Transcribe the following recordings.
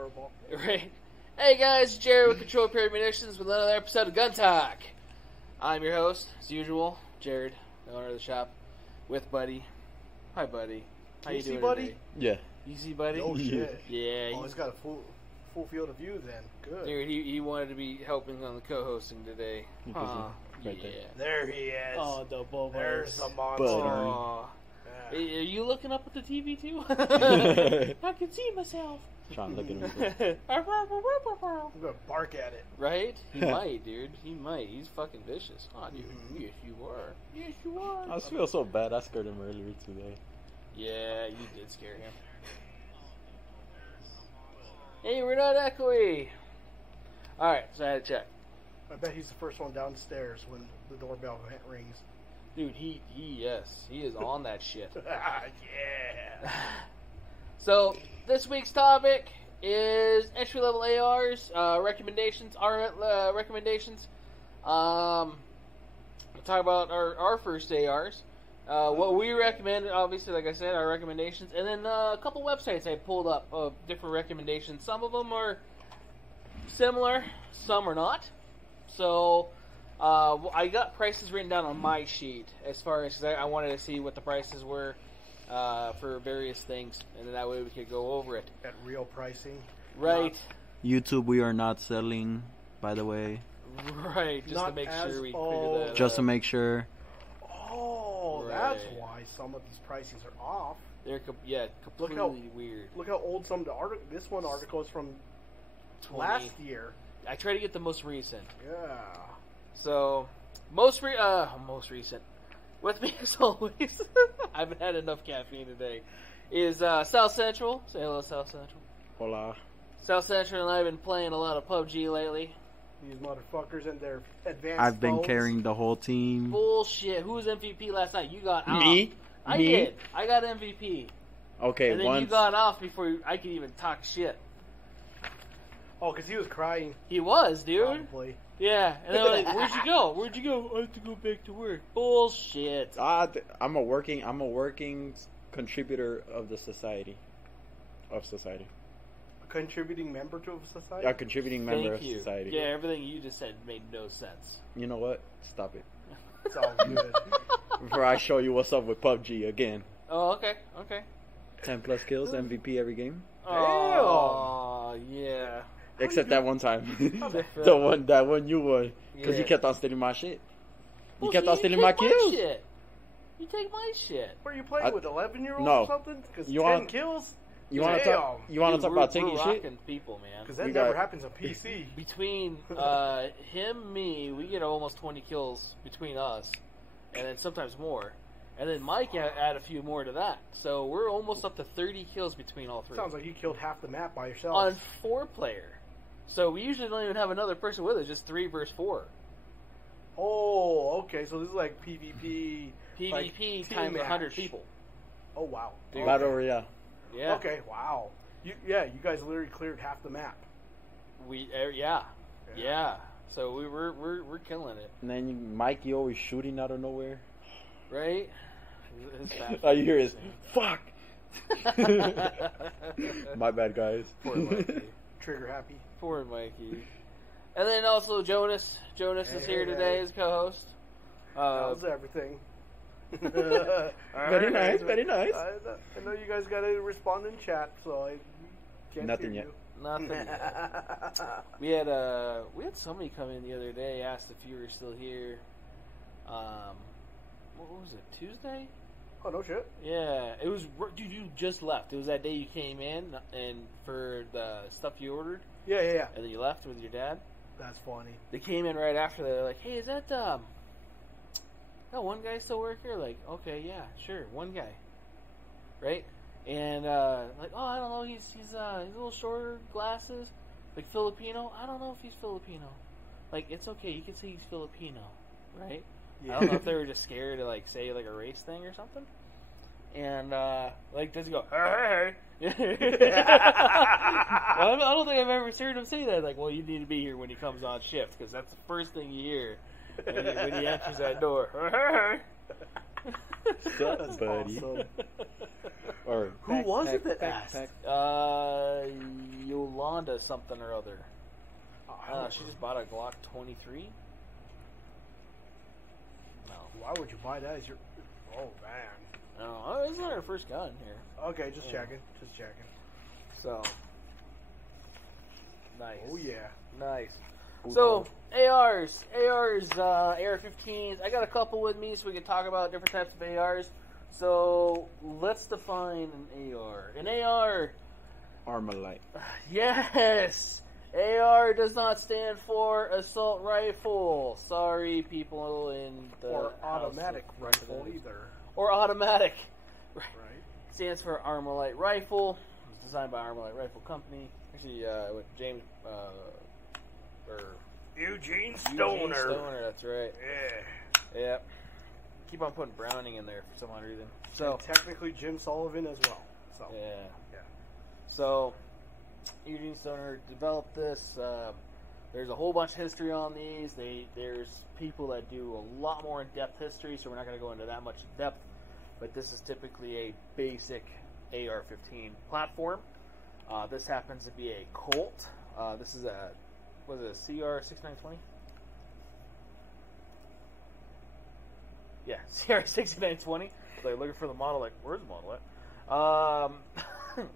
horrible. Right. Hey guys, Jerry with Control Period Munitions with another episode of Gun Talk. I'm your host, as usual, Jared, the owner of the shop, with Buddy. Hi, Buddy. How you doing Buddy? today? Yeah. You see Buddy? Oh shit. Yeah. Oh, he's got a full field of view then. Good. Dude, he wanted to be helping on the co-hosting today. Right Yeah. There he is. Oh, the Bobo. There's the monster. Oh. Yeah. Are you looking up at the TV too? I can see myself. Trying to look at him. I'm gonna bark at it. Right? He might, dude. He might. He's fucking vicious. Oh, dude. Mhm. Yes, you are. Yes, you are. I feel so bad. I scared him earlier today. Yeah, you did scare him. Hey, we're not echoey. Alright, so I had to check. I bet he's the first one downstairs when the doorbell rings. Dude, he is on that shit. Yeah. So, this week's topic is entry-level ARs, recommendations, our recommendations. We'll talk about our first ARs. What we recommend, obviously, like I said, our recommendations. And then a couple websites I pulled up of different recommendations. Some of them are similar, some are not. So, I got prices written down on my sheet as far as, because I wanted to see what the prices were for various things. And then that way we could go over it. At real pricing. Right. YouTube, we are not selling, by the way. Right, just to Not make as sure we old. figure that Just to out. make sure. Oh, that's why some of these pricings are off. They're completely weird. Look how old some of the article. This one article is from 20. last year. I try to get the most recent. Yeah. So, most recent. With me as always, I haven't had enough caffeine today, is South Central. Say hello, South Central. Hola. South Central and I have been playing a lot of PUBG lately. These motherfuckers and their advanced I've been phones. carrying the whole team. Bullshit. Who was MVP last night? You got off. Me? I Me? did. I got MVP. Okay, And then once. you got off before I could even talk shit. Oh, because he was crying. He was, dude. Probably. Yeah. And they were like, where'd you go? Where'd you go? I have to go back to work. Bullshit. I'm a working contributor of the society. A contributing member to a society? A contributing member Thank of you. society. Yeah, everything you just said made no sense. You know what? Stop it. It's all good. Before I show you what's up with PUBG again. Oh, okay. 10 plus kills, MVP every game. Oh, yeah. Except that one time. Different. that one you won. Because you Yeah. kept on stealing my shit. You Well, kept on stealing take my kills. shit. You take my shit. What are you playing with, 11-year-olds No. or something? Because You 10 want- kills? You want to Damn. talk? You want to Dude, talk about we're taking shit? rocking people, man. Because that We never got- happens on PC. Between him, me, we get almost 20 kills between us, and then sometimes more. And then Mike add a few more to that. So we're almost up to 30 kills between all three. Sounds like you killed half the map by yourself. On 4-player. So we usually don't even have another person with us, just 3 versus 4. Oh, okay. So this is like PvP. PvP like, team times match. 100 people. Oh, wow. Dude. Battle Royale. Yeah. Okay, wow. You guys literally cleared half the map. Yeah. So we're killing it, And then Mikey always shooting out of nowhere. right? His fast- All you hear is fuck. My bad, guys. Poor Mikey. Trigger happy. Poor Mikey. And then also Jonas. Jonas is here today as co-host. How's everything? Very nice, very nice. I know you guys got to respond in chat, so I can't Nothing hear yet. Nothing. you. We had somebody come in the other day, asked if you were still here. What was it? Tuesday? Oh, no shit. Yeah, it was. Dude, you just left. It was that day you came in and for the stuff you ordered, Yeah. and then you left with your dad. That's funny. They came in right after. They're like, "Hey, is that that one guy still work here?" Like, okay, yeah, sure, one guy, right? And like, oh, I don't know, he's a little shorter, glasses, like Filipino. I don't know if he's Filipino. Like, it's okay, you can say he's Filipino, right? Yeah. I don't know if they were just scared to like say like a race thing or something. And like, does he go? Hey. Well, I don't think I've ever heard him say that. Like, well, you need to be here when he comes on shift because that's the first thing you hear when he enters that door. Shut up, buddy. Awesome. Or Who was it that asked? Yolanda something or other. She just bought a Glock 23. No. Why would you buy that as your... Oh, man. No, this is not her first gun here. Okay, just checking. Just checking. So. Nice. Oh, yeah. Nice. So, ARs, AR-15s. I got a couple with me so we can talk about different types of ARs. So, let's define an AR. An AR... Armalite. Yes! AR does not stand for assault rifle. Sorry, people in the Or automatic rifle either. Or automatic. Right. Stands for Armalite Rifle. It was designed by Armalite Rifle Company. Actually, with James... Eugene Stoner. Eugene Stoner, that's right. Yeah. Yep. Keep on putting Browning in there for some odd reason. So and technically Jim Sullivan as well. So yeah. So Eugene Stoner developed this. There's a whole bunch of history on these. There's people that do a lot more in-depth history, so we're not going to go into that much depth. But this is typically a basic AR-15 platform. This happens to be a Colt. This is a CR-6920? Yeah, CR-6920. They're looking for the model, like, where's the model at?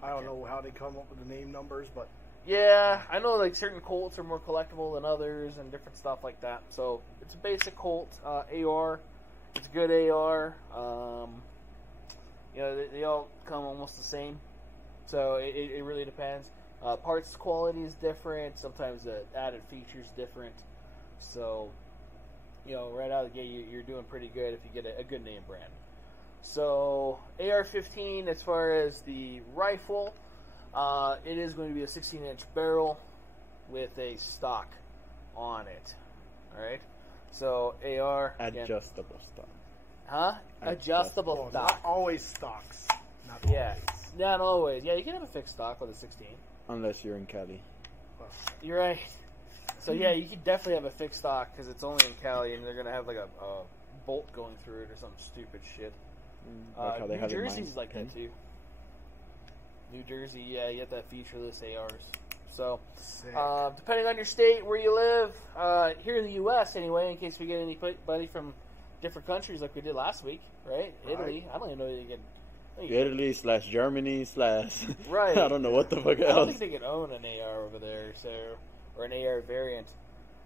I don't know how they come up with the name numbers, but... Yeah, I know, like, certain Colts are more collectible than others and different stuff like that. So, it's a basic Colt AR. It's a good AR. They all come almost the same. So, it really depends. Parts quality is different. Sometimes the added features different. So, right out of the gate, you're doing pretty good if you get a good name brand. So, AR-15, as far as the rifle, it is going to be a 16-inch barrel with a stock on it. All right. So, AR adjustable stock. Huh? Adjustable stock. Not always stocks. Not yeah. always. Not always. Yeah, you can have a fixed stock with a 16. Unless you're in Cali. You're right. So yeah, you can definitely have a fixed stock because it's only in Cali, and they're gonna have like a bolt going through it or some stupid shit. Like how they New have Jersey's like that too. New Jersey, yeah, you get that featureless ARs. So, depending on your state where you live, here in the U.S. anyway, in case we get anybody from different countries like we did last week, right? Italy. I don't even know you can. Italy / Germany / right. I don't know what the fuck else. I don't think they can own an AR over there, or an AR variant,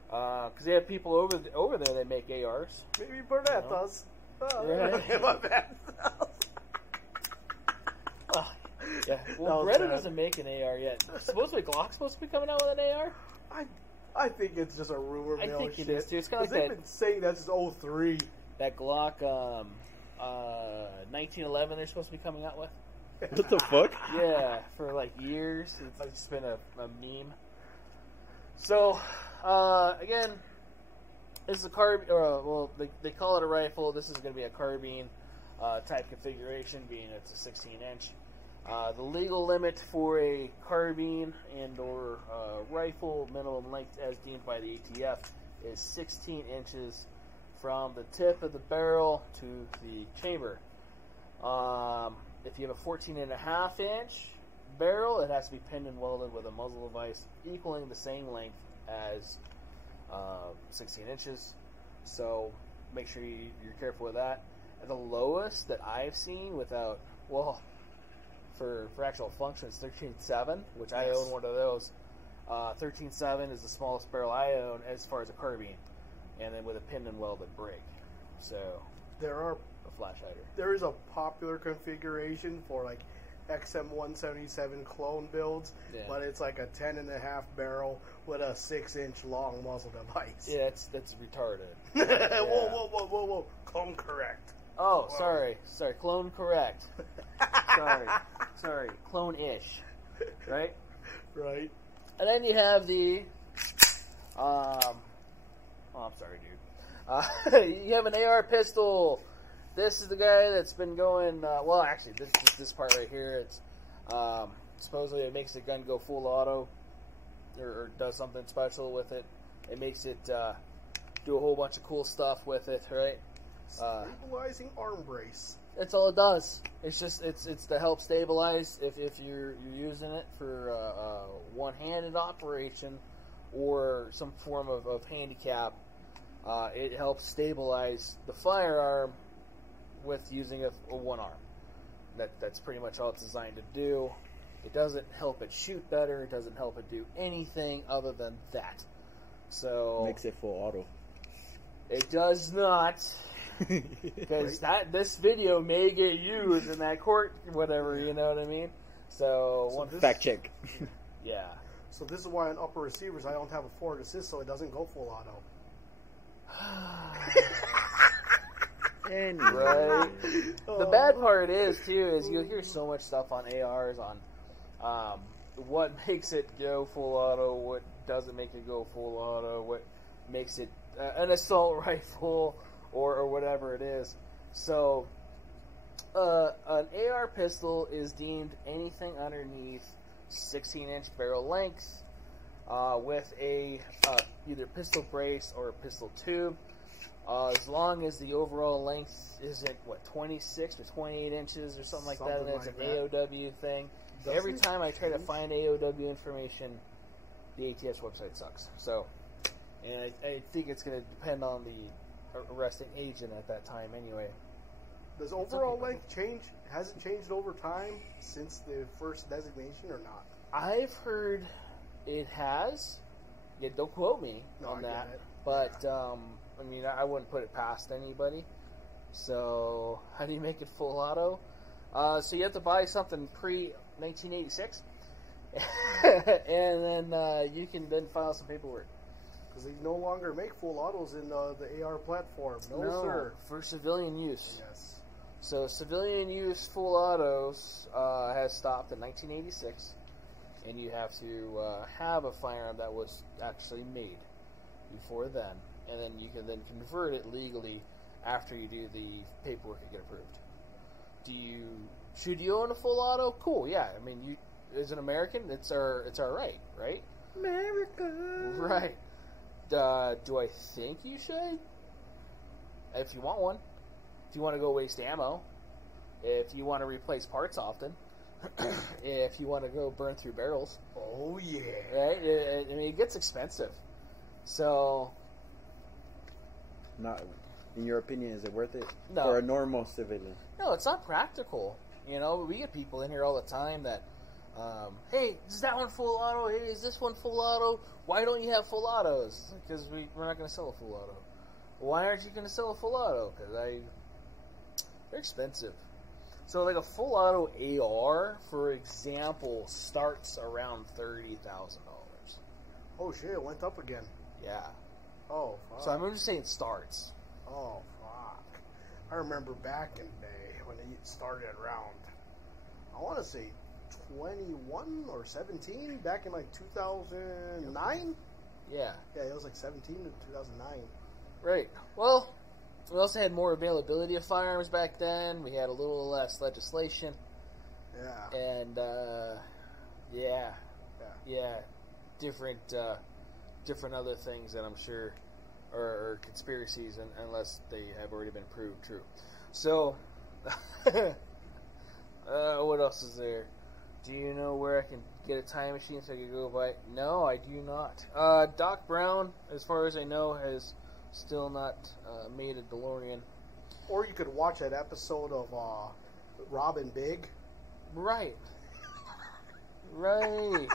because they have people over there that make ARs. Maybe Burnett does. Right. My bad. Yeah. Well, Brenda doesn't make an AR yet. Supposedly Glock's supposed to be coming out with an AR. I think it's just a rumor mill. I think it is too. It's kind of like they've been saying that's just 03. That Glock 1911 they're supposed to be coming out with. What the fuck? Yeah, for like years. It's been a meme. So, again, this is a carbine, well, they call it a rifle. This is going to be a carbine type configuration, being it's a 16-inch. The legal limit for a carbine and or rifle minimum length as deemed by the ATF is 16 inches from the tip of the barrel to the chamber. If you have a 14.5-inch barrel, it has to be pinned and welded with a muzzle device equaling the same length as 16 inches. So make sure you're careful with that. And the lowest that I've seen without, well, for actual function, it's 13.7, which I own one of those. 13.7 is the smallest barrel I own as far as a carbine, and then with a pinned and welded break. So there are a flash hider. There is a popular configuration for like XM177 clone builds, but it's like a 10.5 barrel with a 6-inch long muzzle device. Yeah, that's retarded. Yeah. Whoa! Clone correct. Oh, whoa. Sorry, clone correct. Sorry, clone-ish, right? Right. And then you have the, I'm sorry, dude. You have an AR pistol. This is the guy that's been going, well, actually, this part right here, it's, supposedly it makes the gun go full auto, or does something special with it. It makes it, do a whole bunch of cool stuff with it, right? Stabilizing arm brace. That's all it does. It's just it's to help stabilize if you're using it for one-handed operation or some form of handicap. It helps stabilize the firearm with using a one arm. That's pretty much all it's designed to do. It doesn't help it shoot better. It doesn't help it do anything other than that. So makes it full auto. It does not, because this video may get used in that court, whatever. You know what I mean? So fact check. Yeah. So this is why on upper receivers I don't have a forward assist, so it doesn't go full auto. Anyway. Right. The bad part is you'll hear so much stuff on ARs on what makes it go full auto, what doesn't make it go full auto, what makes it an assault rifle or whatever it is. So an AR pistol is deemed anything underneath 16-inch barrel length with a either pistol brace or a pistol tube. As long as the overall length isn't, 26 to 28 inches or something like that, and it's an AOW thing. Every time I try to find AOW information, the ATS website sucks. So, and I think it's going to depend on the arresting agent at that time anyway. Does overall length change? Has it changed over time since the first designation or not? I've heard it has. Yeah, don't quote me on that. But, I mean, I wouldn't put it past anybody. So, how do you make it full auto? So you have to buy something pre-1986. And then you can then file some paperwork. Because they no longer make full autos in the AR platform. No, sir. For civilian use. Yes. So civilian use full autos has stopped in 1986. And you have to have a firearm that was actually made before then. And then you can then convert it legally after you do the paperwork and get approved. Should you own a full auto? Cool, yeah. I mean, you as an American, it's our right? America. Right. Do I think you should? If you want one. If you want to go waste ammo. If you want to replace parts often. If you want to go burn through barrels. Oh, yeah. Right? I mean, it gets expensive. So... Not, in your opinion, is it worth it? No. For a normal civilian? No, it's not practical. You know, we get people in here all the time that, hey, is that one full auto? Hey, is this one full auto? Why don't you have full autos? Because we're not going to sell a full auto. Why aren't you going to sell a full auto? Because they're expensive. So, like a full auto AR, for example, starts around $30,000. Oh, shit, it went up again. Yeah. Oh, fuck. So I'm just saying it starts. Oh, fuck. I remember back in the day when it started around, I want to say 21 or 17, back in like 2009? Yeah. Yeah, it was like 17 to 2009. Right. Well, we also had more availability of firearms back then. We had a little less legislation. Yeah. And, yeah. Different other things that I'm sure are conspiracies, unless they have already been proved true. So, what else is there? Do you know where I can get a time machine so I can go buy? No, I do not. Doc Brown, as far as I know, has still not made a DeLorean. Or you could watch that episode of Robin Big. Right. Right.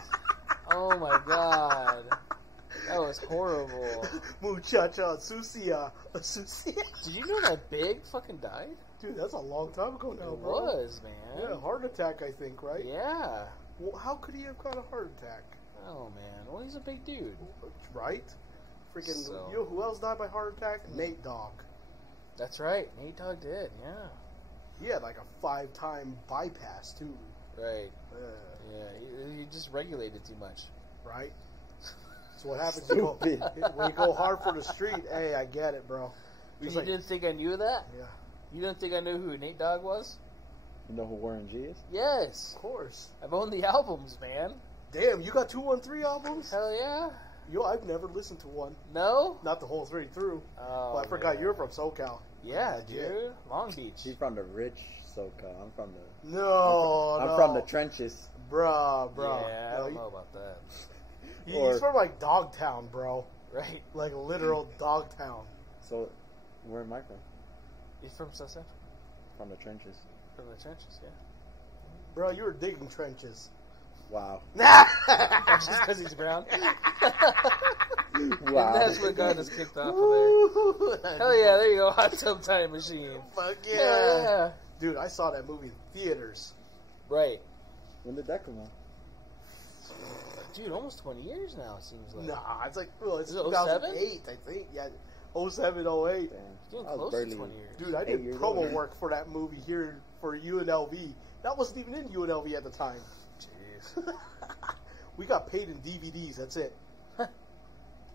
Oh my God. That was horrible. Muchacha, Susia. Did you know that Big fucking died? Dude, that's a long time ago now, It bro. was, man. Yeah, heart attack, I think, right? Yeah. Well, how could he have got a heart attack? Oh, man. Well, he's a big dude. Right? Freaking, So- you know who else died by heart attack? Nate Dogg. That's right. Nate Dogg did, yeah. He had like a 5-time bypass, too. Right. Yeah, he just regulated too much. Right? So what happens when you go hard for the street? Hey, I get it, bro. You didn't think I knew that? Yeah. You didn't think I knew who Nate Dogg was? You know who Warren G is? Yes. Of course. I've owned the albums, man. Damn, you got 213 albums? Hell yeah. Yo, I've never listened to one. No? Not the whole 3 through. Oh, Well, I forgot man. you're from SoCal. Yeah, dude. Long Beach. He's from the rich SoCal. I'm from the. No, I'm from the trenches. Bruh. Yeah, I don't know about that. He's from like Dogtown, bro. Right. Like literal Dogtown. So, where am I from? He's from South Central. From the trenches. From the trenches, yeah. Bro, you were digging trenches. Wow. Just because he's brown. Wow. And that's what got us kicked off of there. Hell yeah, there you go, Hot Tub Time Machine. Fuck yeah. Hell yeah. Dude, I saw that movie in theaters. Right. When did that come out? Dude, almost 20 years now, it seems like. Nah, it's like, well, it's Is it 2008, I think. Yeah, 07, 08. Damn. Getting I was close to barely 20 years. Dude, I 8 did years promo old. work for that movie here for UNLV. That wasn't even in UNLV at the time. Jeez. We got paid in DVDs, that's it.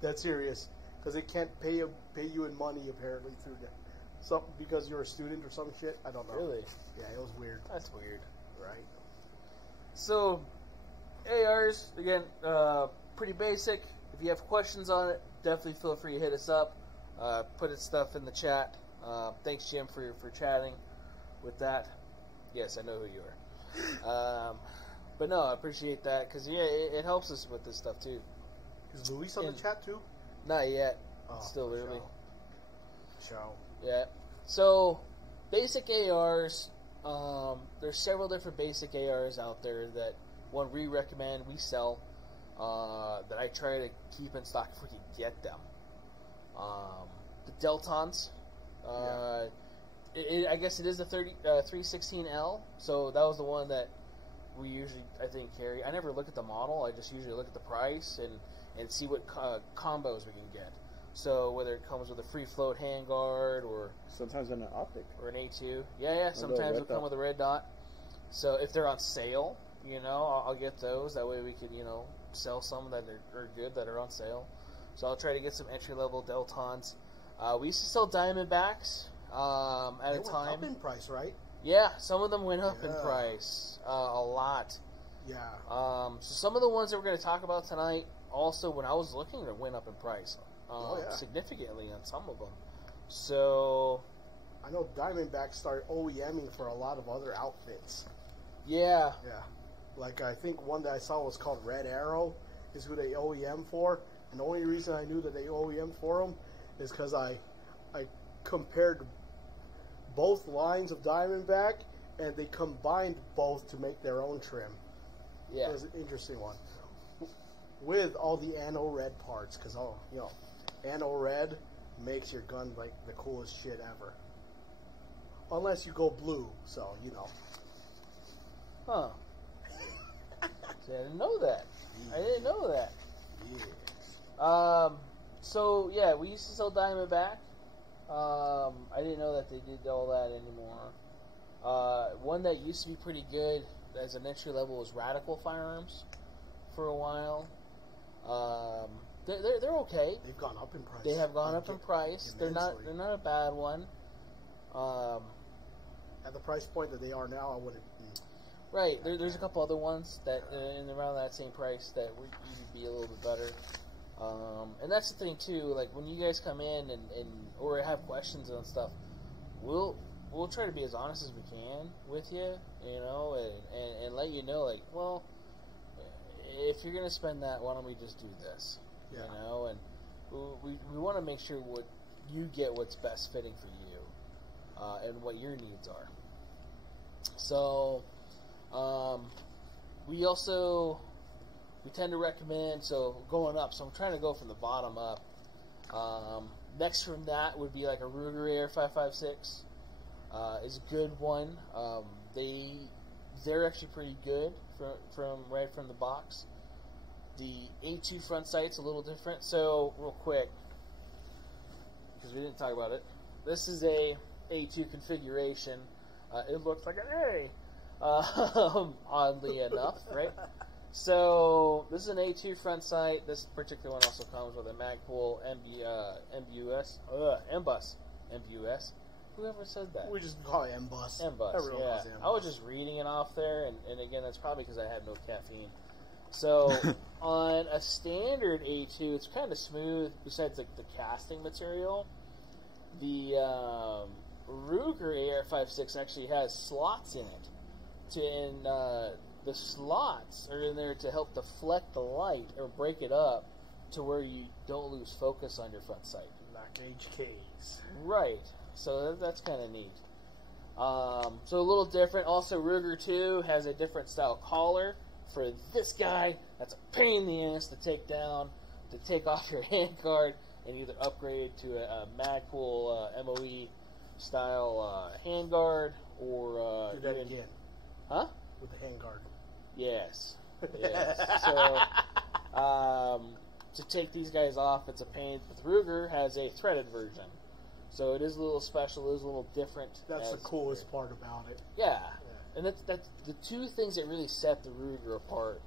That's serious. Because they can't pay you in money, apparently, through that. Something because you're a student or some shit. I don't know. Really? Yeah, it was weird. That's weird. Right. So, ARs, again, pretty basic. If you have questions on it, definitely feel free to hit us up. Put its stuff in the chat. Thanks, Jim, for chatting with that. Yes, I know who you are. But no, I appreciate that because yeah, it helps us with this stuff too. Is Luis on the chat too? Not yet. Oh, Still early. Show. Yeah. So, basic ARs. There's several different basic ARs out there that one we recommend, we sell. That I try to keep in stock if we can get them. The Deltons. I guess it is a 316L. So that was the one that we usually, I think, carry. I never look at the model. I just usually look at the price and see what combos we can get. So whether it comes with a free float handguard or Sometimes in an optic. or an A2. Yeah. Sometimes it'll come with a red dot. So if they're on sale, I'll get those. That way we can, sell some that are good that are on sale. So I'll try to get some entry level Deltons. We used to sell Diamondbacks at They a went time. up in price, right? Yeah, some of them went up in Yeah. price a lot. Yeah. So some of the ones that we're going to talk about tonight, also when I was looking, it went up in price significantly on some of them. So I know Diamondback started OEMing for a lot of other outfits. yeah, Yeah. Like, I think one that I saw was called Red Arrow is who they OEM for. And the only reason I knew that they OEM for them is because I compared both lines of Diamondback and they combined both to make their own trim. yeah, It was an interesting one. With all the Anno Red parts, because, Anno Red makes your gun like the coolest shit ever. Unless you go blue, so, huh? See, I didn't know that. I didn't know that. Yeah. So yeah, we used to sell Diamondback. I didn't know that they did all that anymore. One that used to be pretty good as an entry level was Radical Firearms for a while. They're okay. They've gone up in price. They have gone up in price. They're not a bad one. At the price point that they are now, I wouldn't. Right. There's a couple other ones that in around that same price that would be a little bit better. And that's the thing too. Like when you guys come in and or have questions and stuff, we'll try to be as honest as we can with you, and let you know, like, well, if you're gonna spend that, why don't we just do this, And we want to make sure you get what's best fitting for you, and what your needs are. So, we tend to recommend, so going up, so I'm trying to go from the bottom up. Next from that would be like a Ruger AR-556, is a good one. They're actually pretty good from right from the box. The A2 front sight's a little different, so real quick, because we didn't talk about it, this is a A2 configuration. It looks like an A, oddly enough, right? So this is an A2 front sight. This particular one also comes with a Magpul MBUS. Whoever said that? We just call it M-Bus. M-Bus, Everyone yeah. calls it M-Bus. I was just reading it off there, and again, that's probably because I have no caffeine. So on a standard A2, it's kind of smooth. Besides the casting material, The Ruger AR-15 actually has slots in it. The slots are in there to help deflect the light or break it up to where you don't lose focus on your front sight. Like HKs. Right. So that's kind of neat. So a little different. Also, Ruger 2 has a different style collar for this guy. That's a pain in the ass to take down, to take off your handguard, and either upgrade to a Magpul MOE style handguard or do that again. Huh? With the handguard. Yes. Yes. So to take these guys off, it's a pain. But Ruger has a threaded version, so it is a little special. It is a little different. That's the coolest part about it. Yeah. And that's the two things that really set the Ruger apart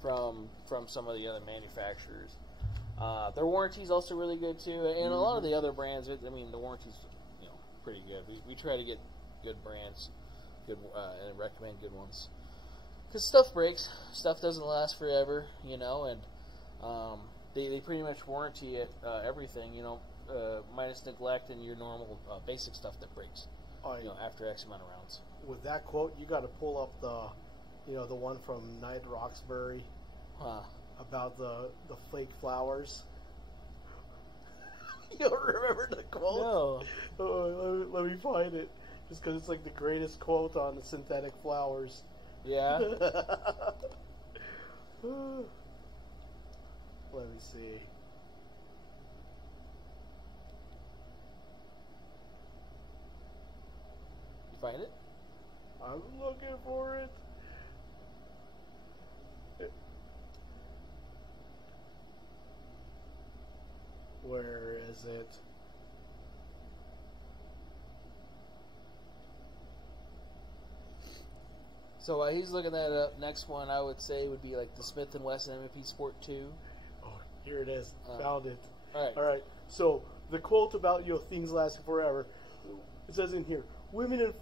from some of the other manufacturers. Their warranty's also really good too, and a lot of the other brands. I mean, the warranty's pretty good. We try to get good brands, and recommend good ones. Because stuff breaks, stuff doesn't last forever, and they pretty much warranty it everything, minus neglect and your normal basic stuff that breaks, after X amount of rounds. With that quote, you got to pull up the one from Knight Roxbury about the fake flowers. You don't remember the quote? No. Oh, let me find it. Just because it's like the greatest quote on the synthetic flowers. Yeah. Let me see. You find it? I'm looking for it. Where is it? So while he's looking that up, next one I would say would be like the Smith & Wesson M&P Sport 2. Oh, here it is. Found it. All right. So the quote about things lasting forever. It says in here, women in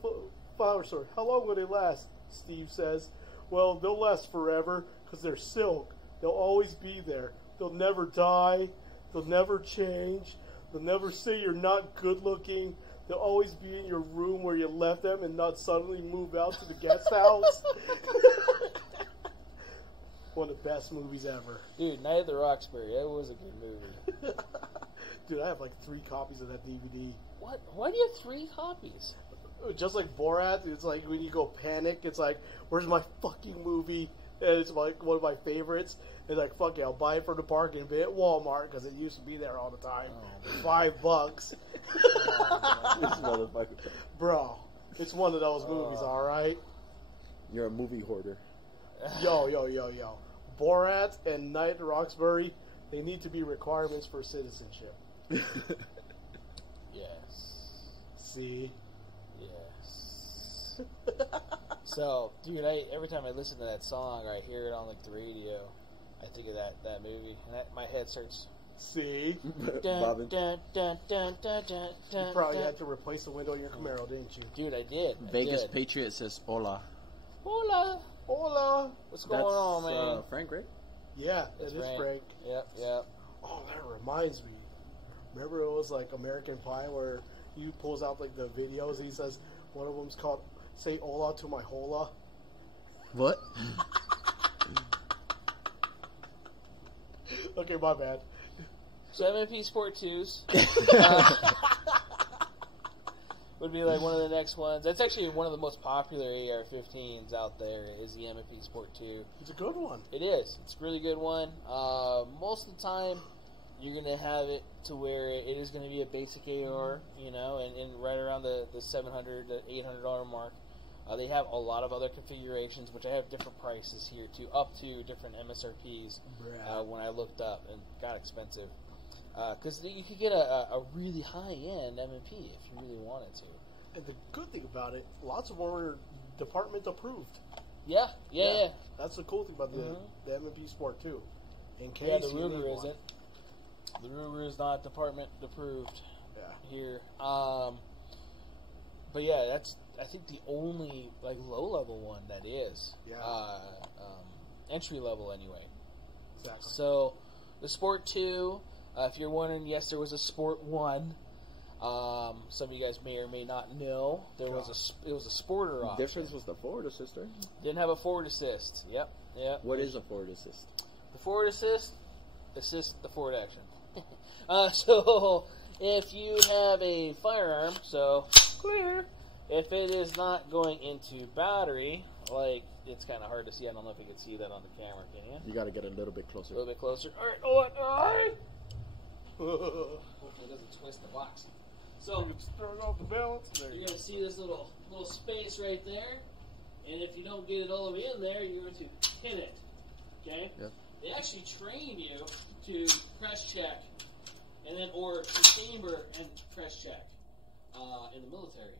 flower store. How long will they last? Steve says. Well, they'll last forever because they're silk. They'll always be there. They'll never die. They'll never change. They'll never say you're not good looking. They'll always be in your room where you left them and not suddenly move out to the guest house. One of the best movies ever. Dude, Night at the Roxbury, that was a good movie. Dude, I have like 3 copies of that DVD. What? Why do you have 3 copies? Just like Borat, it's like when you go panic, it's like, where's my fucking movie? And it's like one of my favorites. It's like, fuck it, I'll buy it from the parking bin at Walmart because it used to be there all the time. $5. This motherfucker. Bro, it's one of those movies, alright? You're a movie hoarder. Yo. Borat and Night at Roxbury, they need to be requirements for citizenship. Yes. See? Yes. So, dude, every time I listen to that song or I hear it on like the radio, I think of that movie, and my head starts. See? Bobbin. You probably had to replace the window in your Camaro, didn't you? Dude, I did. Vegas Patriot says hola. Hola. Hola. What's going on, man? Frank, right? Yeah, it is Frank. Yep. Oh, that reminds me. Remember it was like American Pie where he pulls out like the videos and he says one of them's called Say Hola to My Hola. What? Okay, my bad. So M&P Sport 2s would be like one of the next ones. That's actually one of the most popular AR-15s out there is the M&P Sport 2. It's a good one. It is. It's a really good one. Most of the time, you're going to have it to where it is going to be a basic AR, and right around the $700 to $800 mark. They have a lot of other configurations, which I have different prices here too, up to different MSRPs. When I looked up, and got expensive. Because you could get a really high-end M&P if you really wanted to. And the good thing about it, lots of them are department approved. Yeah. That's the cool thing about the M&P Sport 2. In case the Ruger isn't. The Ruger is not department approved here. But yeah, that's I think the only like low-level one that is. Entry level anyway. Exactly. So the Sport 2. If you're wondering, yes, there was a Sport 1. Some of you guys may or may not know it was a sporter option. The difference was the forward assist, right? Didn't have a forward assist. Yep. What is a forward assist? The forward assist the forward action. So if you have a firearm, so clear. If it is not going into battery, like it's kind of hard to see. I don't know if you can see that on the camera. Can you? You got to get a little bit closer. A little bit closer. All right. All right. Hopefully it doesn't twist the box. So It's throwing off the balance. There you're going to see this little space right there, and if you don't get it all the way in there, you're going to hit it. Okay? Yep. They actually train you to press check, and then or to chamber and press check in the military.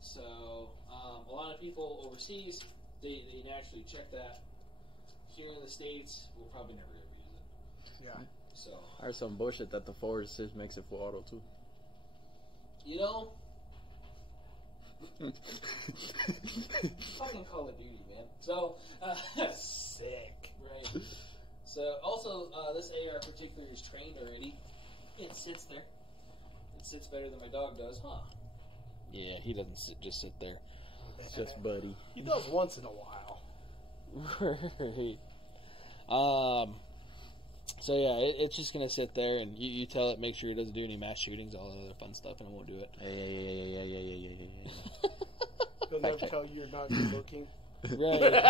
So a lot of people overseas they naturally check that. Here in the States, we'll probably never ever use it. Yeah. So I heard some bullshit that the forward assist makes it full auto too. you know. Fucking Call of Duty, man. So, Sick. right. So, also, this AR particular is trained already. It sits there. It sits better than my dog does, huh? Yeah, he doesn't just sit there. It's just buddy. He does once in a while. Right. So yeah, it's just gonna sit there, and you tell it, make sure it doesn't do any mass shootings, all that other fun stuff, and it won't do it. Yeah. He'll never tell you you're not good looking. Right.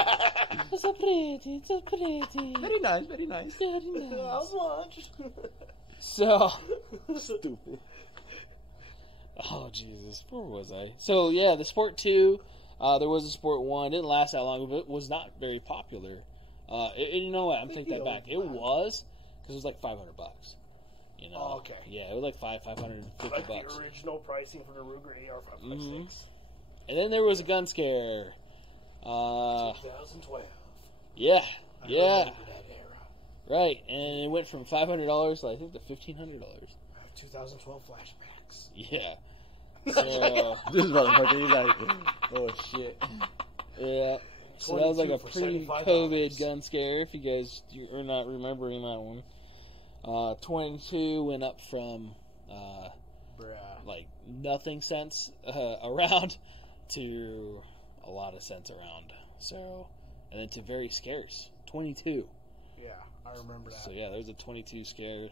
It's so pretty. So pretty. Very nice. Very nice. Very nice. How's lunch? So. Stupid. Oh Jesus, where was I? So yeah, the Sport 2, there was a Sport 1. Didn't last that long, but it was not very popular. You know what? I'm taking that back. It was because it was like $500. You know? Oh, okay. Yeah, it was like $550. Like the original pricing for the Ruger AR-15. And then there was a gun scare. 2012. Yeah, I remember that era. right. And it went from $500 to I think to $1,500. 2012 flashbacks. Yeah. So This motherfucker, he's like, oh shit. yeah. So that was like a 22 for pre-COVID $75. gun scare, if you guys are not remembering that one. 22 went up from like nothing cents around to a lot of cents around. So, and then to very scarce, 22. Yeah, I remember that. So yeah, there was a 22 scare.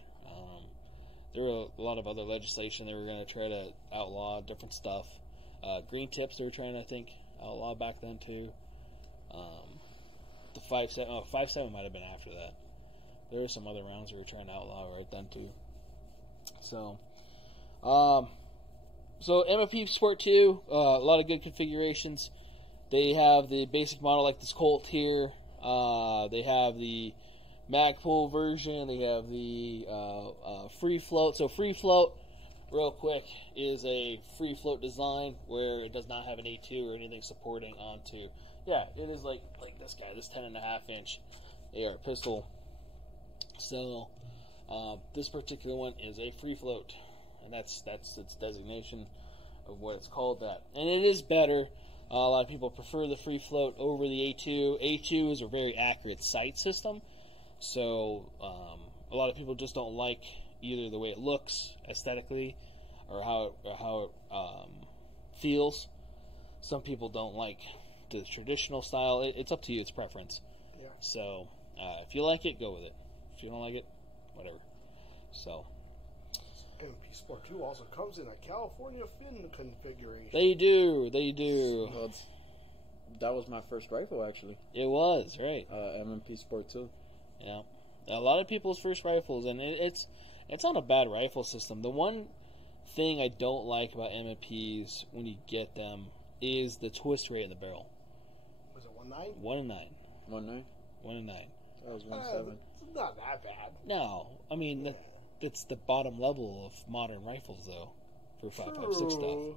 There were a lot of other legislation they were going to try to outlaw different stuff. Green tips they were trying to, I think, outlaw back then too. The 5.7 might have been after that. There were some other rounds we were trying to outlaw right then too. So, MFP Sport 2, a lot of good configurations. They have the basic model like this Colt here. They have the Magpul version. They have the free float. So free float, real quick, is a free float design where it does not have an A2 or anything supporting onto. Yeah, it is like this guy, this 10.5-inch AR pistol. So this particular one is a free float, and that's its designation of what it's called. That, and it is better. A lot of people prefer the free float over the A2. A2 is a very accurate sight system, so a lot of people just don't like either the way it looks aesthetically or how it feels. Some people don't like the traditional style. It's up to you. It's preference. Yeah. So if you like it, go with it. If you don't like it, whatever. So MP Sport 2 also comes in a California fin configuration. they do. Well, that was my first rifle, actually. It was right. MMP Sport 2. Yeah, a lot of people's first rifles, and it's not a bad rifle system. The one thing I don't like about MMPs when you get them is the twist rate in the barrel. Was it 1.9? 1 and 9. 1.9? 1 and 9. That was 1.7. It's not that bad. No, I mean that's the bottom level of modern rifles, though, for 5.56 stuff.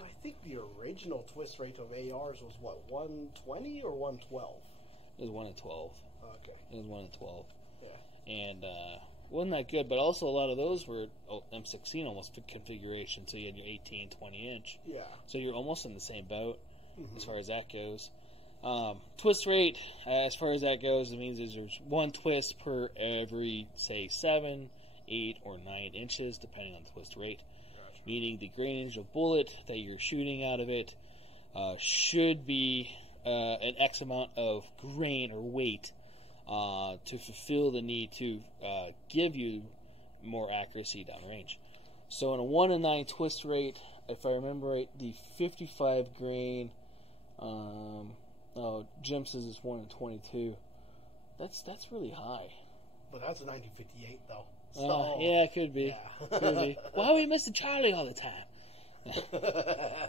I think the original twist rate of ARs was what, 120 or 112? It was 1 and 12. Okay. It was 1 and 12. Yeah. And wasn't that good, but also a lot of those were M16 almost configuration, so you had your 18, 20 inch. Yeah. So you're almost in the same boat as far as that goes. Twist rate, as far as that goes, it means there's one twist per every, say, 7, 8, or 9 inches, depending on the twist rate. meaning the grainage of bullet that you're shooting out of it should be an X amount of grain or weight to fulfill the need to give you more accuracy downrange. So in a 1 in 9 twist rate, if I remember right, the 55 grain, Jim says it's 1 in 22. That's really high. But that's a 1958 though. Yeah, it could be. Yeah. Could be. Why are we missing Charlie all the time?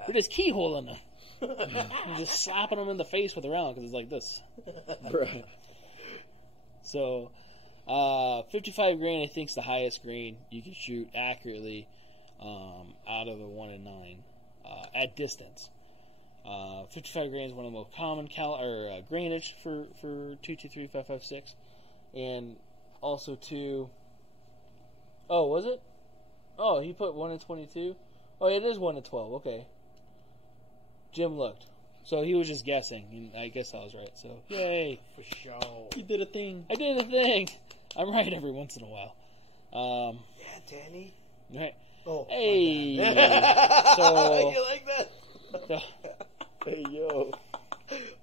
We're just keyholing them. We're just slapping them in the face with a round because it's like this. Right. So, 55 grain I think is the highest grain you can shoot accurately out of the 1 in 9 at distance. 55 grain is one of the most common grainage for 223 5.56, and also oh, was it? Oh, he put 1 in 22. Oh, it is 1 in 12. Okay. Jim looked. So he was just guessing, and I guess I was right. So, yay. For sure. You did a thing. I did a thing. I'm right every once in a while. Yeah, Danny. Right. Oh. Hey. So. You like that? So, Hey, yo.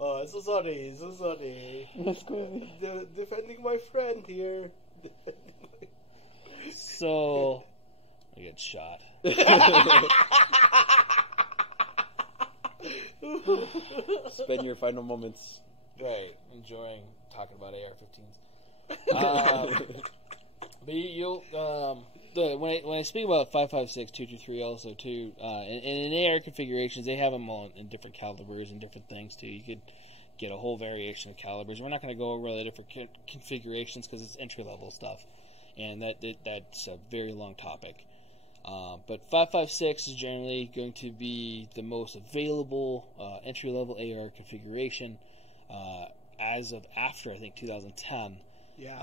Oh, so sorry. So sorry. What's going on? Defending my friend here. so I get shot. Spend your final moments. Right. Enjoying talking about AR-15s. But when I speak about 5.56, 223 also too, in AR configurations, they have them all in different calibers and different things too. You could get a whole variation of calibers. We're not going to go over all the different configurations because it's entry level stuff, and that's a very long topic. But 5.56 is generally going to be the most available entry level AR configuration as of after I think 2010. Yeah,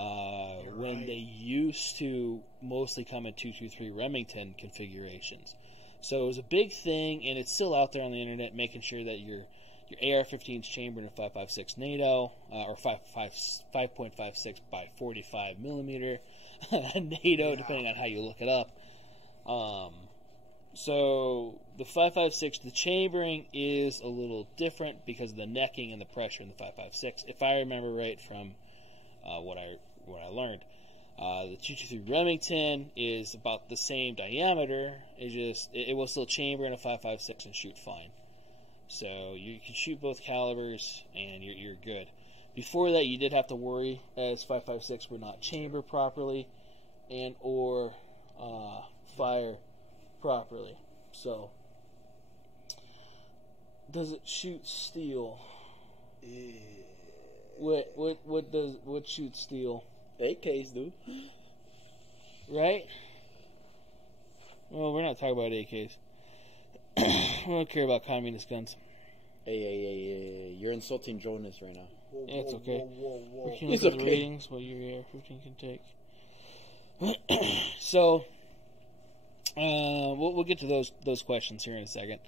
when they used to mostly come in 223 Remington configurations. So it was a big thing, and it's still out there on the internet, making sure that your AR-15 is chambered in 5.56 NATO, or 5.56 by 45 millimeter NATO, depending on how you look it up. So the 5.56, the chambering is a little different because of the necking and the pressure in the 5.56. If I remember right from what I learned, the 223 Remington is about the same diameter. It will still chamber in a 5.56 and shoot fine. So you can shoot both calibers and you're good. Before that, you did have to worry as 5.56 would not chamber properly and or fire properly. So does it shoot steel? What shoots steel? AKs, dude. Right? Well, we're not talking about AKs. We don't care about communist guns. Hey, you're insulting Jonas right now. Yeah, it's okay. Whoa. We can look at the ratings what your AR-15 can take. So, we'll get to those questions here in a second.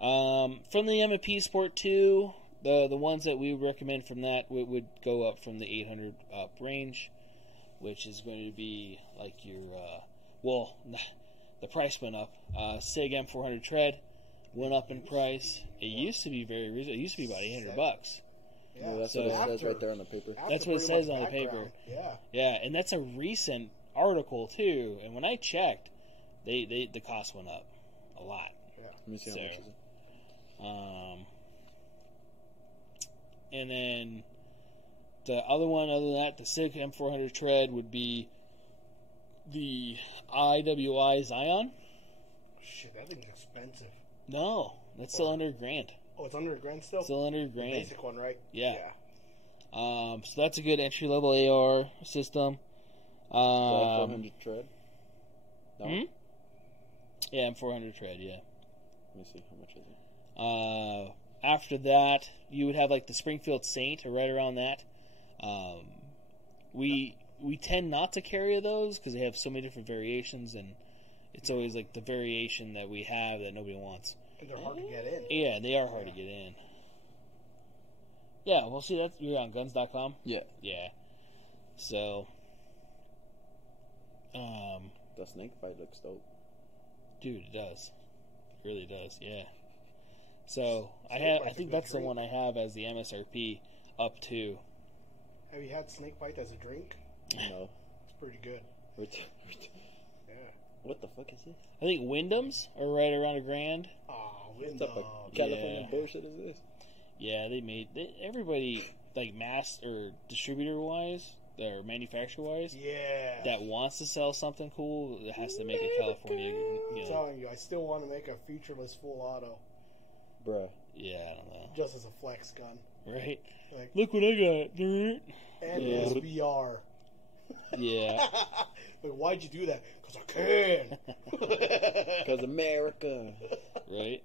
From the M&P Sport 2, the ones that we would recommend from that would go up from the 800 up range, which is going to be like your, the price went up. SIG M400 tread went up in price. It used to be very reasonable. It used to be about $800. Yeah, that's what it says right there on the paper. That's what it says on the paper. Yeah, and that's a recent article too. And when I checked, the cost went up a lot. Yeah. Let me see how much is it. And then the other one, other than that, the SIG M400 tread would be the IWI Zion. Shit, that thing's expensive. No, that's still under $1,000. Oh, it's under $1,000 still? Still under $1,000. The basic one, right? Yeah. So that's a good entry level AR system. 400 tread. No? Yeah, M400 tread. Yeah. Let me see how much is it. After that, you would have like the Springfield Saint, or right around that. We tend not to carry those because they have so many different variations, and it's always like the variation that we have that nobody wants. And they're hard to get in. Yeah, they are hard to get in. Yeah, well, see, that you're on guns.com? Yeah. Yeah. So, the snake bite looks dope. Dude, it does. It really does, yeah. So, I think that's the one I have as the MSRP up to. Have you had snake bite as a drink? No. It's pretty good. Yeah. What the fuck is this? I think Wyndham's are right around $1,000. Oh, What type of California bullshit is this? Yeah, everybody, like mass or distributor wise, or manufacturer wise, that wants to sell something cool, it has to make a California. I'm telling you, I still want to make a featureless full auto. Bruh. Yeah, I don't know. Just as a flex gun. Right? Like, look what I got. And SBR. Yeah. Like, why'd you do that? Because I can. Because America. Right?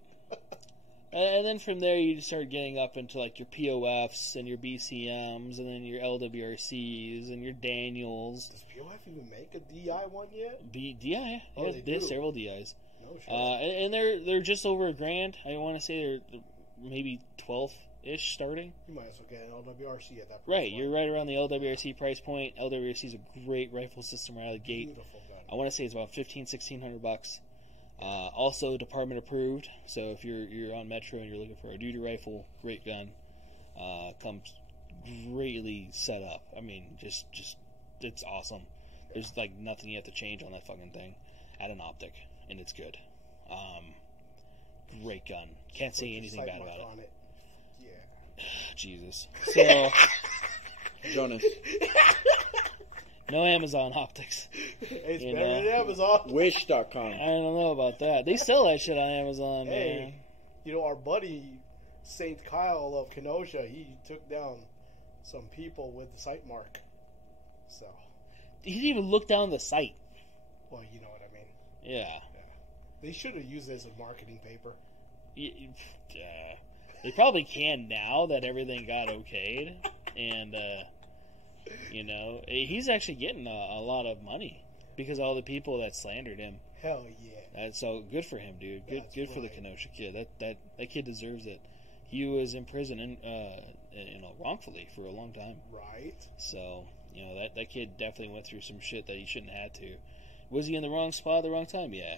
And then from there, you start getting up into like your POFs and your BCMs, and then your LWRCs and your Daniels. Does POF even make a DI one yet? DI? Oh, Yeah, they have several DIs. No shit. And they're just over $1,000. I want to say they're maybe 12-ish starting. You might as well get an LWRC at that price Right, point. you're right around the LWRC price point. LWRC is a great rifle system right out of the gate. Beautiful gun. I want to say it's about $1,500-$1,600. Also department approved, so if you're on Metro and you're looking for a duty rifle, great gun. Comes greatly set up. I mean, just it's awesome. There's like nothing you have to change on that fucking thing. Add an optic, and it's good. Great gun. Can't say anything bad about it. Yeah. Jesus. So Jonas. no Amazon optics. It's You better know? than Amazon. Wish.com. I don't know about that. They sell that shit on Amazon, Hey, man. you know, our buddy Saint Kyle of Kenosha, he took down some people with the site mark. So, He didn't even look down the site. well, you know what I mean. Yeah. They should have used this as marketing paper. They probably can now that everything got okayed. And, he's actually getting a lot of money because of all the people that slandered him. Hell yeah. So good for him, dude. Good for the Kenosha kid. That kid deserves it. He was in prison wrongfully for a long time. Right. So, that kid definitely went through some shit that he shouldn't have had to. Was he in the wrong spot at the wrong time? Yeah.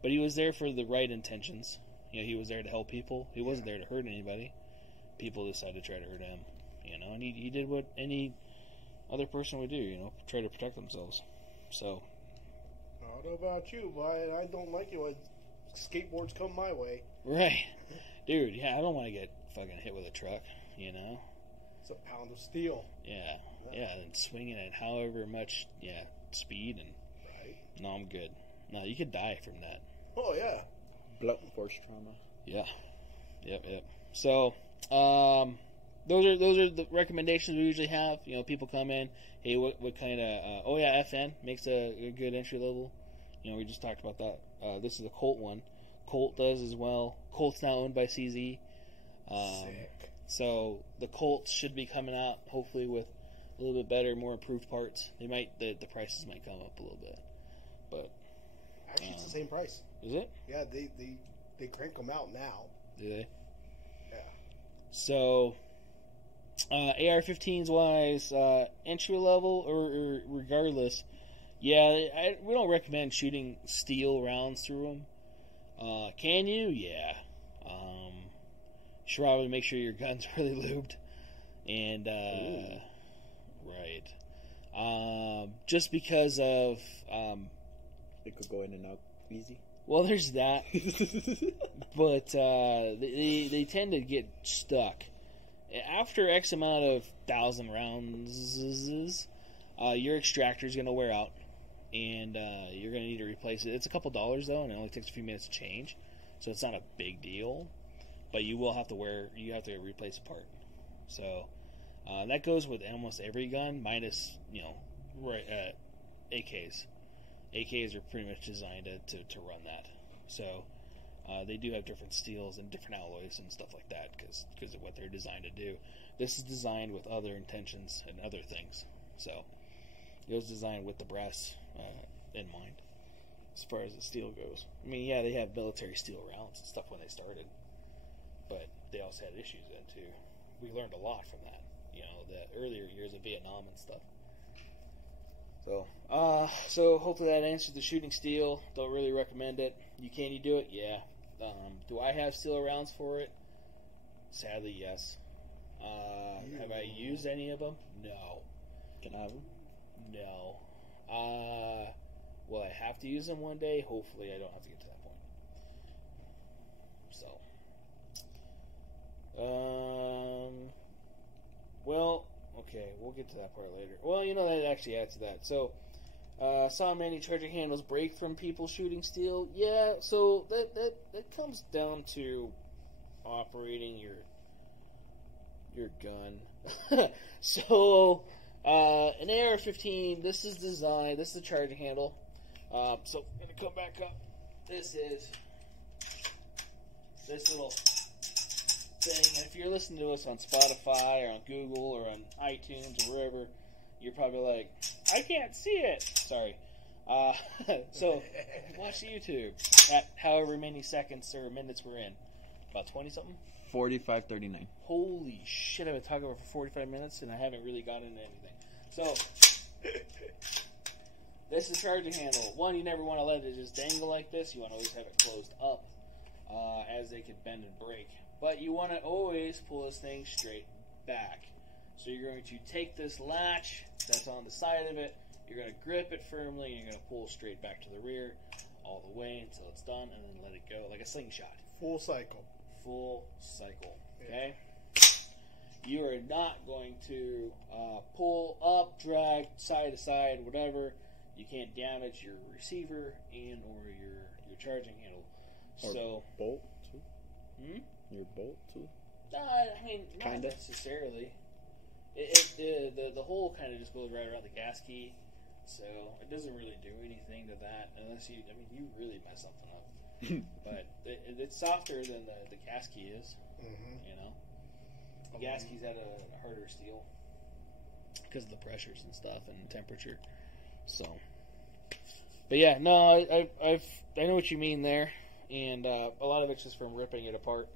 But he was there for the right intentions. He was there to help people. He wasn't there to hurt anybody. People decided to try to hurt him. And he did what any other person would do, try to protect themselves. So. I don't know about you, but I don't like it when skateboards come my way. Right. Dude, yeah, I don't want to get fucking hit with a truck, It's a pound of steel. Yeah, and swinging at however much, speed, and Right. no, I'm good. No, you could die from that. Oh, yeah. Blunt force trauma. Yeah. Yep. So, those are the recommendations we usually have. People come in, hey, what kind of, FN makes a good entry level. We just talked about that. This is a Colt one. Colt does as well. Colt's now owned by CZ. Sick. So the Colts should be coming out hopefully with a little bit better, more improved parts. The prices might come up a little bit, but Actually, it's the same price. is it? Yeah, they crank them out now. Do they? Yeah. So AR-15s wise, entry level or regardless, we don't recommend shooting steel rounds through them. Can you? Yeah. Should probably make sure your gun's really lubed. And, right. Just because of, It could go in and out easy. well, there's that. But, they tend to get stuck. After X amount of 1,000 rounds, your extractor's going to wear out. And you're going to need to replace it. It's a couple dollars though, and it only takes a few minutes to change, so it's not a big deal. But you will have to replace a part. So that goes with almost every gun, minus AKs. AKs are pretty much designed to run that. So they do have different steels and different alloys and stuff like that because of what they're designed to do. This is designed with other intentions and other things. So it was designed with the brass in mind, as far as the steel goes. I mean, yeah, they have military steel rounds and stuff when they started, but they also had issues then too. We learned a lot from that, the earlier years of Vietnam and stuff. So, So hopefully that answers the shooting steel. Don't really recommend it. Can you do it? Yeah. Do I have steel rounds for it? Sadly, yes. Have I used any of them? No. Can I have them? No. Will I have to use them one day? Hopefully I don't have to get to that point. So. Well, okay, we'll get to that part later. Well, that actually adds to that. So, saw many charging handles break from people shooting steel. Yeah, so that comes down to operating your gun. So, an AR-15, this is the charging handle. So, I'm going to come back up. This is this little thing. And if you're listening to us on Spotify or on Google or on iTunes or wherever, you're probably like, I can't see it. Sorry. So, watch YouTube at however many seconds or minutes we're in. About 20-something? 45:39. Holy shit, I've been talking about for 45 minutes and I haven't really gotten into anything. So, this is the charging handle. One, you never want to let it just dangle like this. You want to always have it closed up, as they could bend and break. But you want to always pull this thing straight back. So you're going to take this latch that's on the side of it, you're going to grip it firmly, and you're going to pull straight back to the rear all the way until it's done, and then let it go like a slingshot. Full cycle. Full cycle. Okay? You are not going to pull up, drag, side to side, whatever. You can't damage your receiver and or your charging handle. Or bolt too? Your bolt too? I mean, not Kinda. necessarily. The hole kind of just goes right around the gas key, so it doesn't really do anything to that unless you really mess something up. But it's softer than the gas key is. The gas key's at a harder steel because of the pressures and stuff and temperature. So, but yeah, no, I know what you mean there, and a lot of it's just from ripping it apart.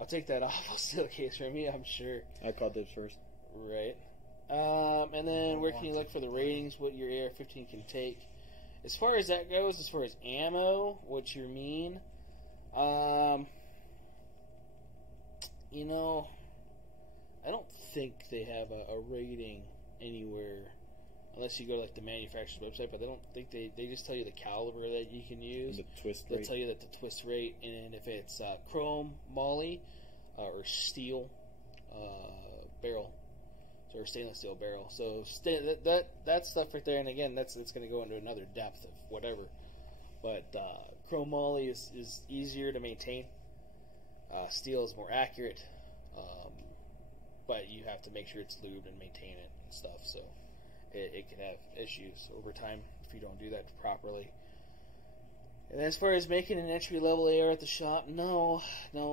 I'll take that off. I'll steal a case from you, I'm sure. I caught this first. Right. And then where can you look for the ratings, what your AR-15 can take? As far as that goes, as far as ammo, what you mean, I don't think they have a rating anywhere, unless you go to like the manufacturer's website, but they don't think they just tell you the caliber that you can use. The twist They'll rate. tell you that the twist rate, and if it's chrome moly or steel barrel, or stainless steel barrel. So that stuff right there, and again, it's going to go into another depth of whatever. But chrome moly is easier to maintain. Steel is more accurate, but you have to make sure it's lubed and maintain it and stuff. So it can have issues over time if you don't do that properly. And as far as making an entry-level AR at the shop, no,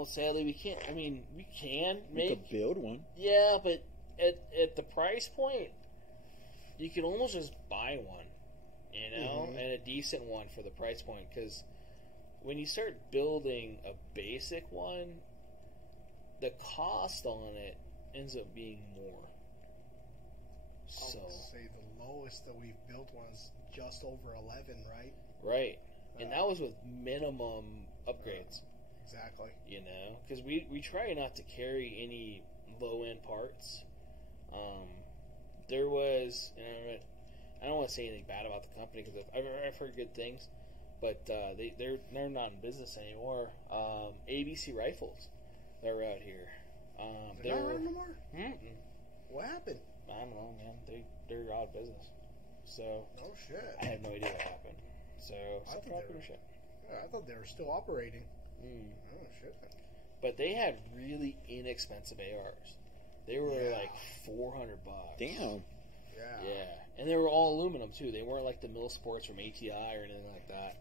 sadly we can't. I mean, we can make... You could build one. Yeah, but at the price point, you can almost just buy one, and a decent one for the price point, because when you start building a basic one, the cost on it ends up being more. So, I would say the lowest that we've built was just over 11, right? Right. And that was with minimum upgrades. Exactly. Because we try not to carry any low-end parts. There was, and I don't want to say anything bad about the company because I've heard good things, but they're not in business anymore. ABC Rifles, that were out here. They're not around no more? Mm-mm. What happened? I don't know, man. They're out of business. So Oh, shit. I have no idea what happened. So I think property they were- shit. I thought they were still operating. Mm. Oh, shit. But they had really inexpensive ARs. They were Yeah. like $400. Damn. Yeah. And they were all aluminum too. They weren't like the Mill Sports from ATI or anything like that,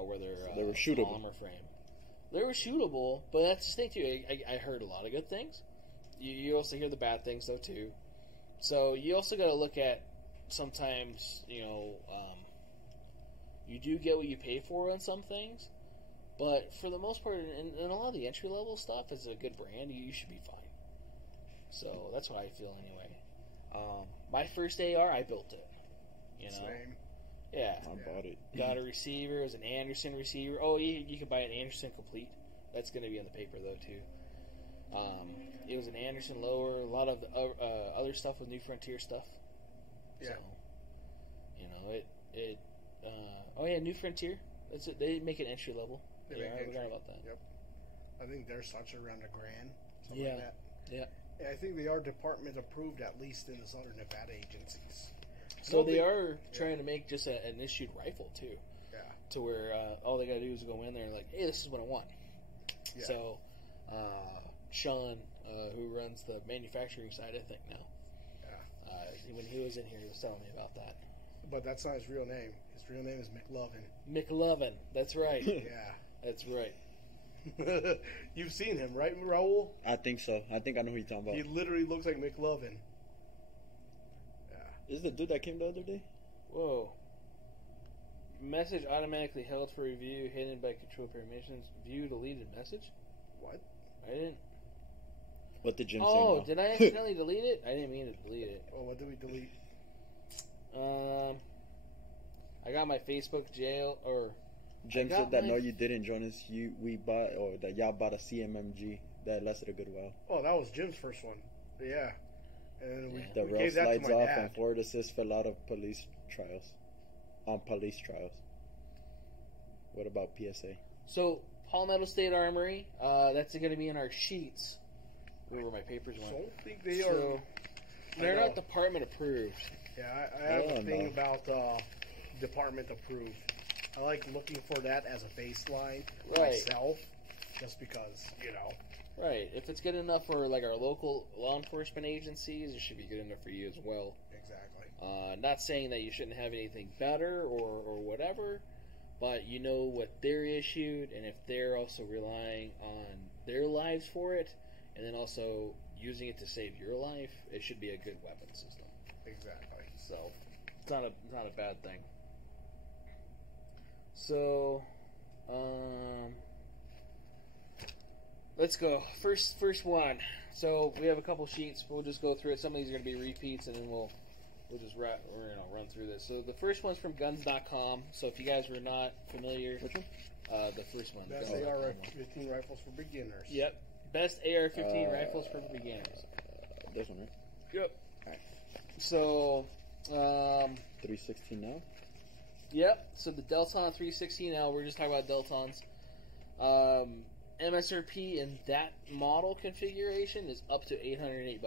where they're They were shootable. polymer frame. They were shootable, but that's the thing too. I heard a lot of good things. You also hear the bad things though too. So you also got to look at sometimes you do get what you pay for on some things, but for the most part, in a lot of the entry level stuff, as a good brand, you should be fine. So that's what I feel anyway. My first AR, I built it, You know? Same. Yeah. I bought it. Got a receiver. It was an Anderson receiver. Oh, you can buy an Anderson complete. That's going to be on the paper, though, too. It was an Anderson lower. A lot of the other stuff was New Frontier stuff. Yeah. So, oh, yeah, New Frontier. That's it. They make it entry level. They Yeah, make I entry. forgot about that. Yep. I think their stocks are around $1,000. Something Yeah. like that. Yeah. And I think they are department approved, at least in the Southern Nevada agencies. So they are trying to make just an issued rifle, too. Yeah. To where all they got to do is go in there and like, hey, this is what I want. Yeah. So, Sean, who runs the manufacturing side, I think now. Yeah. When he was in here, he was telling me about that. But that's not his real name. His real name is McLovin. McLovin, that's right. Yeah. That's right. You've seen him, right, Raul? I think so. I think I know who you're talking about. He literally looks like McLovin. Yeah. This is the dude that came the other day? Whoa. Message automatically held for review, hidden by control permissions. View deleted message? What? I didn't. What did Jim say? Oh, now? did I accidentally delete it? I didn't mean to delete it. Oh, what did we delete? I got my Facebook jail, or Jim I got said that my- no, you didn't join us. We bought, or that y'all bought a CMMG that lasted a good while. Oh, that was Jim's first one. Yeah. And Yeah. The we rail gave that to slides my off dad. and forward assist fell out of police trials. On police trials. What about PSA? so Palmetto State Armory. That's going to be in our sheets. Where my papers So I went. don't think they So, are. they're I know. not department approved. Yeah, I have Oh, a thing no. about department approved. I like looking for that as a baseline Right. myself, just because, you know. Right. If it's good enough for like our local law enforcement agencies, it should be good enough for you as well. Exactly. Not saying that you shouldn't have anything better or whatever, but you know what they're issued, and if they're also relying on their lives for it, and then also using it to save your life, it should be a good weapon system. Exactly. So it's not a bad thing. So, let's go. First one. So we have a couple sheets. We'll just go through it. Some of these are going to be repeats, and then we'll just run through this. So the first one's from guns.com. So if you guys were not familiar, Which one? the first one. That's guns.com one. AR-15 rifles for beginners. Yep. Best AR-15 rifles for beginners. This one, right? Yep. Alright. So, 316 now? yep. So the Delton 316L, we're just talking about Deltons. MSRP in that model configuration is up to $808.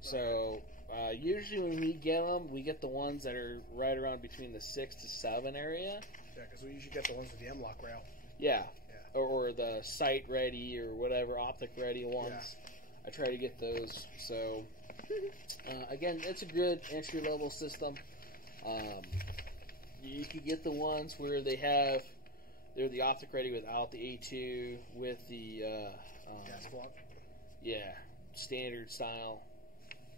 So usually when we get the ones that are right around between the 6 to 7 area. Yeah, because we usually get the ones with the M-lock rail. Yeah. Yeah. Or the sight ready or whatever, optic ready ones. I try to get those. So again, it's a good entry level system. You can get the ones where they're the optic ready without the A2 with the Gas block. yeah, standard style.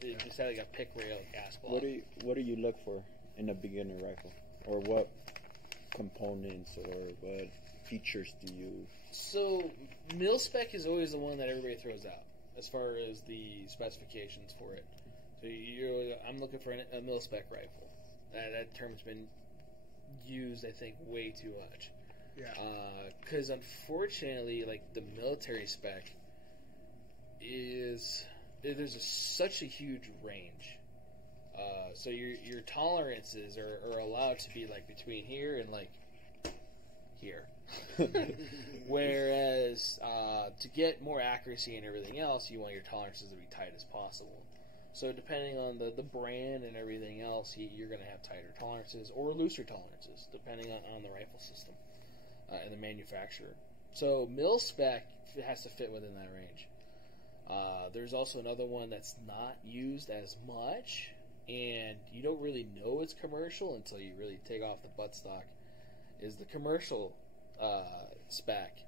They just have like a pick rail gas block. What do you look for in a beginner rifle? Or what components or what features do you... So mil spec is always the one that everybody throws out as far as the specifications for it. So I'm looking for a mil spec rifle. That term's been used, I think, way too much. Yeah. Because unfortunately, like the military spec there's such a huge range. So your tolerances are allowed to be like between here and like here. Whereas to get more accuracy and everything else, you want your tolerances to be tight as possible. So depending on the brand and everything else, you're going to have tighter tolerances or looser tolerances, depending on the rifle system and the manufacturer. So mil spec has to fit within that range. There's also another one that's not used as much, and you don't really know it's commercial until you really take off the buttstock, is the commercial spec,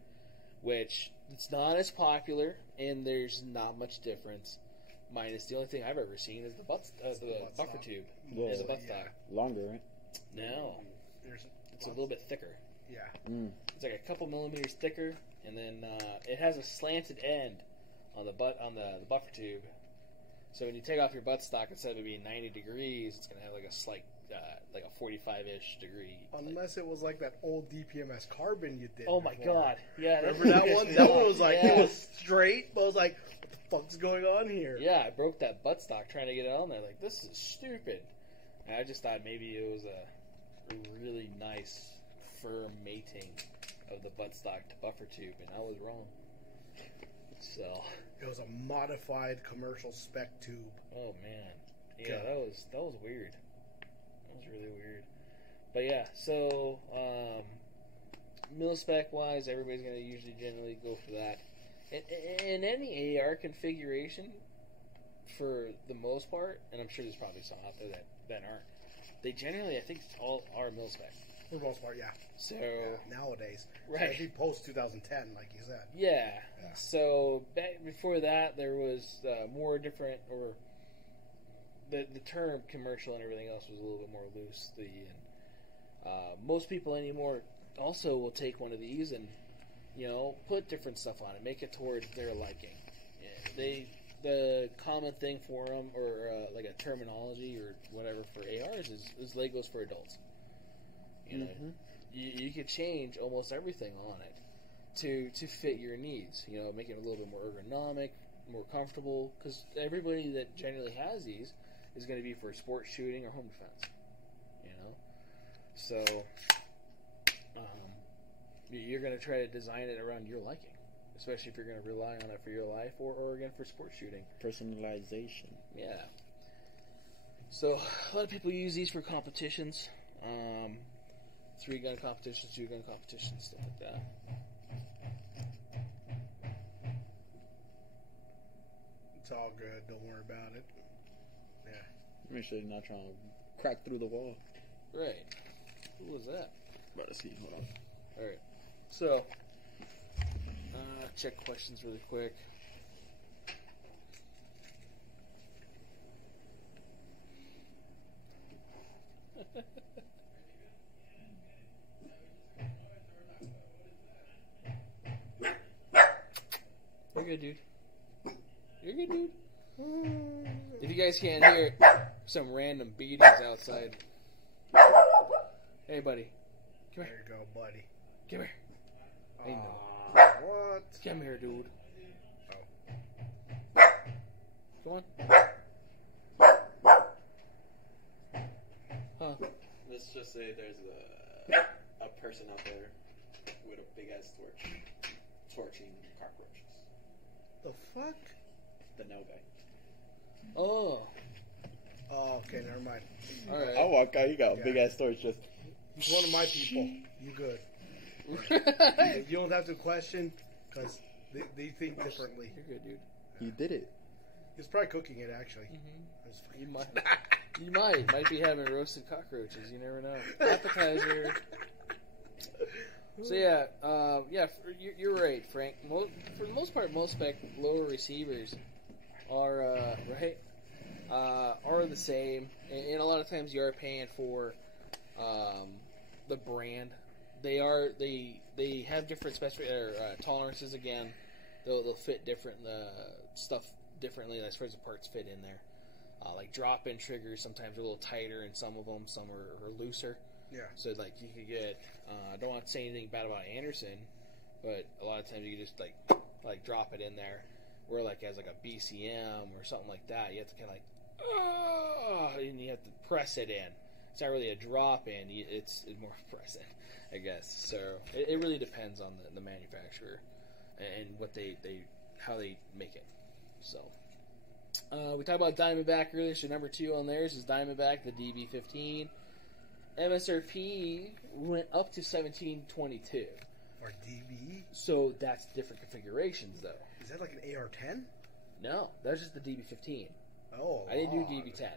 which it's not as popular, and there's not much difference. Minus the only thing I've ever seen is the buffer tube Yeah. and the buttstock. Longer, right? No, it's a little bit thicker. Yeah. It's like a couple millimeters thicker, and then it has a slanted end on the buffer tube. So when you take off your buttstock, instead of it being 90 degrees, it's going to have like a slight like a 45-ish degree. Unless it was like that old DPMS carbon you did. Oh my before. god! Yeah, Remember that one? That one was like, yeah. it was straight, but I was like, what the fuck's going on here? Yeah, I broke that buttstock trying to get it on there. Like, this is stupid. And I just thought maybe it was a really nice firm mating of the buttstock to buffer tube, and I was wrong. So It was a modified commercial spec tube. oh man, yeah, God. that was weird. That was really weird. But yeah, so mil spec wise, everybody's gonna usually generally go for that. In any AR configuration, for the most part, and I'm sure there's probably some out there that aren't. They generally, I think, all are mil spec. For the most part, yeah. So Nowadays, right. especially post 2010, like you said. Yeah. Yeah. So back before that, there was more different, or the term commercial and everything else was a little bit more loosely. And most people anymore also will take one of these and put different stuff on it, make it towards their liking. Yeah, the common thing for them, or like a terminology or whatever for ARs is Legos for adults. You know, you could change almost everything on it to fit your needs. Make it a little bit more ergonomic, more comfortable. Because everybody that generally has these is going to be for sports shooting or home defense. So you're going to try to design it around your liking, especially if you're going to rely on it for your life or again for sports shooting. Personalization. Yeah. So a lot of people use these for competitions. 3-gun competitions, 2-gun competitions, stuff like that. It's all good. Don't worry about it. Yeah. Make sure you're not trying to crack through the wall. Right. Who was that? About to see. Hold on. Alright. So, check questions really quick. You're good, dude. You're good, dude. If you guys can't hear some random beatings outside. Hey, buddy. Come There here. you go, buddy. Come here. I know. What? Come here, dude. Oh. Come on. Huh. Let's just say there's a person out there with a big ass torch, torching cockroaches. The fuck? The no guy. Oh. Oh, okay, never mind. Alright. I'll walk out. You got a Yeah. big ass torch. Just He's one of my people. You good. You don't have to question, because they think differently. You're good, dude. he did it. He's probably cooking it, actually. It's You might. You might be having roasted cockroaches. You never know. Appetizer. So yeah, you're right, Frank. For the most part, most spec lower receivers are are the same, and a lot of times you are paying for the brand. They have different tolerances. Again, they'll fit different stuff differently as far as the parts fit in there. Like drop-in triggers, sometimes are a little tighter, and some of them, some are looser. Yeah. So like you could get, I don't want to say anything bad about Anderson, but a lot of times you can just like drop it in there. Where like as like a BCM or something like that, you have to kind of like, and you have to press it in. It's not really a drop in; it's more press in, I guess. So it really depends on the manufacturer and what how they make it. So we talked about Diamondback earlier. So number 2 on theirs is Diamondback, the DB15. MSRP went up to $1,722. Or DB? So that's different configurations, though. Is that like an AR-10? No, that's just the DB15. Oh, I didn't do wow. DB10.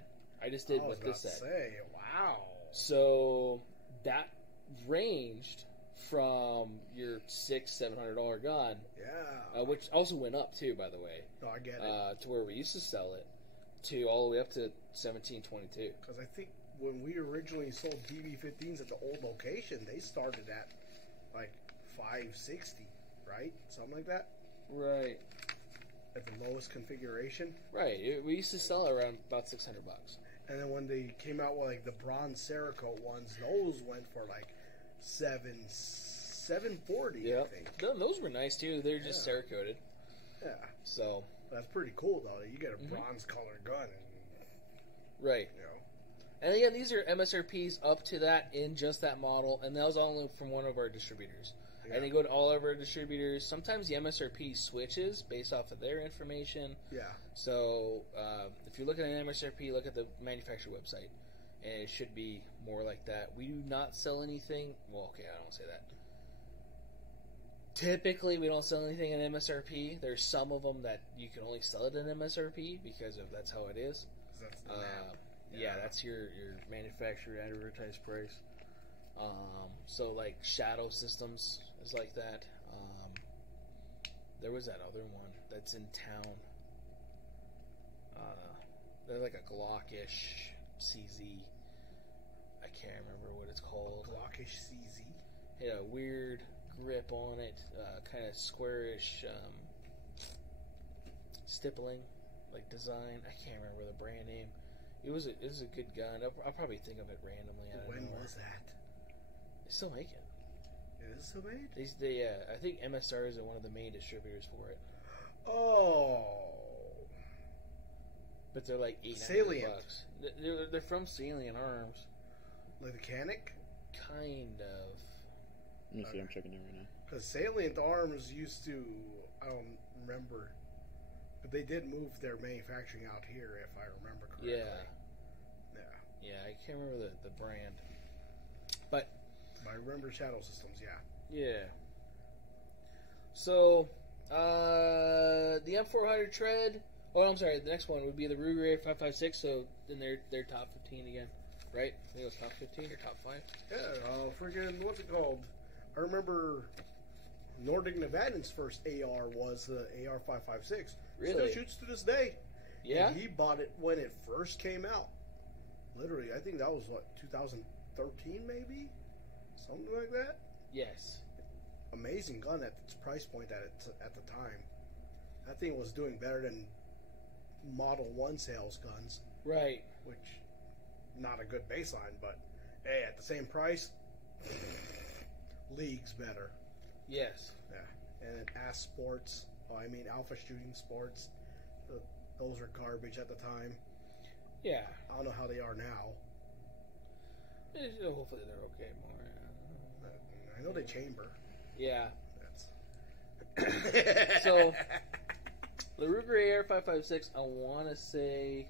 I just did I was what this about said. to say, wow. So that ranged from your $600-$700 gun, Yeah. which also went up too, by the way. No, I get it. To where we used to sell it, to all the way up to $1,722. Because I think when we originally sold DB15s at the old location, they started at like $560, right? Something like that. Right. At the lowest configuration. Right. We used to sell it around about $600. And then when they came out with like the bronze Cerakote ones, those went for like $740. Yeah, I think. those were nice too. They're just Cerakoted. Yeah. So that's pretty cool though. You get a bronze colored gun, and right. You know. And again, these are MSRPs up to that in just that model, and that was only from one of our distributors. Yeah. And they go to all of our distributors. Sometimes the MSRP switches based off of their information. Yeah. So if you're looking at an MSRP, look at the manufacturer website, and it should be more like that. We do not sell anything. Well, okay, I don't say that. Typically, we don't sell anything at MSRP. There's some of them that you can only sell it at MSRP because of that's how it is. That's the map. Yeah, that's your manufacturer advertised price. So like Shadow Systems is like that. There was that other one that's in town. They're like a Glockish CZ. I can't remember what it's called. Glockish CZ. It had a weird grip on it, kind of squarish stippling, like design. I can't remember the brand name. It was a good gun. I'll probably think of it randomly. When was that? They still make it. It is still made? They I think MSR is one of the main distributors for it. Oh. But they're like Salient. $800. They're from Salient Arms. Like the Canic? Kind of. Let me see. I'm checking it right now. Because Salient Arms used to, I don't remember, but they did move their manufacturing out here, if I remember correctly. Yeah. Yeah, I can't remember the brand. But I remember Shadow Systems, yeah. Yeah. So, the M400 tread. Oh, I'm sorry. The next one would be the Ruger AR-556. So then they're top 15 again, right? I think it was top 15 or top 5. Yeah. Freaking what's it called? I remember Nordic Nevada's first AR was the AR-556. Really? Still shoots to this day. Yeah. And he bought it when it first came out. Literally, I think that was what 2013 maybe, something like that. Yes. Amazing gun at its price point at the time. That thing was doing better than Model 1 sales guns. Right. Which, not a good baseline, but hey, at the same price, leagues better. Yes. Yeah. And Alpha Shooting Sports, those were garbage at the time. Yeah. I don't know how they are now. Hopefully they're okay more. I know they chamber. Yeah. That's So, the Ruger AR-556, I want to say,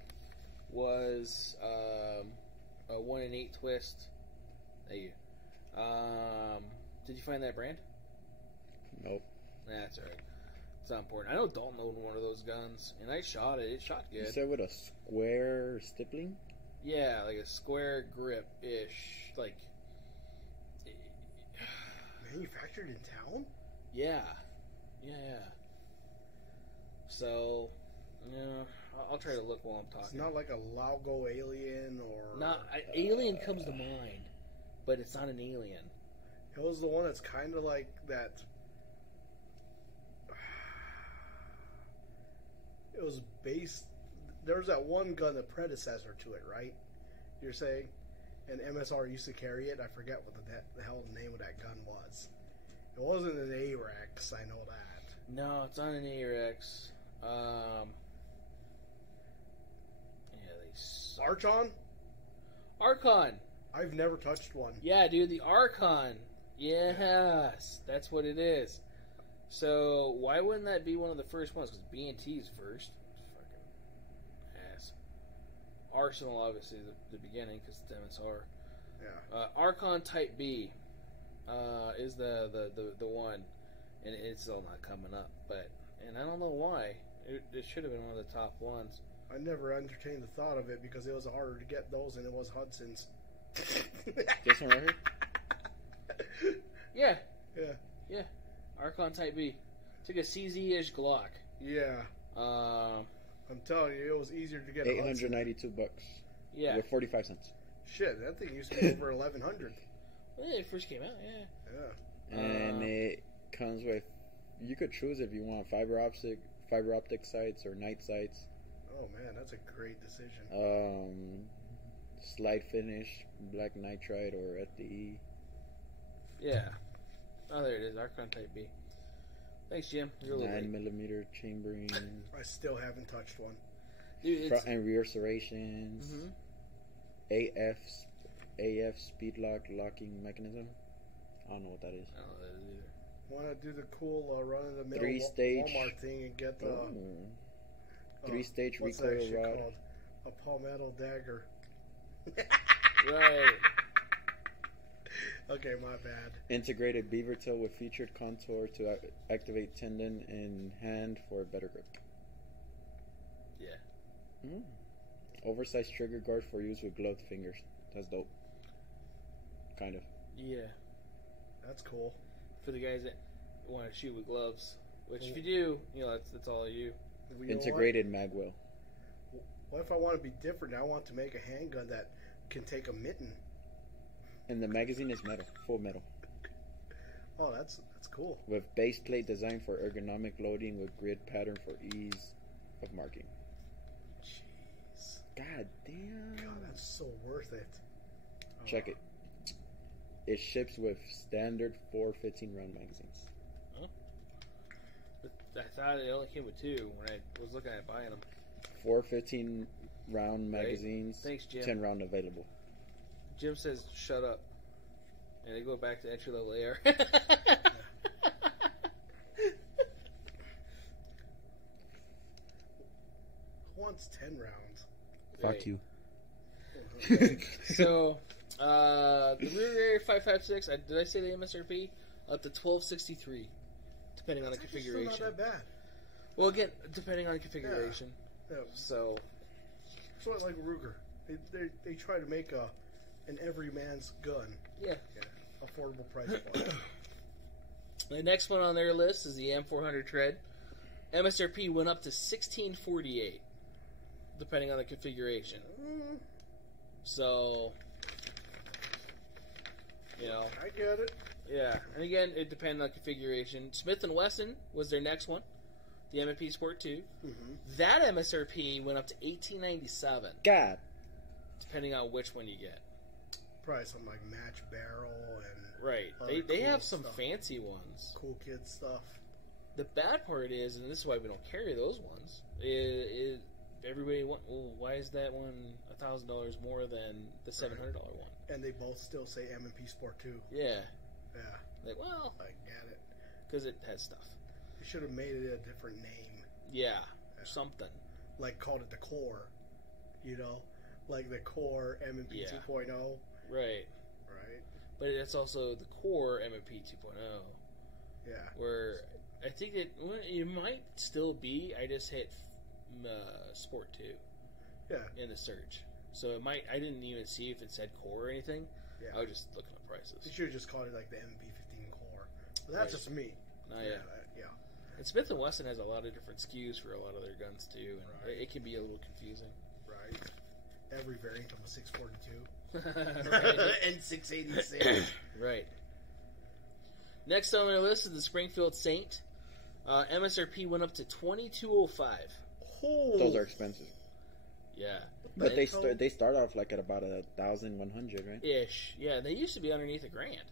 was a 1 in 8 twist. Thank you. Did you find that brand? Nope. That's alright. It's not important. I know Dalton owned one of those guns, and I shot it. It shot good. You said with a square stippling? Yeah, like a square grip-ish. Like, manufactured in town? yeah. So, yeah, I'll try to look while I'm talking. It's not like a Laugo Alien or... Alien comes to mind, but it's not an Alien. It was the one that's kind of like that... It was based... There was that one gun, the predecessor to it, right? You're saying? And MSR used to carry it. I forget what the hell the name of that gun was. It wasn't an A-Rex, I know that. No, it's not an A-Rex. Yeah, they suck. Archon? Archon! I've never touched one. Yeah, dude, the Archon. Yes, that's what it is. So, why wouldn't that be one of the first ones? Because B&T's first. Fucking ass. Arsenal, obviously, the beginning, because it's MSR. Yeah. Archon Type B is the one. And it's still not coming up. And I don't know why. It should have been one of the top ones. I never entertained the thought of it because it was harder to get those than it was Hudson's. This one right here? Yeah. Archon Type B. It's like a CZ-ish Glock. Yeah. I'm telling you, it was easier to get a Hudson. $892. Yeah. With 45 cents. Shit, that thing used to be over 1,100. Well, it first came out, yeah. Yeah. And it comes with, you could choose if you want fiber optic sights or night sights. Oh man, that's a great decision. slide finish, black nitride, or FDE. Yeah. Oh, there it is. Archon Type B. Thanks, Jim. You're a little 9mm chambering. I still haven't touched one. Dude, Front and rear serrations. Mhm. AF speed locking mechanism. I don't know what that is. I don't know that either. Want to do the cool run-of-the-mill Three-stage. Walmart thing and get the... Three-stage what's that recoil shit rod. called? A palmetto dagger. Right. Okay, my bad. Integrated beaver tail with featured contour to activate tendon in hand for better grip. Yeah. Oversized trigger guard for use with gloved fingers. That's dope. Kind of. Yeah. That's cool. For the guys that want to shoot with gloves, which if you do, you know that's all you. You know Integrated magwell. what if I want to be different? I want to make a handgun that can take a mitten. And the magazine is metal, full metal. Oh, that's cool. With base plate designed for ergonomic loading with grid pattern for ease of marking. Jeez. God damn. God, that's so worth it. Check it. It ships with standard 4 15-round magazines. But I thought it only came with 2 when I was looking at buying them. 4 15-round magazines. Thanks, Jim. 10-round available. Jim says, "Shut up," and they go back to entry level AR. Who wants 10 rounds? Fuck you. So, the rear area 5.56. Did I say the MSRP? Up to 1263, depending on the It's configuration. still not that bad. Well, again, depending on the configuration. Yeah. So, Sort of like Ruger. They try to make an everyman's gun. yeah. Affordable price point. The next one on their list is the M400 Tread. MSRP went up to 1648, depending on the configuration. So, you know, I get it. yeah. And again, it depends on configuration. Smith & Wesson was their next one, the M&P Sport 2. Mm-hmm. That MSRP went up to 1897, God. depending on which one you get. Probably some like match barrel and Right. other They cool have some stuff. fancy ones. Cool kid stuff. The bad part is, and this is why we don't carry those ones, is everybody want, well, why is that one $1,000 more than the $700 one? And they both still say M&P Sport 2. Yeah. Yeah, Like, well, I get it. because it has stuff. They should have made it a different name. Yeah. Something. Like called it the Core. You know? Like the Core M&P Yeah. 2.0. Right. Right? But it's also the core M&P 2.0, Yeah. where I think it might still be. I just hit Sport 2 Yeah. in the search. So it might. I didn't even see if it said core or anything. Yeah. I was just looking at prices. They should have just called it like the MP15 Core. But that's Right. just me. Yeah. Yeah. And Smith & Wesson has a lot of different SKUs for a lot of their guns too, and Right. it can be a little confusing. Right. Every variant of a 642. Right. And 686. Right. Next on their list is the Springfield Saint. MSRP went up to $2205. Oh. Those are expensive. Yeah. But they So- they start off like at about 1,100, right? Ish. Yeah, they used to be underneath $1,000.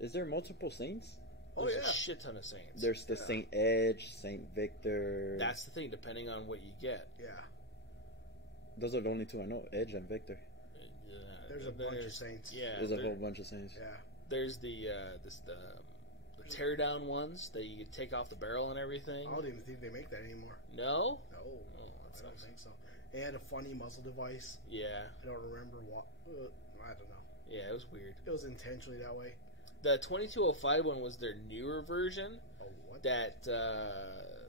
Is there multiple Saints? Oh, There's yeah. a shit ton of Saints. There's the Yeah. Saint Edge, Saint Victor. That's the thing, depending on what you get. Yeah. Those are the only two I know. Edge and Victor. There's a bunch of Saints. Yeah, There's a whole bunch of Saints. Yeah. there's the tear down ones that you could take off the barrel and everything. I don't even think they make that anymore. No? No. Oh, that I don't sucks. think so. They had a funny muzzle device. Yeah, I don't remember what. I don't know. yeah, it was weird. It was intentionally that way. The 2205 one was their newer version. Oh, what? That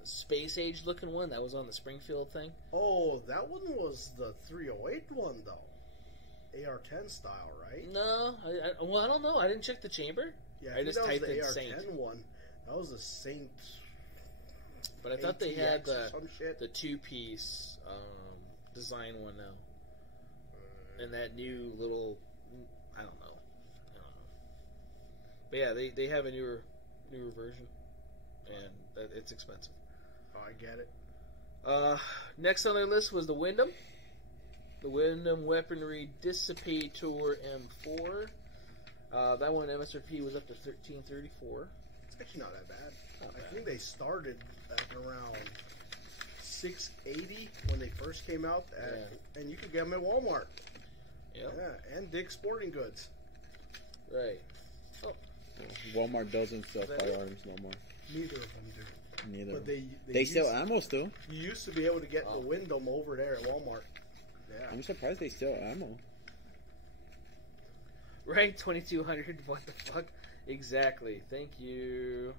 space age looking one that was on the Springfield thing. Oh, that one was the 308 one, though. AR-10 style, right? No, I don't know. I didn't check the chamber. Yeah, I just that was typed the in AR-10 Saint. one. That was the Saint. But I thought they had ATX or some shit. the two-piece design one now. And that new little, I don't know. But yeah, they have a newer version, and it's expensive. Oh, I get it. Next on their list was the Wyndham The Wyndham Weaponry Dissipator M4. That one MSRP was up to $1334. It's actually not that bad. Not I bad. think they started at around $680 when they first came out, and you could get them at Walmart. Yep. Yeah, and Dick's Sporting Goods. Right. Walmart doesn't sell Is that firearms no more. Neither of them do. Neither. But They used, sell ammo still. You used to be able to get Oh. the Wyndham over there at Walmart. Yeah. I'm surprised they sell ammo. Right, 2200. What the fuck? Exactly. Thank you.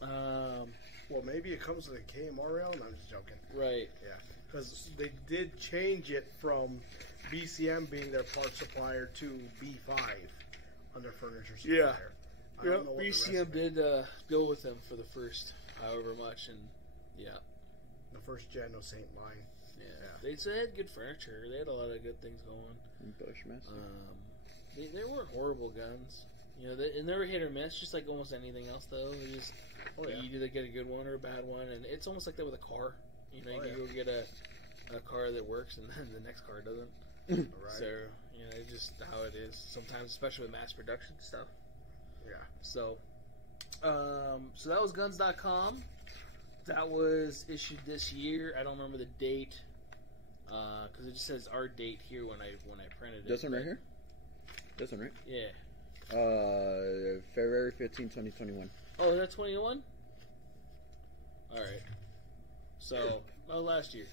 Well, maybe it comes with a KMR rail. No, I'm just joking. Right. Yeah, because they did change it from BCM being their parts supplier to B5 under furniture supplier. Yeah. I don't know what the BCM rest of it- did go with them for the first however much, and yeah. the first gen of Saint Line. They had good furniture. They had a lot of good things going. Bushmaster. They weren't horrible guns. You know, and they were hit or miss, just like almost anything else, though. They just, you either get a good one or a bad one, and it's almost like that with a car. You know, you go get a car that works, and then the next car doesn't. Right. So, you know, it's just how it is sometimes, especially with mass production stuff. Yeah. So, so that was guns.com. That was issued this year. I don't remember the date, because it just says our date here when I printed it. This one right here? This one, right? Yeah. February 15, 2021. Oh, is that 21? Alright. So, last year.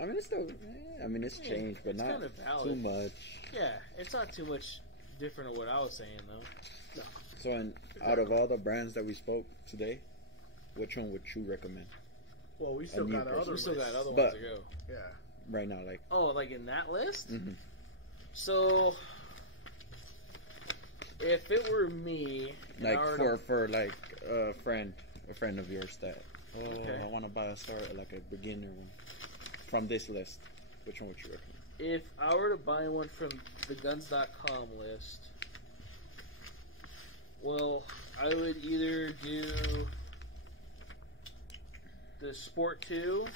I mean, it's still. It's changed, but it's not kind of valid. too much. Yeah, it's not too much different of what I was saying, though. No. So, out of all the brands that we spoke today, which one would you recommend Well, we still new got person. other We still got lists. other But- ones to go. Yeah. right now? Like, Oh, like in that list? mhm. So, if it were me, and like I were to- for like a friend of yours that Okay. I want to buy a start like a beginner one from this list, which one would you recommend? if I were to buy one from the guns.com list, well, I would either do the Sport 2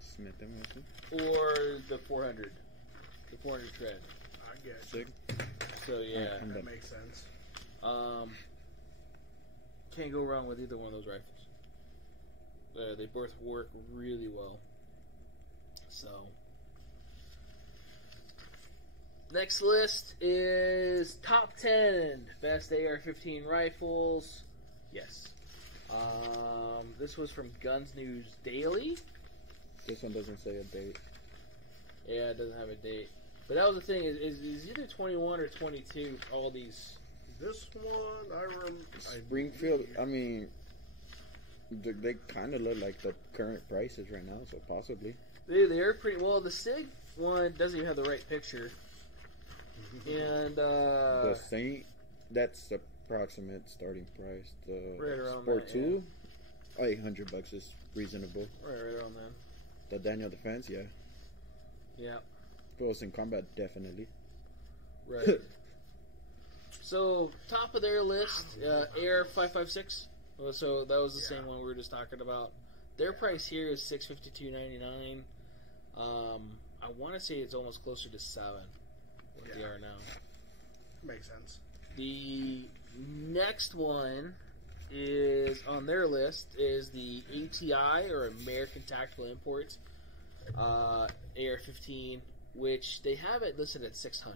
Smith and Wesson. or the 400. The 400 tread. I get it. Sick. So, yeah. I'm That done. makes sense. Can't go wrong with either one of those rifles. They both work really well. So, next list is top 10 best AR-15 rifles. Yes. This was from Guns News Daily. This one doesn't say a date. Yeah, it doesn't have a date. But that was the thing, is either 21 or 22, all these. This one, Springfield. I mean, they kind of look like the current prices right now, so possibly. They are pretty, well, the SIG one doesn't even have the right picture. And, The Saint, that's approximate starting price. The Right around Sport that, 2, $800 is reasonable. right on then. The Daniel Defense, yeah. Yeah, Close in combat, definitely. right. So, top of their list, AR-556. So, that was the same one we were just talking about. Their price here is $652.99. I want to say it's almost closer to $7 what they are now. makes sense. The next one is on their list is the ATI, or American Tactical Imports AR-15, which they have it listed at $600.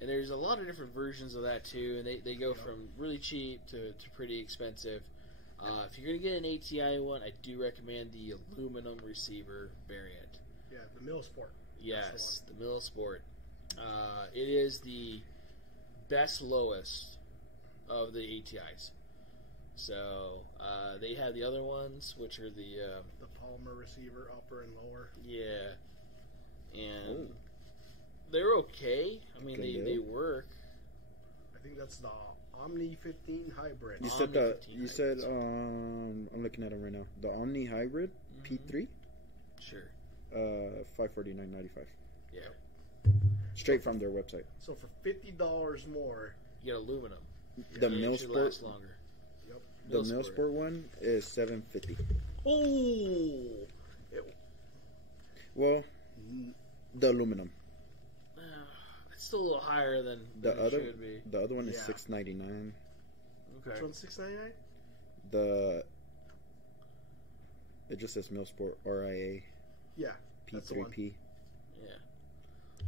And there's a lot of different versions of that too, and they go from really cheap to pretty expensive. If you're going to get an ATI one, I do recommend the aluminum receiver variant. Yeah, the Mill Sport. Yes, the Mill Sport. It is the best lowest of the ATIs. So they have the other ones, which are the polymer receiver, upper and lower. yeah, and they're okay. I mean, they work. I think that's the Omni 15 hybrid. You said I'm looking at them right now. The Omni Hybrid P3, Sure. $549.95. Yeah. Straight from their website. So for $50 more, You get aluminum. The And Mill it should Sport, last longer. the Mill Sport one is $750. Oh, Well, the aluminum. It's still a little higher than The it other should be. the other one is Yeah. $6.99. Okay. Which one's $6.99? It just says Millsport RIA Yeah, that's the one. P3P. Yeah.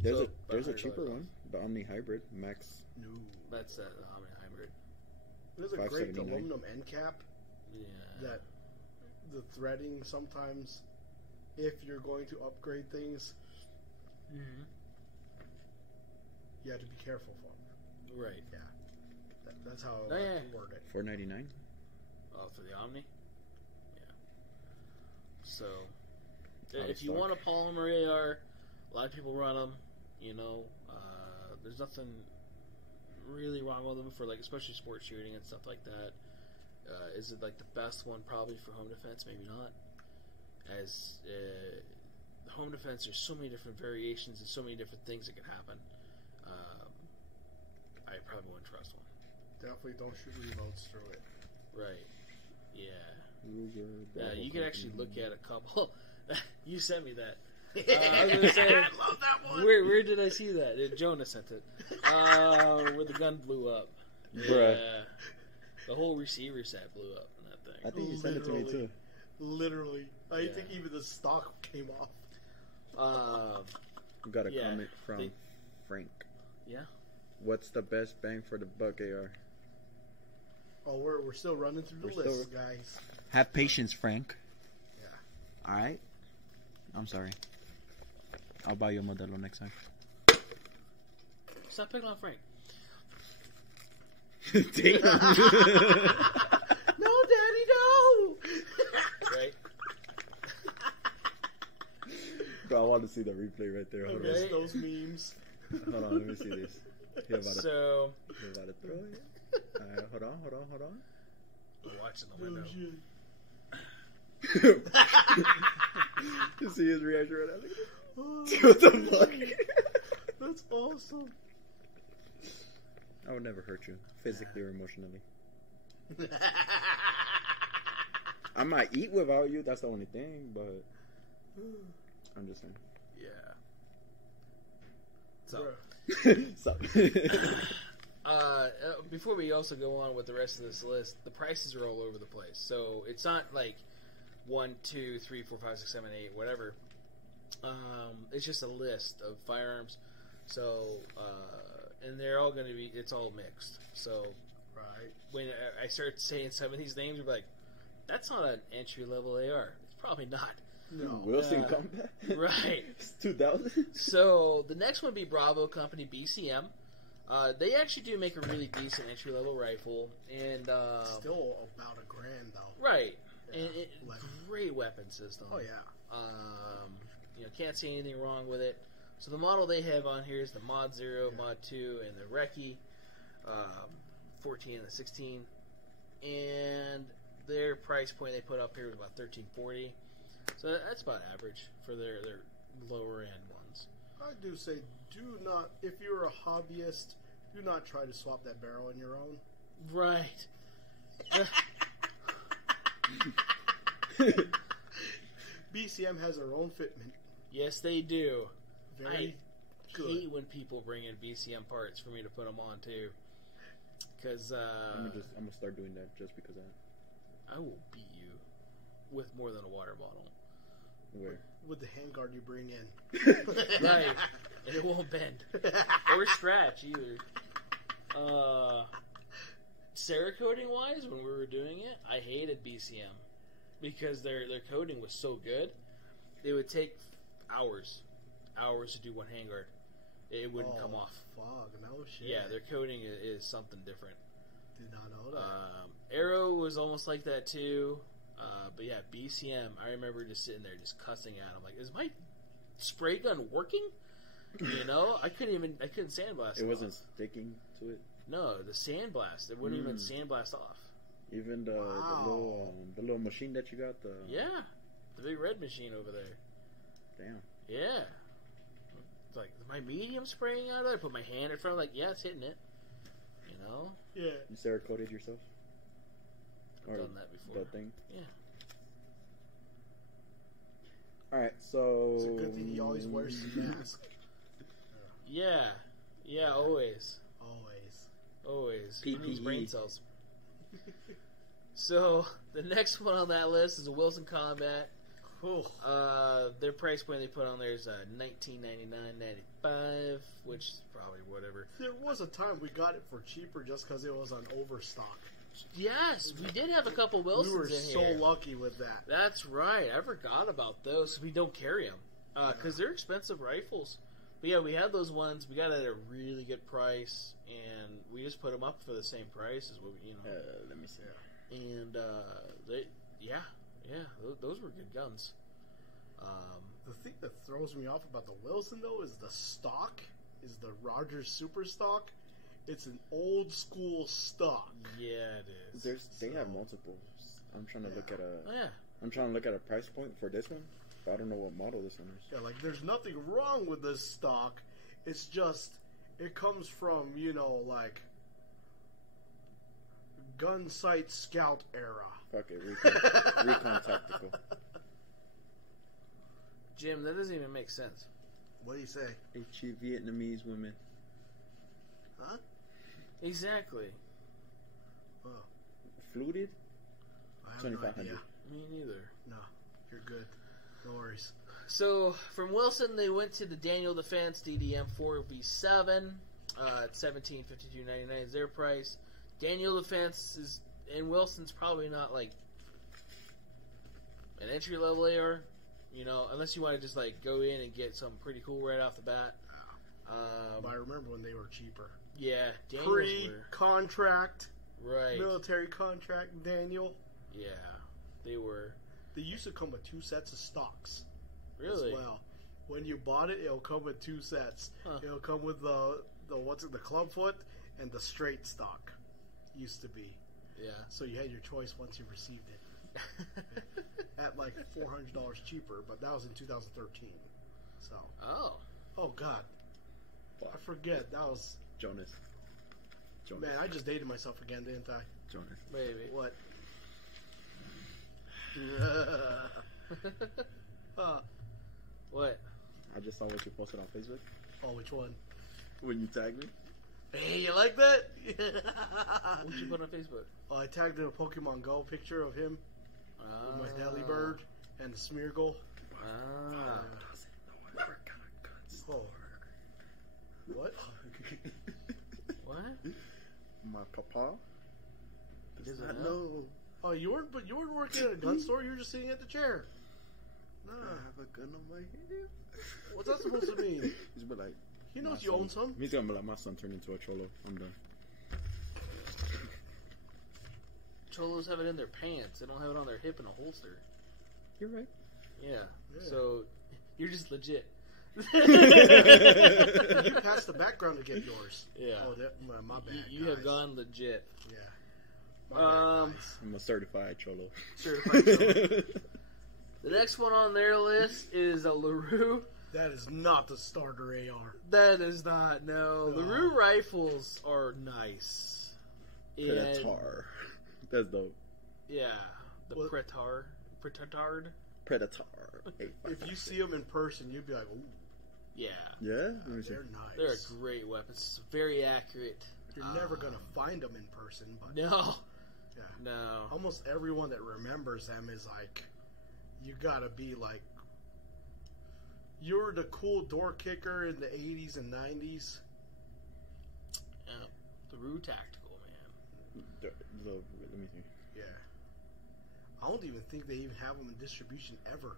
There's So, a $100 cheaper off. one, the Omni Hybrid Max. No. That's the Omni Hybrid. There's a great $5.79. aluminum end cap Yeah. that the threading sometimes, if you're going to upgrade things, Mm-hmm. you have to be careful for. Right. Yeah. That's how I Oh, like yeah. to word it. $4.99. Oh, for the Omni? Yeah. So, Out of if you stock. want a polymer AR, a lot of people run them. You know, there's nothing really wrong with them for, like, especially sport shooting and stuff like that. Is it, like, the best one probably for home defense? Maybe not. As home defense, there's so many different variations and so many different things that can happen. I probably wouldn't trust one. Definitely don't shoot reloads through it. Right. Yeah. Ruger, You can actually look at a couple. You sent me that. I I was gonna say, love that one. where did I see that? Jonah sent it. Where the gun blew up. Bruh. Yeah. The whole receiver set blew up in that I thing. think you sent it to me Literally. too. Literally. I Yeah. think even the stock came off. We got a Yeah, comment from they- Frank. Yeah. What's the best bang for the buck AR? Oh, we're still running through the We're list, still- guys. Have patience, Frank. Yeah. All right. I'm sorry. I'll buy you a Modelo next time. Stop picking on Frank. Damn. No, Daddy, no! Right? Bro, I want to see the replay right there. I Hold miss Right. those memes. on. Hold on. Let me see this. He about to, So, he about to throw it. All right. Hold on. we're watching the Oh, window. shit. You see his reaction right now? Oh, What the fuck? that's awesome. I would never hurt you, physically or emotionally. I might eat without you. That's the only thing, but I'm just saying. Yeah. So, Stop. before we also go on with the rest of this list, the prices are all over the place. So it's not like 1, 2, 3, 4, 5, 6, 7, 8, whatever. It's just a list of firearms. So, and they're all going to be, it's all mixed. So, Right. when I start saying some of these names, you're like, that's not an entry level AR. It's probably not. No. Wilson Combat? Right. It's 2000? So the next one would be Bravo Company BCM. They actually do make a really decent entry level rifle, and Still about $1,000 though. right, Yeah, and like- great weapon system. Oh yeah. Can't see anything wrong with it. So the model they have on here is the Mod 0, Mod 2, and the Recce 14 and the 16, and their price point they put up here was about $13.40. So that's about average for their lower end ones. I do say, do not, if you're a hobbyist, do not try to swap that barrel in your own. Right. BCM has their own fitment. Yes, they do. Very I good. hate when people bring in BCM parts for me to put them on too. Because I'm gonna start doing that just because I will beat you with more than a water bottle. Where? With the handguard you bring in. Right. And it won't bend. Or scratch either. Cerakoting wise, when we were doing it, I hated BCM. Because their coating was so good. It would take hours to do one handguard. It wouldn't come off. Fuck, no shit. Yeah, their coating is something different. Did not know that. Arrow was almost like that too. But yeah, BCM, I remember just sitting there just cussing at him. Like, is my spray gun working? You know, I couldn't sandblast it. It wasn't off. sticking to it. No, the sandblast. It wouldn't even sandblast off. Even the little machine that you got. Yeah, the big red machine over there. Damn. Yeah. It's like, is my medium spraying out of there? I put my hand in front, like, yeah, it's hitting it. You know? Yeah. You Cerakoted yourself? I've done that before. The thing? Yeah. All right, so It's a good thing he always wears his mask. Yeah. Yeah, always. Always. He needs brain cells. So, the next one on that list is a Wilson Combat. Cool. Their price point they put on there is $19.99.95, which is probably whatever. There was a time we got it for cheaper just because it was on overstock. Yes, we did have a couple Wilsons We were in so here. lucky with that. That's right. I forgot about those. We don't carry them because they're expensive rifles. But yeah, we had those ones. We got it at a really good price, and we just put them up for the same price as what we, let me see. And those were good guns. The thing that throws me off about the Wilson, though, is the stock. Is the Rogers Super Stock. It's an old school stock. Yeah, it is. They have multiples. I'm trying to look at Oh, I'm trying to look at a price point for this one, but I don't know what model this one is. Yeah, like there's nothing wrong with this stock. It's just it comes from like gun sight scout era. Fuck it, recon tactical. Jim, that doesn't even make sense. What do you say? HE Vietnamese women. Huh? Exactly. Oh, Fluted? I have no 2500. idea. Me neither. No, you're good. No worries. So, from Wilson, they went to the Daniel Defense DDM 4V7 at $1752.99 is their price. Daniel Defense is, and Wilson's probably not like an entry level AR, unless you want to just like go in and get something pretty cool right off the bat. But I remember when they were cheaper. Yeah, Daniels were Pre-contract, right. military contract, Daniel. Yeah, they were. They used to come with 2 sets of stocks. Really? As well. When you bought it, it'll come with 2 sets. Huh. It'll come with the clubfoot and the straight stock. Used to be. Yeah. So you had your choice once you received it. At like $400 cheaper, but that was in 2013. So. Oh God. I forget. That was. Jonas. Man, I just dated myself again, didn't I? Jonas. Maybe. What? What? I just saw what you posted on Facebook. Oh, which one? When you tagged me. Hey, you like that? What'd you put on Facebook? Oh, I tagged in a Pokemon Go picture of him with my Delibird and the Smeargle. Oh. What? What? My papa does not not know. Oh, you weren't working at a gun store. You were just sitting at the chair. No. I have a gun on my head. What's that supposed to mean? He's be like, He knows my you son- own some. He's gonna be like, my son turned into a cholo. I'm done. Cholos have it in their pants. They don't have it on their hip in a holster. You're right. Yeah. Yeah. So you're just legit. You passed the background to get yours. Yeah. Oh, my bad. You have gone legit. Yeah. My bad, guys. I'm a certified cholo. Certified cholo. The next one on their list is a LaRue. That is not the starter AR. That is not, no. No. LaRue rifles are nice. And- Predator. That's dope. Yeah. The What- Pretard. Predator. If you see them in person, you'd be like, ooh, Yeah. Yeah? Let me see. they're nice. They're a great weapon. It's very accurate. You're never going to find them in person, but No. yeah. No. Almost everyone that remembers them is like, you gotta be like, you're the cool door kicker in the 80s and 90s. Yeah. LaRue Tactical, man. Let me see. Yeah. I don't even think they even have them in distribution ever.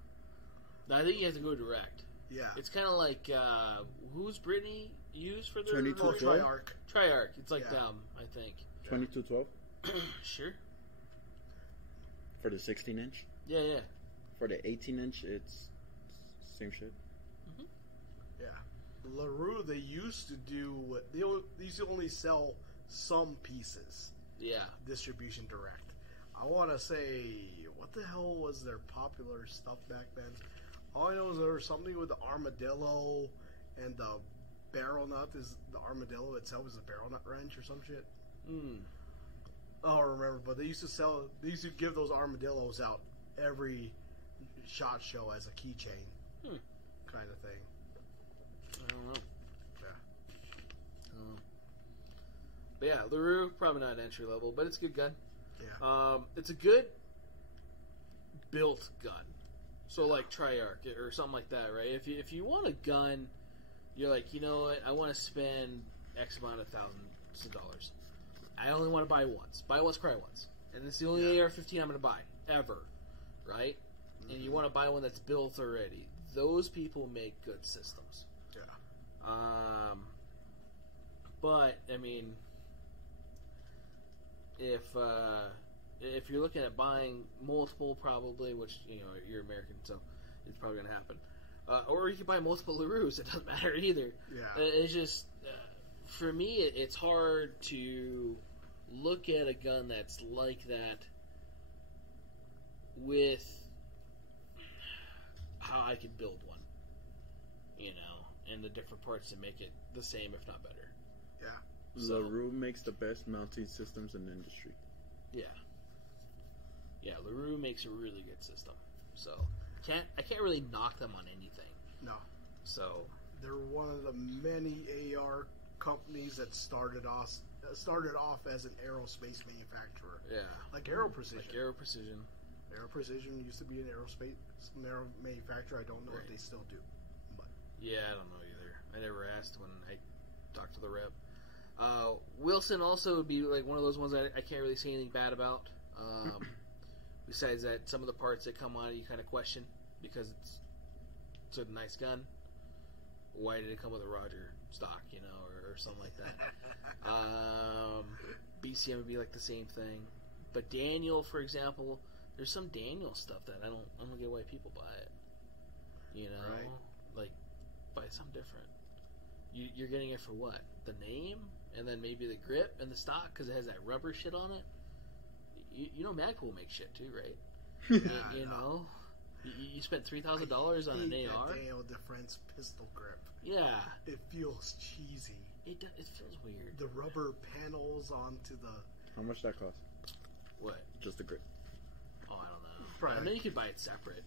No, I think you have to go direct. Yeah. It's kind of like, who's Brittany used for their... 22 Oh, Triarch? Triarch. Triarch. It's like Yeah. them, I think. 2212 Sure. for the 16 inch. Yeah, yeah. For the 18 inch, it's same shit. Yeah. LaRue, they used to do, they used to only sell some pieces. Yeah. Distribution direct. I want to say, what the hell was their popular stuff back then? All I know is there was something with the armadillo and the barrel nut. Is the armadillo itself is a barrel nut wrench or some shit? I don't remember, but they used to give those armadillos out every SHOT Show as a keychain, kind of thing. I don't know. Yeah. But yeah, LaRue, probably not an entry level, but it's a good gun. Yeah. It's a good built gun. So like Triarch or something like that, right? If you want a gun, you're like, you know what? I want to spend X amount of thousands of dollars. I only want to buy once. Buy once, cry once. And it's the only AR-15 I'm going to buy ever, right? And you want to buy one that's built already. Those people make good systems. Yeah. But I mean, if you're looking at buying multiple, probably, which you're American, so it's probably going to happen. Or you can buy multiple LaRues. It doesn't matter either. Yeah. It's just for me, it's hard to look at a gun that's like that with how I could build one, and the different parts to make it the same, if not better. Yeah. So, LaRue makes the best mounting systems in the industry. Yeah. Yeah, LaRue makes a really good system. So I can't really knock them on anything. No. So they're one of the many AR companies that started off as an aerospace manufacturer. Yeah. Like Aero Precision. Aero Precision used to be an aerospace manufacturer. I don't know if they still do. But yeah, I don't know either. I never asked when I talked to the rep. Wilson also would be like one of those ones that I can't really say anything bad about. Besides that, some of the parts that come on it you kind of question because it's a nice gun. Why did it come with a Roger stock, or something like that? BCM would be like the same thing. But Daniel, for example, there's some Daniel stuff that I don't get why people buy it. Right. Like buy something different. You're getting it for what? The name, and then maybe the grip and the stock because it has that rubber shit on it. Magpul makes shit too, right? Yeah, you spent $3,000 on an AR. Daniel Defense pistol grip. Yeah, it feels cheesy. It feels weird. The rubber panels onto the. How much that cost? What? Just the grip. Oh, I don't know. Probably I mean, you could buy it separate.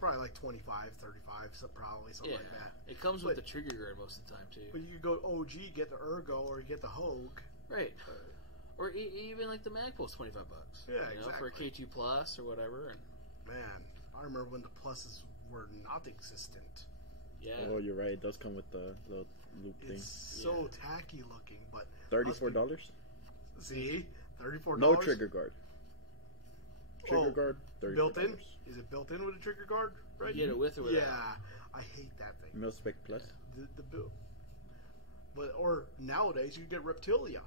Probably like 25, 35, probably something like that. It comes with the trigger guard most of the time too. But you could go OG, get the Ergo, or you get the Hogue. Right. Or even like the Magpul's $25. Yeah, exactly. For a K2 Plus or whatever. And man, I remember when the Pluses were not existent. Yeah. Oh, you're right. It does come with the little loop thing. It's so tacky looking, but $34. See, $34. No trigger guard. Trigger guard. $34. Built in? Is it built in with a trigger guard? Right. You get it with or without. Yeah, I hate that thing. Mil Spec Plus. The build. But or nowadays you get Reptilia,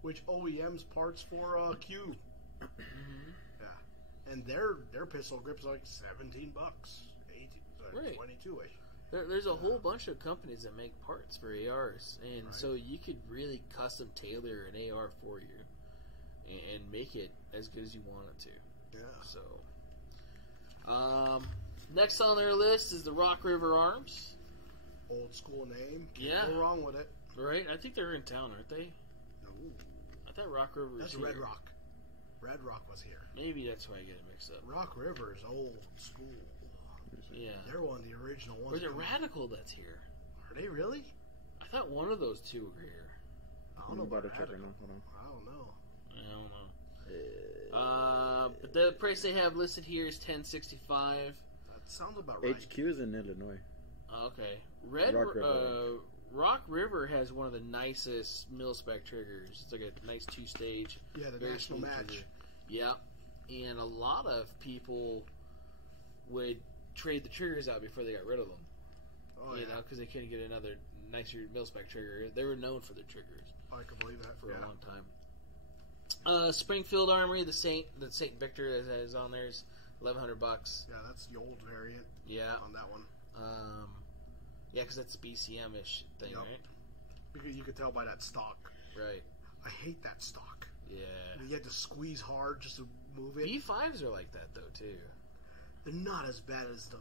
which OEMs parts for Q. Yeah, and their pistol grips like $17, 18, right. 22ish. There's a whole bunch of companies that make parts for ARs, and so you could really custom tailor an AR for you and make it as good as you want it to. Yeah. So, next on their list is the Rock River Arms. Old school name. Can't go wrong with it. Right? I think they're in town, aren't they? No. I thought Rock River was That's here. Red Rock. Red Rock was here. Maybe that's why I get it mixed up. Rock River is old school. Yeah. They're one of the original ones. Or is it Radical that's here? Are they really? I thought one of those two were here. I don't know about check Radical. right now. I don't know. But the price they have listed here is $10.65. That sounds about right. HQ is in Illinois. Okay. Rock River. Rock River has one of the nicest mil-spec triggers. It's like a nice two-stage. Yeah, the national match. Trigger. Yep. And a lot of people would trade the triggers out before they got rid of them. Oh, you know, because they couldn't get another nicer mil-spec trigger. They were known for their triggers. I can believe that for a long time. Springfield Armory, the Saint Victor that is on there is $1,100. Yeah, that's the old variant. Yeah, on that one. Yeah, because that's BCM-ish thing, right? Because you could tell by that stock. Right. I hate that stock. Yeah. You had to squeeze hard just to move it. B5s are like that though too. They're not as bad as the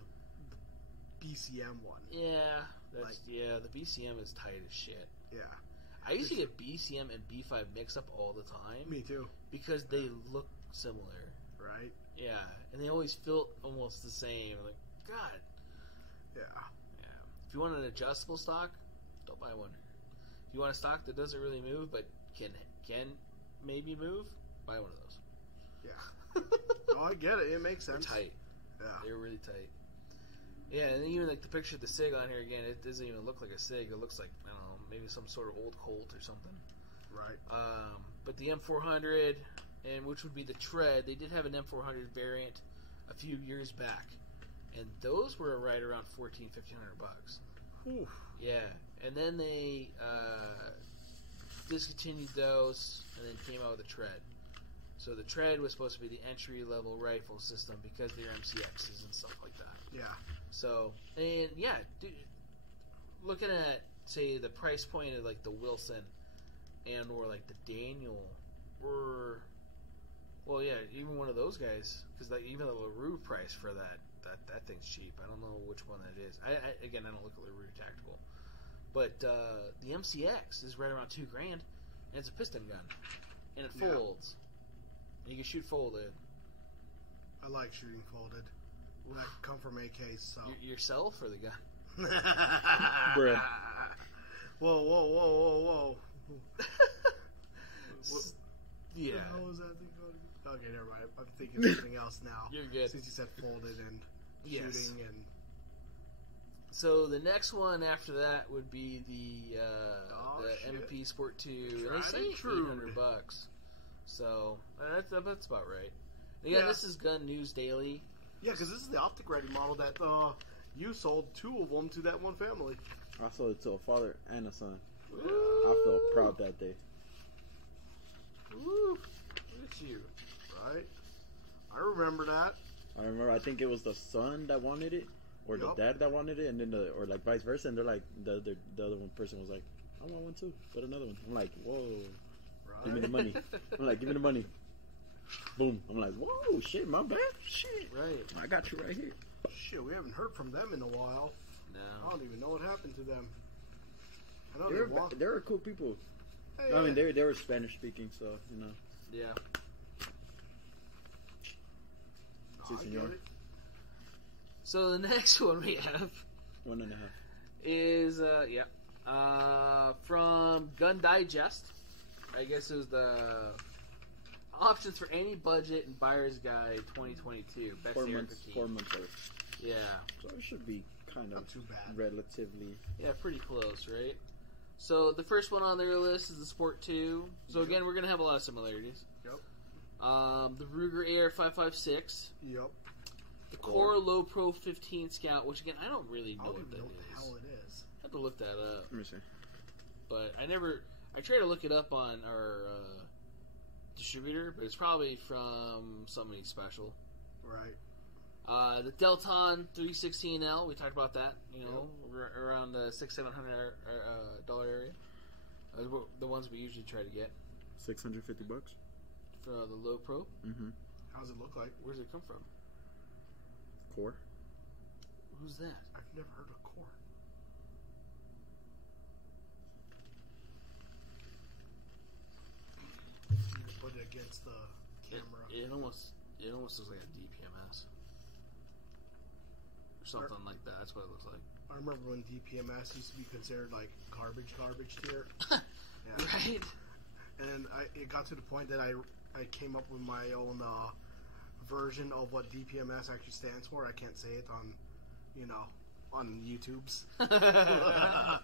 BCM one. Yeah, the BCM is tight as shit. Yeah. I used to get BCM and B5 mixed up all the time. Me too. Because they look similar. Right? Yeah, and they always felt almost the same. Like, God. Yeah. Yeah. If you want an adjustable stock, don't buy one. If you want a stock that doesn't really move but can maybe move, buy one of those. Yeah. Oh, I get it. It makes They're sense. tight. Yeah. They're really tight. Yeah, and even like the picture of the SIG on here again, it doesn't even look like a SIG. It looks like, I don't know, maybe some sort of old Colt or something. Right. But the M400, and which would be the Tread, they did have an M400 variant a few years back, and those were right around $1,400-$1,500. Whew. Yeah, and then they discontinued those, and then came out with the Tread. So the Tread was supposed to be the entry-level rifle system because they're MCXs and stuff like that. Yeah. So, and yeah, dude, looking at, say, the price point of like the Wilson and or like the Daniel, or, well, yeah, even one of those guys, because like even the LaRue price for that thing's cheap. I don't know which one that is. Again, I don't look at LaRue Tactical, but the MCX is right around $2,000, and it's a piston gun, and it folds. You can shoot folded. I like shooting folded. That come from AKs, so. Yourself or the gun? Bruh. Whoa, whoa, whoa, whoa, whoa. Yeah. What the hell was that thing called? Okay, never mind. I'm thinking of something else now. You're good. Since you said folded and Yes. shooting and. So the next one after that would be the shit. MP Sport 2. And Tried they say and true. $800. So that's about right. And again, this is Gun News Daily. Yeah, because this is the optic ready model that you sold 2 of them to that one family. I sold it to a father and a son. Woo! I felt proud that day. Woo! Look at you. Right? I remember that. I remember, I think it was the son that wanted it, or the Yup. dad that wanted it, and then or like vice versa, and they're like, the other one person was like, I want one too, but another one. I'm like, whoa, Right? give me the money. I'm like, give me the money. Boom. I'm like, whoa, shit, my bad. Shit. Right. I got you right here. Shit, we haven't heard from them in a while. I No. don't even know what happened to them. I know They were cool people. Hey, I mean, they were Spanish speaking, so, you know. Yeah. Si, I senor. get it. So the next one we have 1.5. is from Gun Digest. I guess it was the options for any budget and buyer's guide 2022. Best 4 AR-15. months. 4 months old. Yeah, So it should be kind Not of too bad. relatively. yeah, pretty close, right? So the first one on their list is the Sport 2. So again, we're gonna have a lot of similarities. Yep. The Ruger AR-556, Yep. the Core Low Pro 15 Scout, which again I don't really I know don't what even know that what the is. hell it is. I have to look that up. Let me see. But I try to look it up on our distributor, but it's probably from somebody special. Right. The Delton 316L, we talked about that, around the $600-$700 dollar area. The ones we usually try to get $650 for the low pro. Mm-hmm. How does it look like? Where does it come from? Core. Who's that? I've never heard of Core. You can put it against the camera. It almost looks like a DPMS or something like that. That's what it looks like. I remember when DPMS used to be considered like garbage tier. Yeah. Right? And it got to the point that I came up with my own version of what DPMS actually stands for. I can't say it on, on YouTube's. I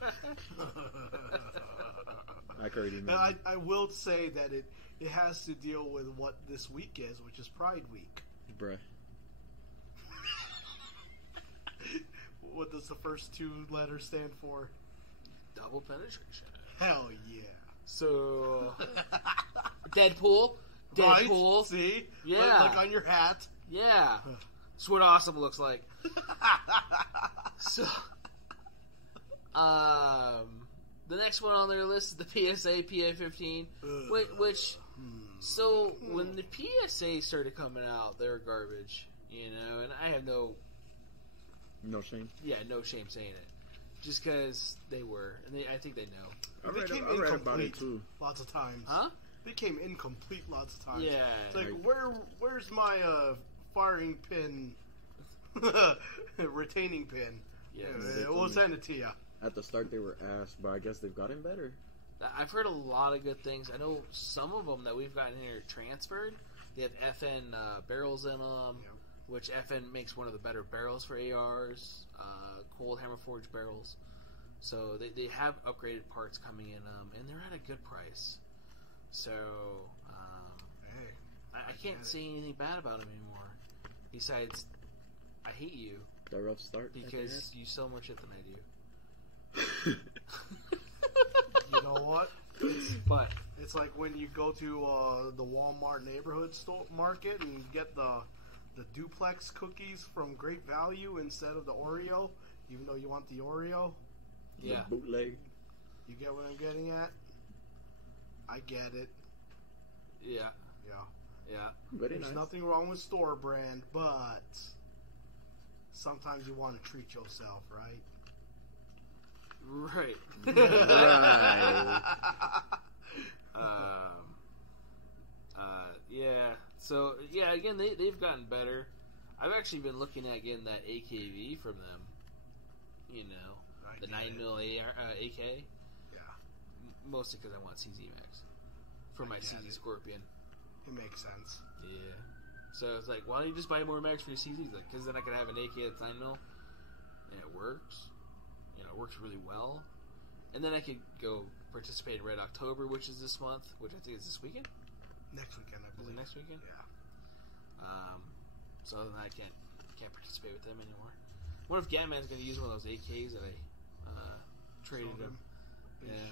already know. And I will say that it has to deal with what this week is, which is Pride Week. Bruh. What does the first 2 letters stand for? Double penetration. Hell yeah. So, Deadpool. Right? See? Yeah. Like on your hat. Yeah. That's what awesome looks like. So, the next one on their list is the PSA PA-15, which so when the PSA started coming out, they were garbage, and I have no shame. no shame saying it, just because they were, and I think they know. I They read came about it incomplete too. lots of times. Huh? They came incomplete lots of times. Yeah. It's like, where's my firing pin, retaining pin? Yeah. We'll send it to you. At the start, they were ass, but I guess they've gotten better. I've heard a lot of good things. I know some of them that we've gotten here transferred. They have FN barrels in them, which FN makes one of the better barrels for ARs, cold hammer forged barrels. So they have upgraded parts coming in, and they're at a good price. So I can't say anything bad about them anymore. Besides, I hate you. The rough start. Because you sell more shit than I do. You know what? It's like when you go to the Walmart neighborhood store market and get the duplex cookies from Great Value instead of the Oreo, even though you want the Oreo. Yeah. The bootleg. You get what I'm getting at? I get it. Yeah. Yeah. Very There's nice. nothing wrong with store brand, but sometimes you want to treat yourself, right? Right. Right. Yeah. So yeah, again they've gotten better. I've actually been looking at getting that AKV from them. You know, the 9mm AK. Yeah. Mostly because I want CZ Max for my CZ Scorpion. It makes sense. Yeah. So it's like, why don't you just buy more mags for your CZs? Like, because then I could have an AK that's 9mm, and it works. You know, it works really well. And then I could go participate in Red October, which is this month, which I think is this weekend. Next weekend, I Is believe. it next weekend? Yeah. So then I can't participate with them anymore. What if Gatman's going to use one of those AKs that I traded Sold him? Yeah.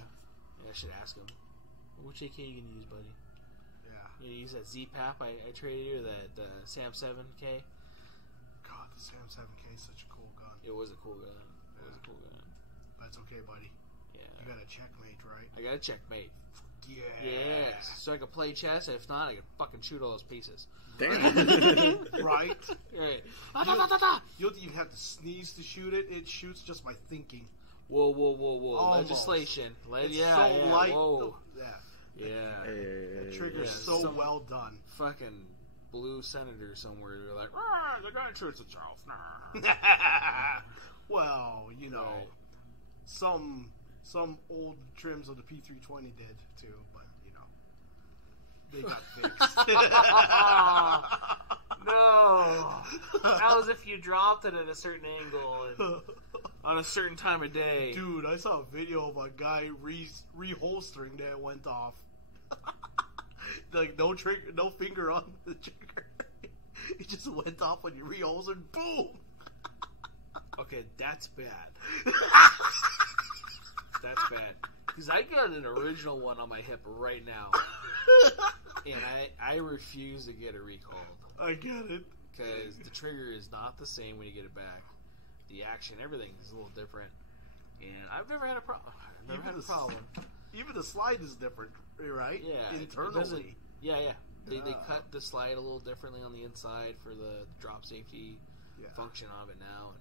I should ask him. Which AK you going to use, buddy? Yeah. You gonna use that Z-Pap I traded you, or that Sam 7K? God, the Sam 7K is such a cool gun. It was a cool gun. It was a cool gun. That's okay, buddy. Yeah. You got a checkmate, right? I got a checkmate. Yeah. Yes. So I can play chess. If not, I can fucking shoot all those pieces. Damn. Right? Right. You don't even have to sneeze to shoot it. It shoots just by thinking. Whoa. Almost. Legislation. It's so light. Whoa. Yeah. Yeah. The trigger's Yeah. so well done. Fucking blue senator somewhere. They're like, the guy shoots himself. Well, you know, Right. some old trims of the P320 did too, but you know, they got fixed. No. That was if you dropped it at a certain angle and on a certain time of day. Dude, I saw a video of a guy reholstering that went off. Like no trigger, no finger on the trigger. It just went off when you reholstered. Boom. Okay, that's bad. That's bad. Because I got an original one on my hip right now, and I refuse to get it recalled. I get it. Because the trigger is not the same when you get it back. The action, everything is a little different. And I've never had a problem. Even the slide is different, right? Yeah. Internally. Yeah. They cut the slide a little differently on the inside for the drop safety function of it now. And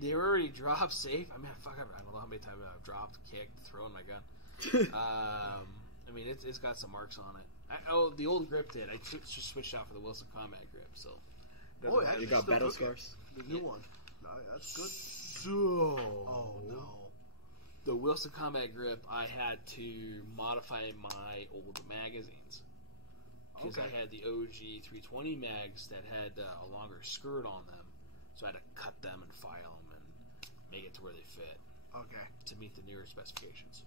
they were already drop safe. I mean, I don't know how many times I've dropped, kicked, thrown my gun. I mean, it's got some marks on it. The old grip did. I just switched out for the Wilson Combat grip, so. Oh, yeah, You got battle scars? The new one. No, that's good. So. Oh, no. The Wilson Combat grip, I had to modify my old magazines. Because I had the OG 320 mags that had a longer skirt on them. So I had to cut them and file them and make it to where they fit. Okay. To meet the newer specifications.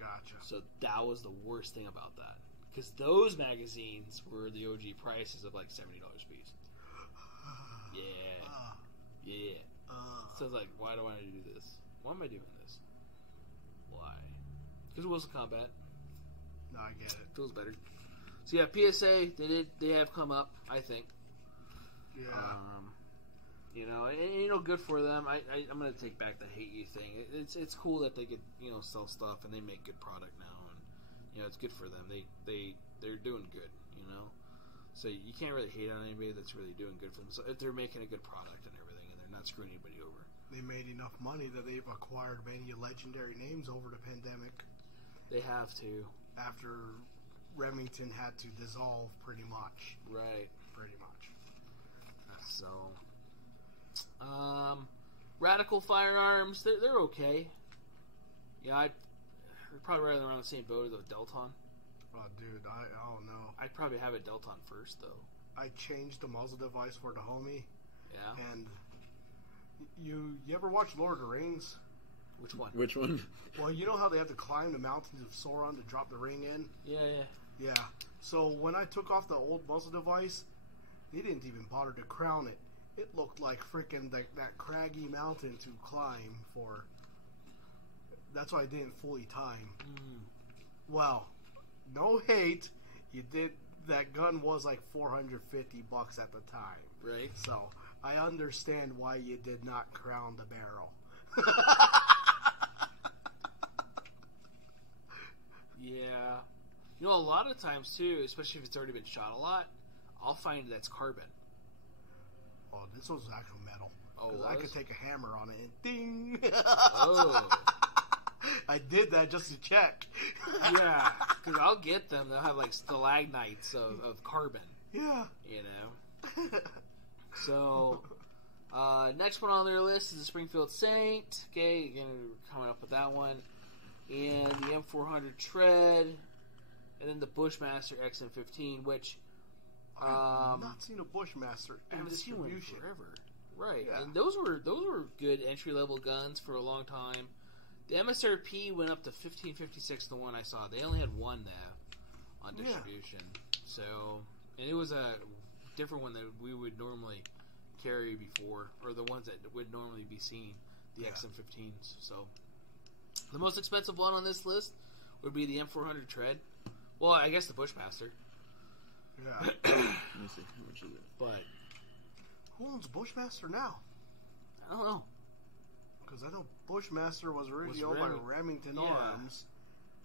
Gotcha. So that was the worst thing about that. Because those magazines were the OG prices of like $70 a piece. Yeah. So I was like, why do I do this? Why am I doing this? Why? Because Wilson Combat. No, I get it. Feels better. So yeah, PSA, they have come up, I think. Yeah. And good for them. I'm gonna take back the hate you thing. It's cool that they could sell stuff and they make good product now, and it's good for them. They're doing good, So you can't really hate on anybody that's really doing good for them. So if they're making a good product and everything, and they're not screwing anybody over, they made enough money that they've acquired many legendary names over the pandemic. They have to. after Remington had to dissolve pretty much. Right. Pretty much. So, Radical firearms, they're okay. Yeah, I'd probably rather run on the same boat as a Delton. Oh, dude, I don't know. I'd probably have a Delton first, though. I changed the muzzle device for the homie. Yeah. And you ever watch Lord of the Rings? Which one? Which one? Well, you know how they have to climb the mountains of Sauron to drop the ring in? Yeah. Yeah. So when I took off the old muzzle device, they didn't even bother to crown it. It looked like freaking that craggy mountain to climb for. That's why I didn't fully time. Well, no hate. You did. That gun was like $450 at the time. Right. So I understand why you did not crown the barrel. Yeah. You know, a lot of times, too, especially if it's already been shot a lot, I'll find that's carbon. Oh, this was actual metal. Oh, I could take a hammer on it and ding. Oh. I did that just to check. Yeah, because I'll get them. They'll have, like, stalagmites of carbon. Yeah. You know? So, next one on their list is the Springfield Saint. Okay, again, we're coming up with that one. And the M400 Tread. And then the Bushmaster XM15, which... I've not seen a Bushmaster I in haven't seen one distribution. forever. Right. Yeah. And those were good entry-level guns for a long time. The MSRP went up to $15.56, the one I saw. They only had one there on distribution. So, and it was a different one that we would normally carry before, or the ones that would normally be seen, the XM15s. So, the most expensive one on this list would be the M400 Tread. Well, I guess the Bushmaster. Yeah. Let me see. How much is it? But who owns Bushmaster now? I don't know. Because I know Bushmaster was originally owned by Remington Arms,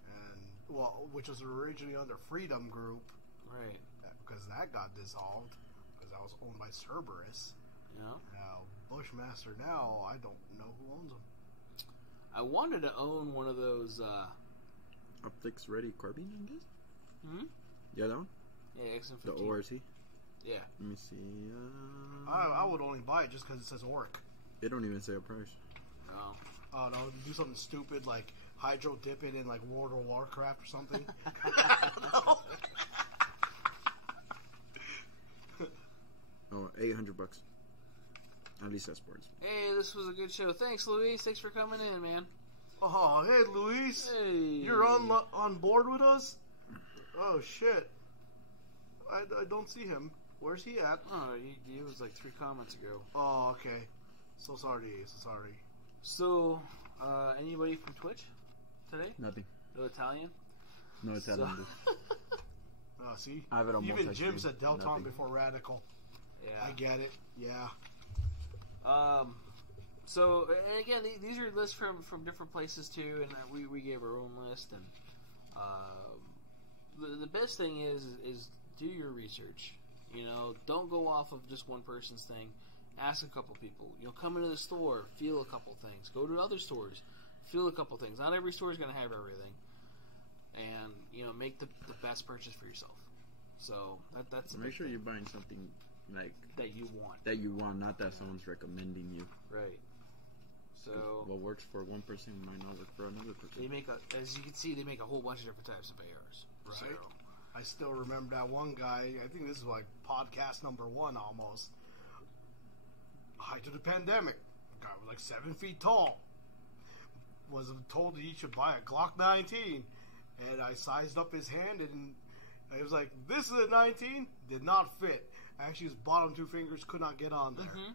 and which was originally under Freedom Group. Right. Because that got dissolved. Because that was owned by Cerberus. Yeah. Now Bushmaster now, I don't know who owns them. I wanted to own one of those. Optics Ready Carbine, I guess? Hmm? Yeah, that one? Yeah, XM15. The ORT? Yeah. Let me see. I would only buy it just because it says Orc. They don't even say a price. Oh. Oh, no, do something stupid like hydro dip it in like World of Warcraft or something. Oh, $800. At least that's sports. Hey, this was a good show. Thanks, Luis. Thanks for coming in, man. Oh, hey, Luis. Hey. You're on board with us? Oh, shit. I don't see him. Where's he at? Oh, he was like 3 comments ago. Oh, okay. So sorry. So, anybody from Twitch today? Nothing. No Italian? No Italian. See? I have it on even Jim multi-screen. said Delton Nothing. before Radical. Yeah. I get it. Yeah. So, and again, these are lists from different places too, and we gave our own list. And the best thing is do your research. You know, don't go off of just one person's thing. Ask a couple people. You know, come into the store, feel a couple things. Go to other stores, feel a couple things. Not every store is going to have everything, and you know, make the best purchase for yourself. So that's Make sure you're buying something like that you want. That you want, not that someone's recommending you. Right. So what works for one person might not work for another person. They make as you can see, they make a whole bunch of different types of ARs. Right. So, I still remember that one guy. I think this is like podcast number 1 almost. Height of the pandemic. The guy was like 7 feet tall. Was told that he should buy a Glock 19, and I sized up his hand, and he was like, "This is a 19." Did not fit. Actually, his bottom 2 fingers could not get on there. Mm-hmm.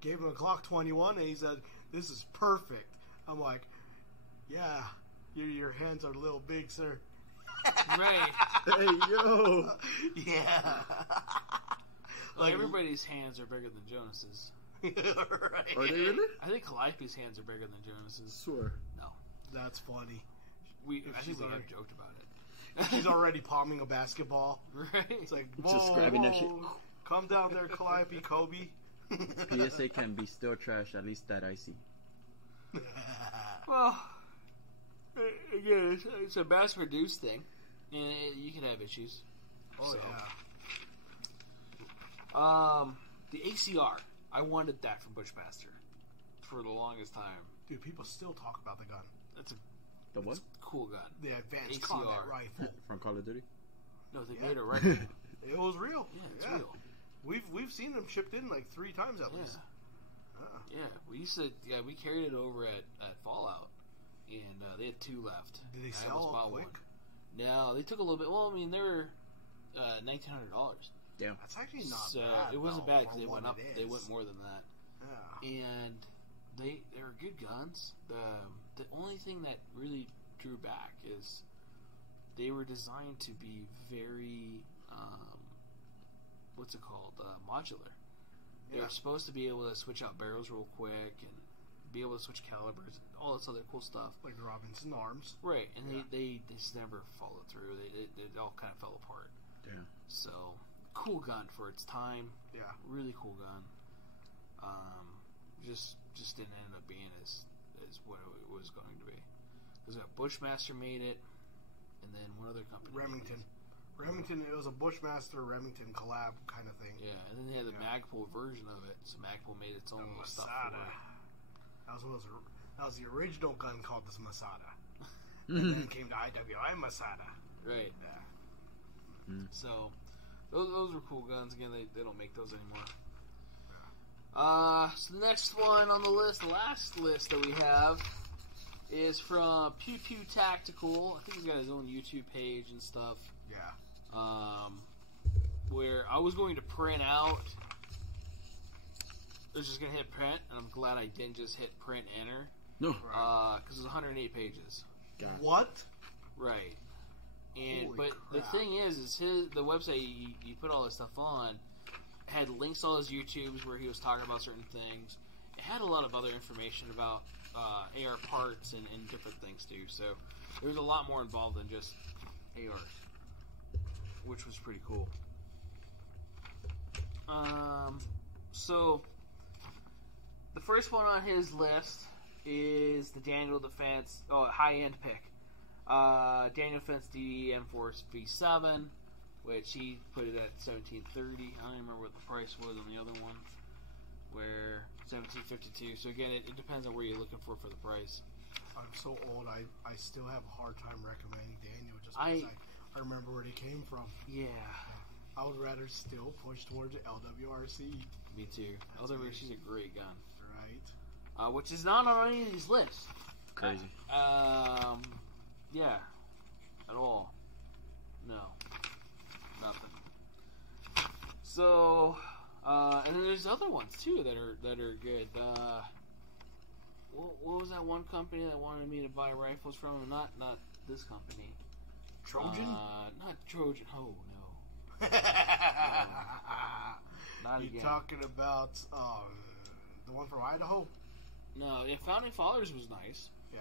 Gave him a Glock 21, and he said, "This is perfect." I'm like, "Yeah, your hands are a little big, sir." right. Hey, yo! Yeah. Like everybody's hands are bigger than Jonas's. Right. Are they really? I think Calliope's hands are bigger than Jonas's. Swear. No, That's funny. I think we have joked about it. She's already palming a basketball. Right. It's like, Just grabbing that shit. Come down there, Calliope, Kobe. PSA can be still trash, at least that I see. Well, again, it's a mass-produced thing. And you can have issues. Oh So. yeah. The ACR. I wanted that from Bushmaster for the longest time. Dude, people still talk about the gun. That's a The what? cool gun. The advanced ACR. combat rifle. From Call of Duty? No, they Yeah. made it right. It was real. Yeah, it's Yeah. real. We've seen them shipped in like 3 times at Yeah. least. Yeah, we used to. Yeah, we carried it over at Fallout, and they had 2 left. Did they I almost sell bought quick? one. No, they took a little bit. Well, I mean, they were $1,900. Yeah. That's actually not So bad. it wasn't though, bad for because they what went up. it They is. went more than that, Yeah. and they were good guns. The only thing that really drew back is they were designed to be very what's it called, modular. They Yeah. were supposed to be able to switch out barrels real quick and be able to switch calibers and all this other cool stuff. Like the Robinson Arms. Right, and Yeah. they just never followed through. It all kind of fell apart. Yeah. So, cool gun for its time. Yeah. Really cool gun. Just didn't end up being as what it was going to be. Because Bushmaster made it, and then one other company. made Remington. it. Remington, it was a Bushmaster Remington collab kind of thing. Yeah, and then they had the Yeah. Magpul version of it. So Magpul made its The own little stuff Masada. for it. That was the original gun called the Masada. And then it came to IWI Masada. Right. Yeah. So, those were cool guns. Again, they don't make those anymore. So the next one on the list, the last list that we have, is from Pew Pew Tactical. I think he's got his own YouTube page and stuff. Yeah. Where I was going to print out. I was just going to hit print, and I'm glad I didn't just hit print enter. No. Because it's 108 pages. God. What? Right. And Holy but the crap. thing is the website you put all this stuff on had links to all his YouTubes where he was talking about certain things. It had a lot of other information about AR parts and different things too. So there was a lot more involved than just ARs, which was pretty cool. So the first one on his list is the Daniel Defense high-end pick. Daniel Defense DM4 V7, which he put it at $1,730. I don't even remember what the price was on the other one, where $1,752. So again, it depends on where you're looking for the price. I'm so old, I still have a hard time recommending Daniel just because I remember where he came from. Yeah, I would rather still push towards the LWRC. me too. LWRC is a great gun, Right? which is not on any of these lists. Crazy. Yeah, at all. No, nothing. So, and then there's other ones too that are good. What was that one company that wanted me to buy rifles from? Not this company. Trojan? Not Trojan. Oh no. Not You again. talking about the one from Idaho? No, yeah, Founding Fathers was nice. Yeah.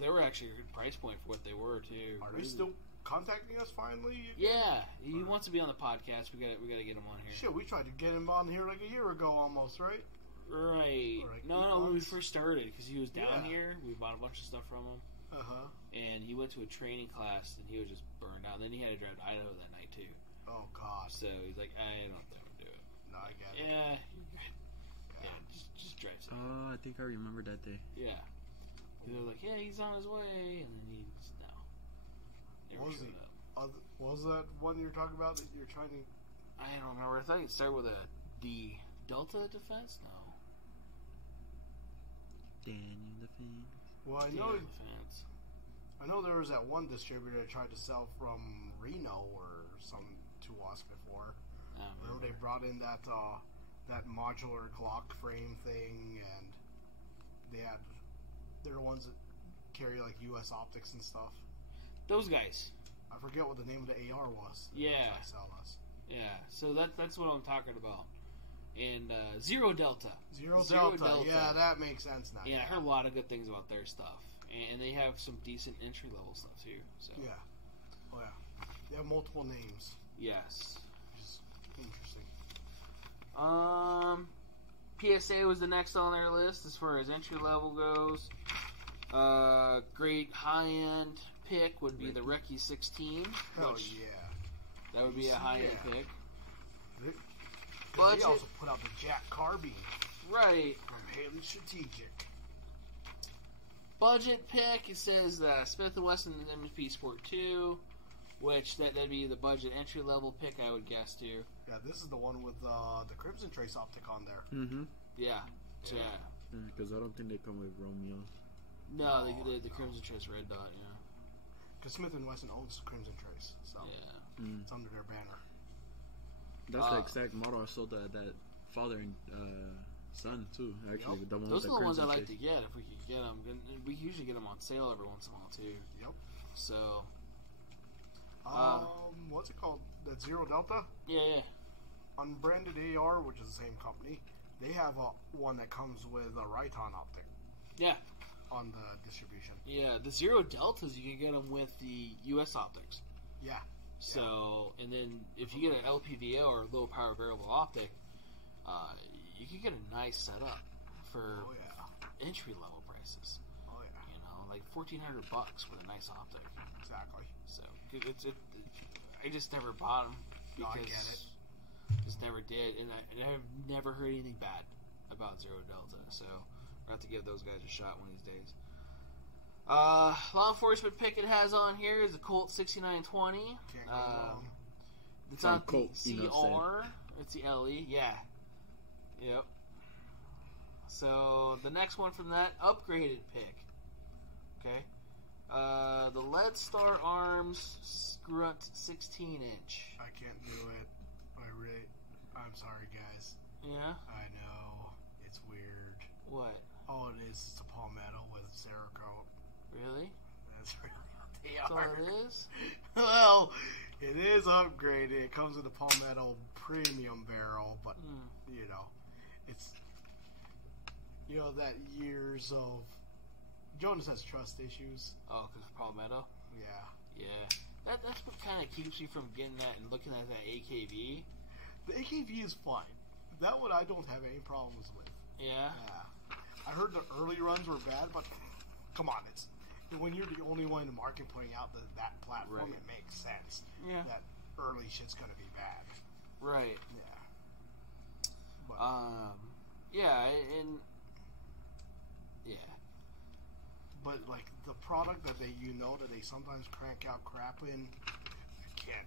They were actually a good price point for what they were too. Are they still contacting us finally? Yeah, he wants to be on the podcast. We got to get him on here. Shit, we tried to get him on here like a year ago almost, right? Right. Or like No, 8 when we months. first started, because he was down Yeah. here. We bought a bunch of stuff from him, Uh-huh. and he went to a training class, and he was just burned out. Then he had to drive to Idaho that night too. Oh, God. So he's like, I don't think I'm do it. No, I get it. Yeah, you're good. Yeah, just drive safe. Oh, I think I remember that day. Yeah. They were like, yeah, he's on his way, and then he just no. Never What was showed it? up. What was that one you're talking about that you're trying to... I don't remember. I thought it started with a D. Delta Defense? No. Daniel Defense. Well, I Delta know Defense. I know there was that one distributor that tried to sell from Reno or some to us before. I don't Remember they remember. brought in that modular Glock frame thing, and they're the ones that carry like U.S. optics and stuff. Those guys. I forget what the name of the AR was. Yeah. They tried to sell us. Yeah, so that's what I'm talking about. And Zero Delta. Zero Delta. Delta. Yeah, that makes sense now. Yeah, I heard a lot of good things about their stuff. And they have some decent entry level stuff too. So Yeah. Oh yeah. They have multiple names. yes. Which is interesting. PSA was the next on their list as far as entry level goes. Great high end pick would be the Recce 16. Hell which yeah. That would be a high-end pick. They also put out the Jack carbine. Right. From Haley Strategic. Budget pick, it says Smith & Wesson MSP Sport 2, which that'd be the budget entry-level pick, I would guess, too. Yeah, this is the one with the Crimson Trace optic on there. Mm-hmm. Yeah. Because I don't think they come with Romeo. No, the Crimson Trace red dot, yeah. Because Smith & Wesson owns Crimson Trace, so it's under their banner. That's the exact model I sold that father and son, too, actually. Yep. The one Those with are the ones I Crimson like Trace. to get, if we could get them. We usually get them on sale every once in a while, too. Yep. So... what's it called? That Zero Delta? Yeah. Unbranded AR, which is the same company, they have one that comes with a Rayton optic. Yeah. On the distribution. Yeah, the Zero Deltas, you can get them with the US optics. Yeah. So, and then if you get an LPVO or low power variable optic, you can get a nice setup for entry level prices. Oh yeah. You know, like $1,400 with a nice optic. Exactly. So I just never bought them because I get it. Just never did, and I've never heard anything bad about Zero Delta. So we'll have to give those guys a shot one of these days. Law enforcement pick it has on here is a Colt 6920. Can't go wrong. It's on Colt, CR. It's the LE. Yeah. Yep. So the next one from that upgraded pick. Okay. The Lead Star Arms Grunt 16-inch. I can't do it. I'm sorry, guys. Yeah? I know. It's weird. What? Oh, it is. It's a palmetto with Cerakote. Really? That's really what they That's are. all it is? Well, it is upgraded. It comes with a palmetto premium barrel, but, you know, it's, you know, that years of... Jonas has trust issues. Oh, because of Palmetto? Yeah. Yeah. That's what kind of keeps me from getting that and looking at that AKV. The AKV is fine. That one I don't have any problems with. Yeah? Yeah. I heard the early runs were bad, but come on, it's when you're the only one in the market putting out that platform, it makes sense. Yeah. That early shit's gonna be bad. Right. Yeah. But, yeah, and yeah. But like the product that they that they sometimes crank out crap in, I can't.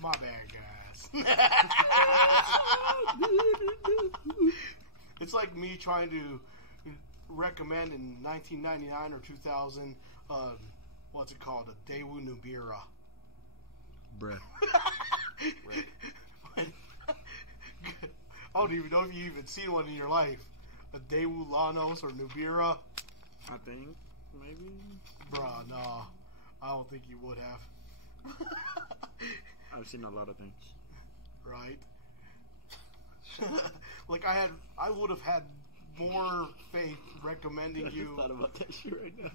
My bad, guys. It's like me trying to recommend in 1999 or 2000, what's it called? A Daewoo Nubira. Bruh. I don't even know if you even seen one in your life. A Daewoo Lanos or Nubira. I think, maybe. Bruh, no. I don't think you would have. I've seen a lot of things. Right? Like I would have had more faith recommending you. I thought about that shit right now.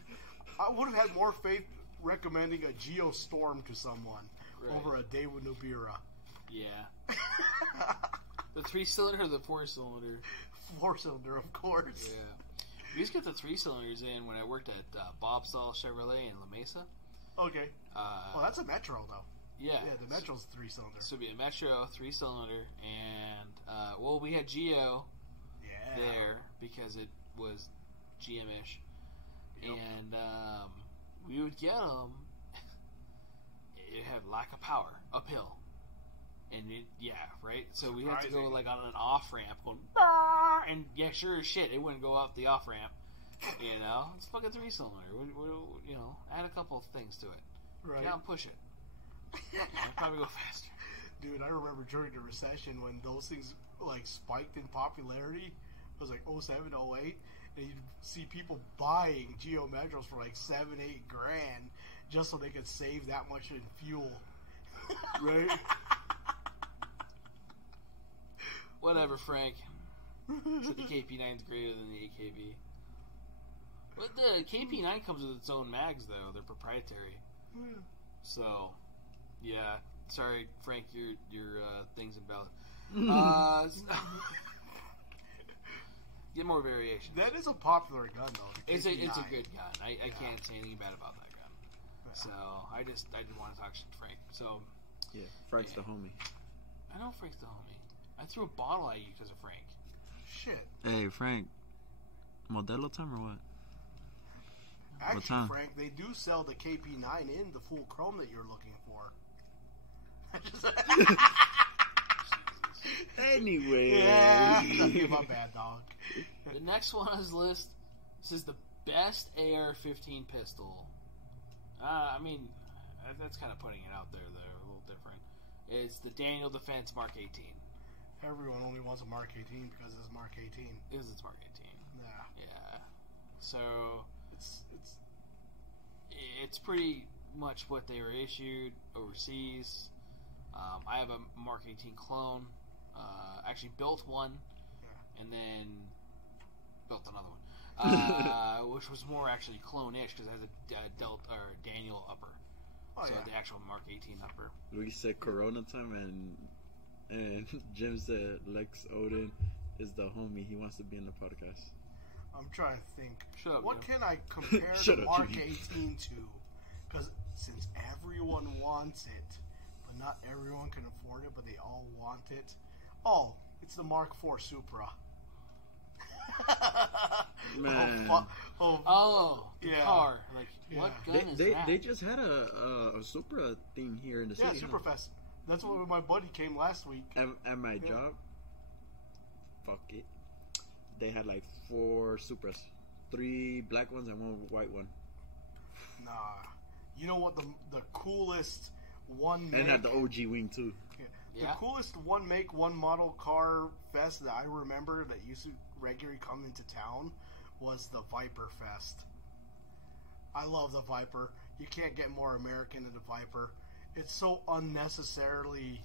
I would have had more faith recommending a Geostorm to someone over a Daewoo Nubira. Yeah. The 3-cylinder or the 4-cylinder? 4-cylinder, of course. Yeah. We used to get the 3-cylinders in when I worked at Bob Stahl Chevrolet in La Mesa. Okay. Oh, that's a Metro, though. Yeah. Yeah, the Metro's 3-cylinder. So it'd be a Metro 3-cylinder, and well, we had Geo there because it was GM-ish, and we would get them. It had lack of power uphill, and right. So we had to go like on an off ramp, going, and sure as shit, it wouldn't go up the off ramp. You know, it's a fucking 3-cylinder. You know, add a couple of things to it. Right. Get out and push it. I'd probably go faster. Dude, I remember during the recession when those things like spiked in popularity. It was like 07, 08, and you'd see people buying Geo Metros for like 7-8 grand just so they could save that much in fuel. Right? Whatever, Frank. So the KP9 is greater than the AKV. But the KP9 comes with its own mags, though. They're proprietary. So, yeah. Sorry, Frank, your thing's invalid. get more variation. That is a popular gun, though. It's a KP9. good gun. I can't say anything bad about that gun. Yeah. So I didn't want to talk shit to Frank. So Yeah, Frank's the homie. I know Frank's the homie. I threw a bottle at you because of Frank. Shit. Hey, Frank. Modelo time or what? Actually, time? Frank, they do sell the KP9 in the full chrome that you're looking for. Anyway. Yeah. My bad, dog. The next one on his list says the best AR-15 pistol. I mean, that's kind of putting it out there. They're a little different. It's the Daniel Defense Mark 18. Everyone only wants a Mark 18 because it's Mark 18. Because it's Mark 18. Yeah. So it's pretty much what they were issued overseas. I have a Mark 18 clone. Actually built one, and then built another one, which was more actually clone-ish because it has a Delta or Daniel upper. So the actual Mark 18 upper. We said Corona time, and Jim said Lex Odin is the homie. He wants to be in the podcast. I'm trying to think. Shut up, what Jim. can I compare Shut the up, Mark Jimmy. 18 to? Because since everyone wants it, but not everyone can afford it, but they all want it. Oh, it's the Mark IV Supra. Man. The yeah. car. Like, Yeah. what gun is that? They just had a Supra thing here in the Yeah, city. Superfest. That's what my buddy came last week. At my job, fuck it. They had like 4 Supras, 3 black ones and 1 white one. Nah. You know what the coolest one And had the OG wing too. The coolest one make, one model car fest that I remember that used to regularly come into town was the Viper Fest. I love the Viper. You can't get more American than the Viper. It's so unnecessarily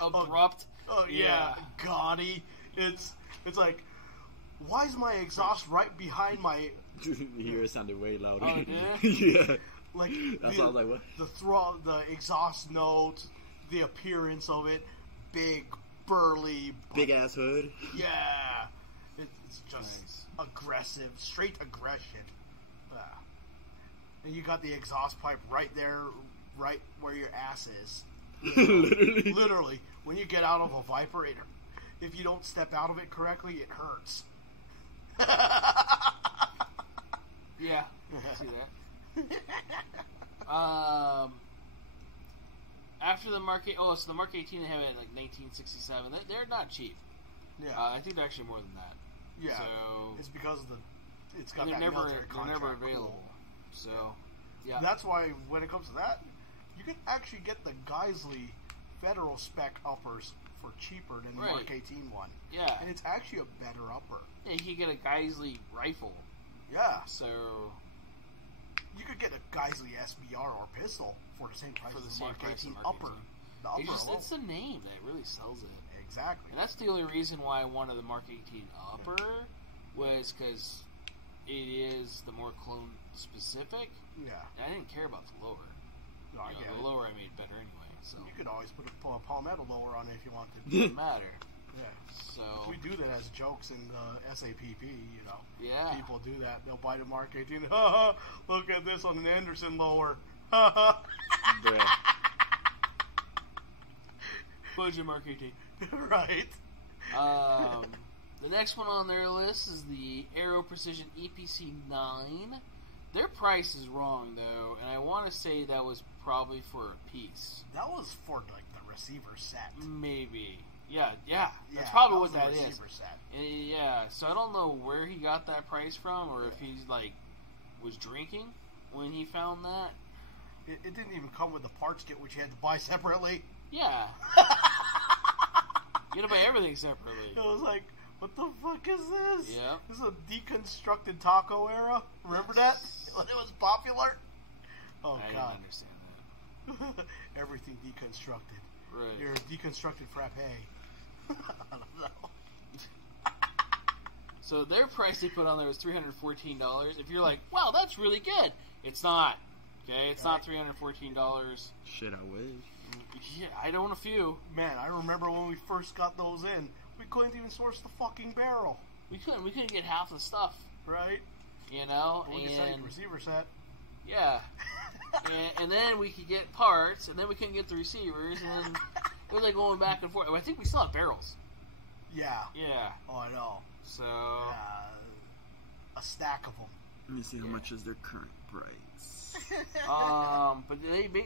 Abrupt. Oh yeah, gaudy. It's like, why is my exhaust right behind my? Here it sounded way louder. Oh, did Yeah. Like That's all I was like, what? the exhaust note, the appearance of it, big, burly, Big ass hood. Yeah, it's just aggressive, straight aggression. And you got the exhaust pipe right there, right where your ass is. Literally, when you get out of a Viper, if you don't step out of it correctly, it hurts. Yeah, I see that. After the Mark, so the Mark 18 they have it in like 1967. They're not cheap. Yeah, I think they're actually more than that. Yeah, so it's because of it's got they're that never military contract. never available. So yeah, That's why when it comes to that, you can actually get the Geisley Federal spec uppers for cheaper than the Mark 18 one. Yeah, and it's actually a better upper. Yeah, you can get a Geisley rifle. Yeah, so you could get a Geisley SBR or pistol for the same price as the Mark 18 upper. The upper it's the name that really sells it. Exactly. And that's the only reason why I wanted the Mark 18 upper was because it is the more clone specific. Yeah. And I didn't care about the lower. No, the lower I made better anyway. So you could always put a palmetto lower on it if you wanted. Doesn't matter. Yeah. So we do that as jokes in the SAPP. You know. Yeah. People do that. They'll buy the Mark 18. Ha ha! Look at this on an Anderson lower. Ha ha! Budget Mark 18. Right. The next one on their list is the Aero Precision EPC 9. Their price is wrong though, and I want to say that was probably for a piece. That was for like the receiver set. Maybe. Yeah. That's probably what that is. Receiver set. Yeah. So I don't know where he got that price from, or if he's like was drinking when he found that. It didn't even come with the parts kit, which you had to buy separately. Yeah. You gotta buy everything separately. It was like, what the fuck is this? Yeah. This is a deconstructed taco era. Remember that? When it was popular? Oh, I God. didn't understand that. Everything deconstructed. Right. You're a deconstructed frappe. I don't know. So their price they put on there was $314. If you're like, wow, that's really good. It's not. Okay? It's not $314. Shit, I wish. Yeah, I own a few. Man, I remember when we first got those in, we couldn't even source the fucking barrel. we couldn't get half the stuff, Right. you know. But we can send you the receiver set. Yeah, and then we could get parts, and then we couldn't get the receivers, and then it was like going back and forth. I think we still have barrels. Yeah. Yeah. Oh, I know. So. A stack of them. Let me see how much is their current price. But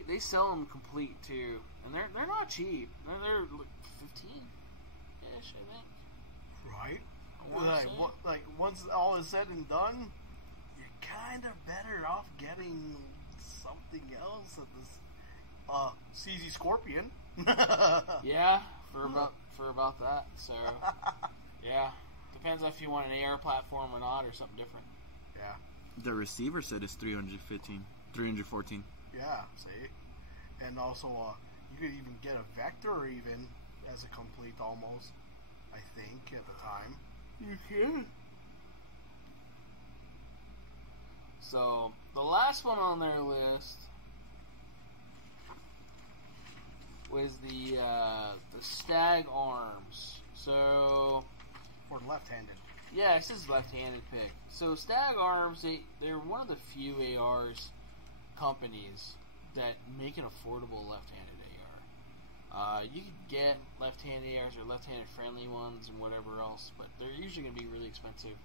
they sell them complete too, and they're not cheap. They're like 15-ish, I think. Right. Like once all is said and done, you're kind of better off getting something else at this CZ Scorpion. Yeah, for about that. So yeah, depends if you want an AR platform or not, or something different. Yeah. The receiver set is 314. Yeah. See, and also you could even get a Vector even as a complete almost. I think at the time. You can. So the last one on their list was the Stag Arms. So For left-handed. yeah, it says left-handed pick. So Stag Arms, they're one of the few ARs companies that make an affordable left-handed AR. You can get left-handed ARs or left-handed friendly ones and whatever else, but they're usually going to be really expensive.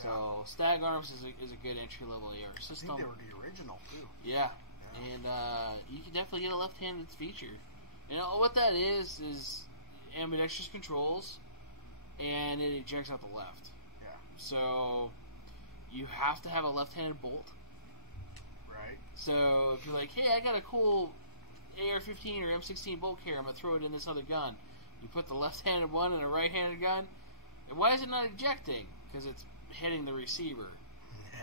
So Stag Arms is a good entry-level AR system. I think they were the original too. Yeah. And you can definitely get a left-handed feature. You know what that is ambidextrous controls, and it ejects out the left. Yeah. So you have to have a left-handed bolt. Right. So if you're like, hey, I got a cool AR-15 or M16 bolt carrier, I'm going to throw it in this other gun. You put the left-handed one in a right-handed gun, and why is it not ejecting? Because it's hitting the receiver.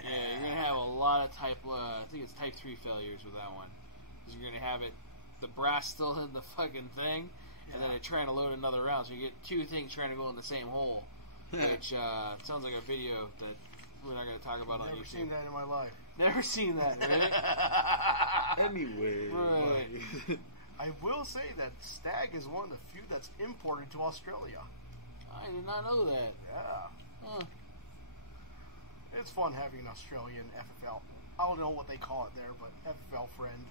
Yeah, you're going to have a lot of I think it's type 3 failures with that one. Because you're going to have the brass still in the fucking thing, and then they're trying to load another round. So you get two things trying to go in the same hole, which sounds like a video that we're not going to talk about on YouTube. Never seen that in my life. Never seen that, really? Anyway. Right. I will say that Stag is one of the few that's imported to Australia. I did not know that. Yeah. Huh. It's fun having an Australian FFL. I don't know what they call it there, but FFL friend.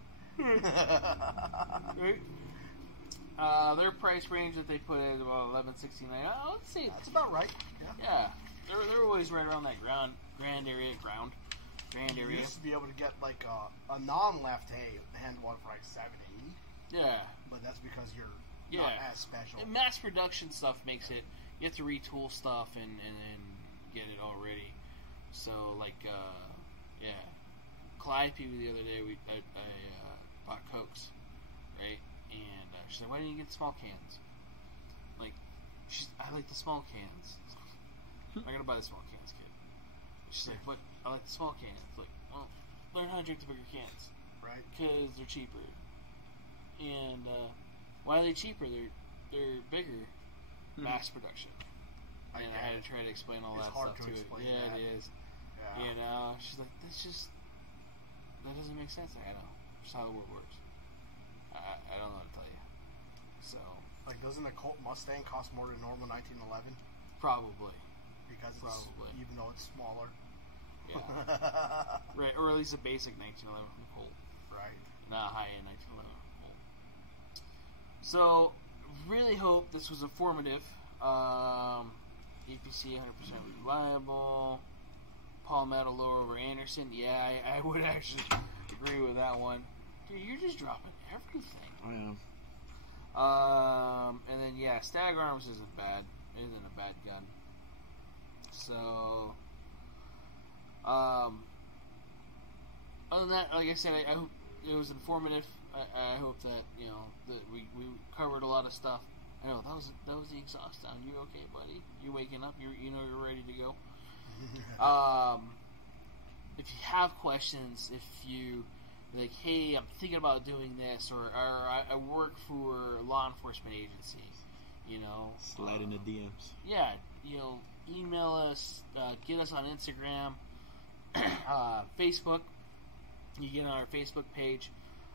Their price range that they put is about $11.69. Let's see. That's about right. Yeah. They're always right around that grand area. You used to be able to get like a non-left hand one for like $7.80. Yeah. But that's because you're not as special. And mass production stuff makes it. You have to retool stuff and get it all ready. So like Clyde people the other day I bought Cokes, right? And she's like, why didn't you get small cans? Like, I like the small cans. I'm gonna buy the small cans, kid. She's like, but I like the small cans. Like, well, learn how to drink the bigger cans, right? Because they're cheaper. And why are they cheaper? They're bigger, mass production. And I had to try to explain all that stuff to it. Yeah, it is. Yeah. You know, she's like, that doesn't make sense. I know. That's how the world works. I don't know what to tell you. So. Like, doesn't a Colt Mustang cost more than normal 1911? Probably. Because even though it's smaller. Yeah. Right, or at least a basic 1911 from Colt. Right. Not a high-end 1911 Colt. So, really hope this was informative. APC 100% reliable. Palmetto lower over Anderson. Yeah, I would actually agree with that one. Dude, you're just dropping everything. I am. And then Stag Arms isn't bad. It isn't a bad gun. So, other than that, like I said, I hope it was informative. I hope that that we covered a lot of stuff. I know that was the exhaust sound. You okay, buddy? You waking up? You're ready to go. If you have questions, if you like, hey, I'm thinking about doing this, or I work for a law enforcement agency, slide in the DMs. Yeah, email us, get us on Instagram, Facebook. You get on our Facebook page.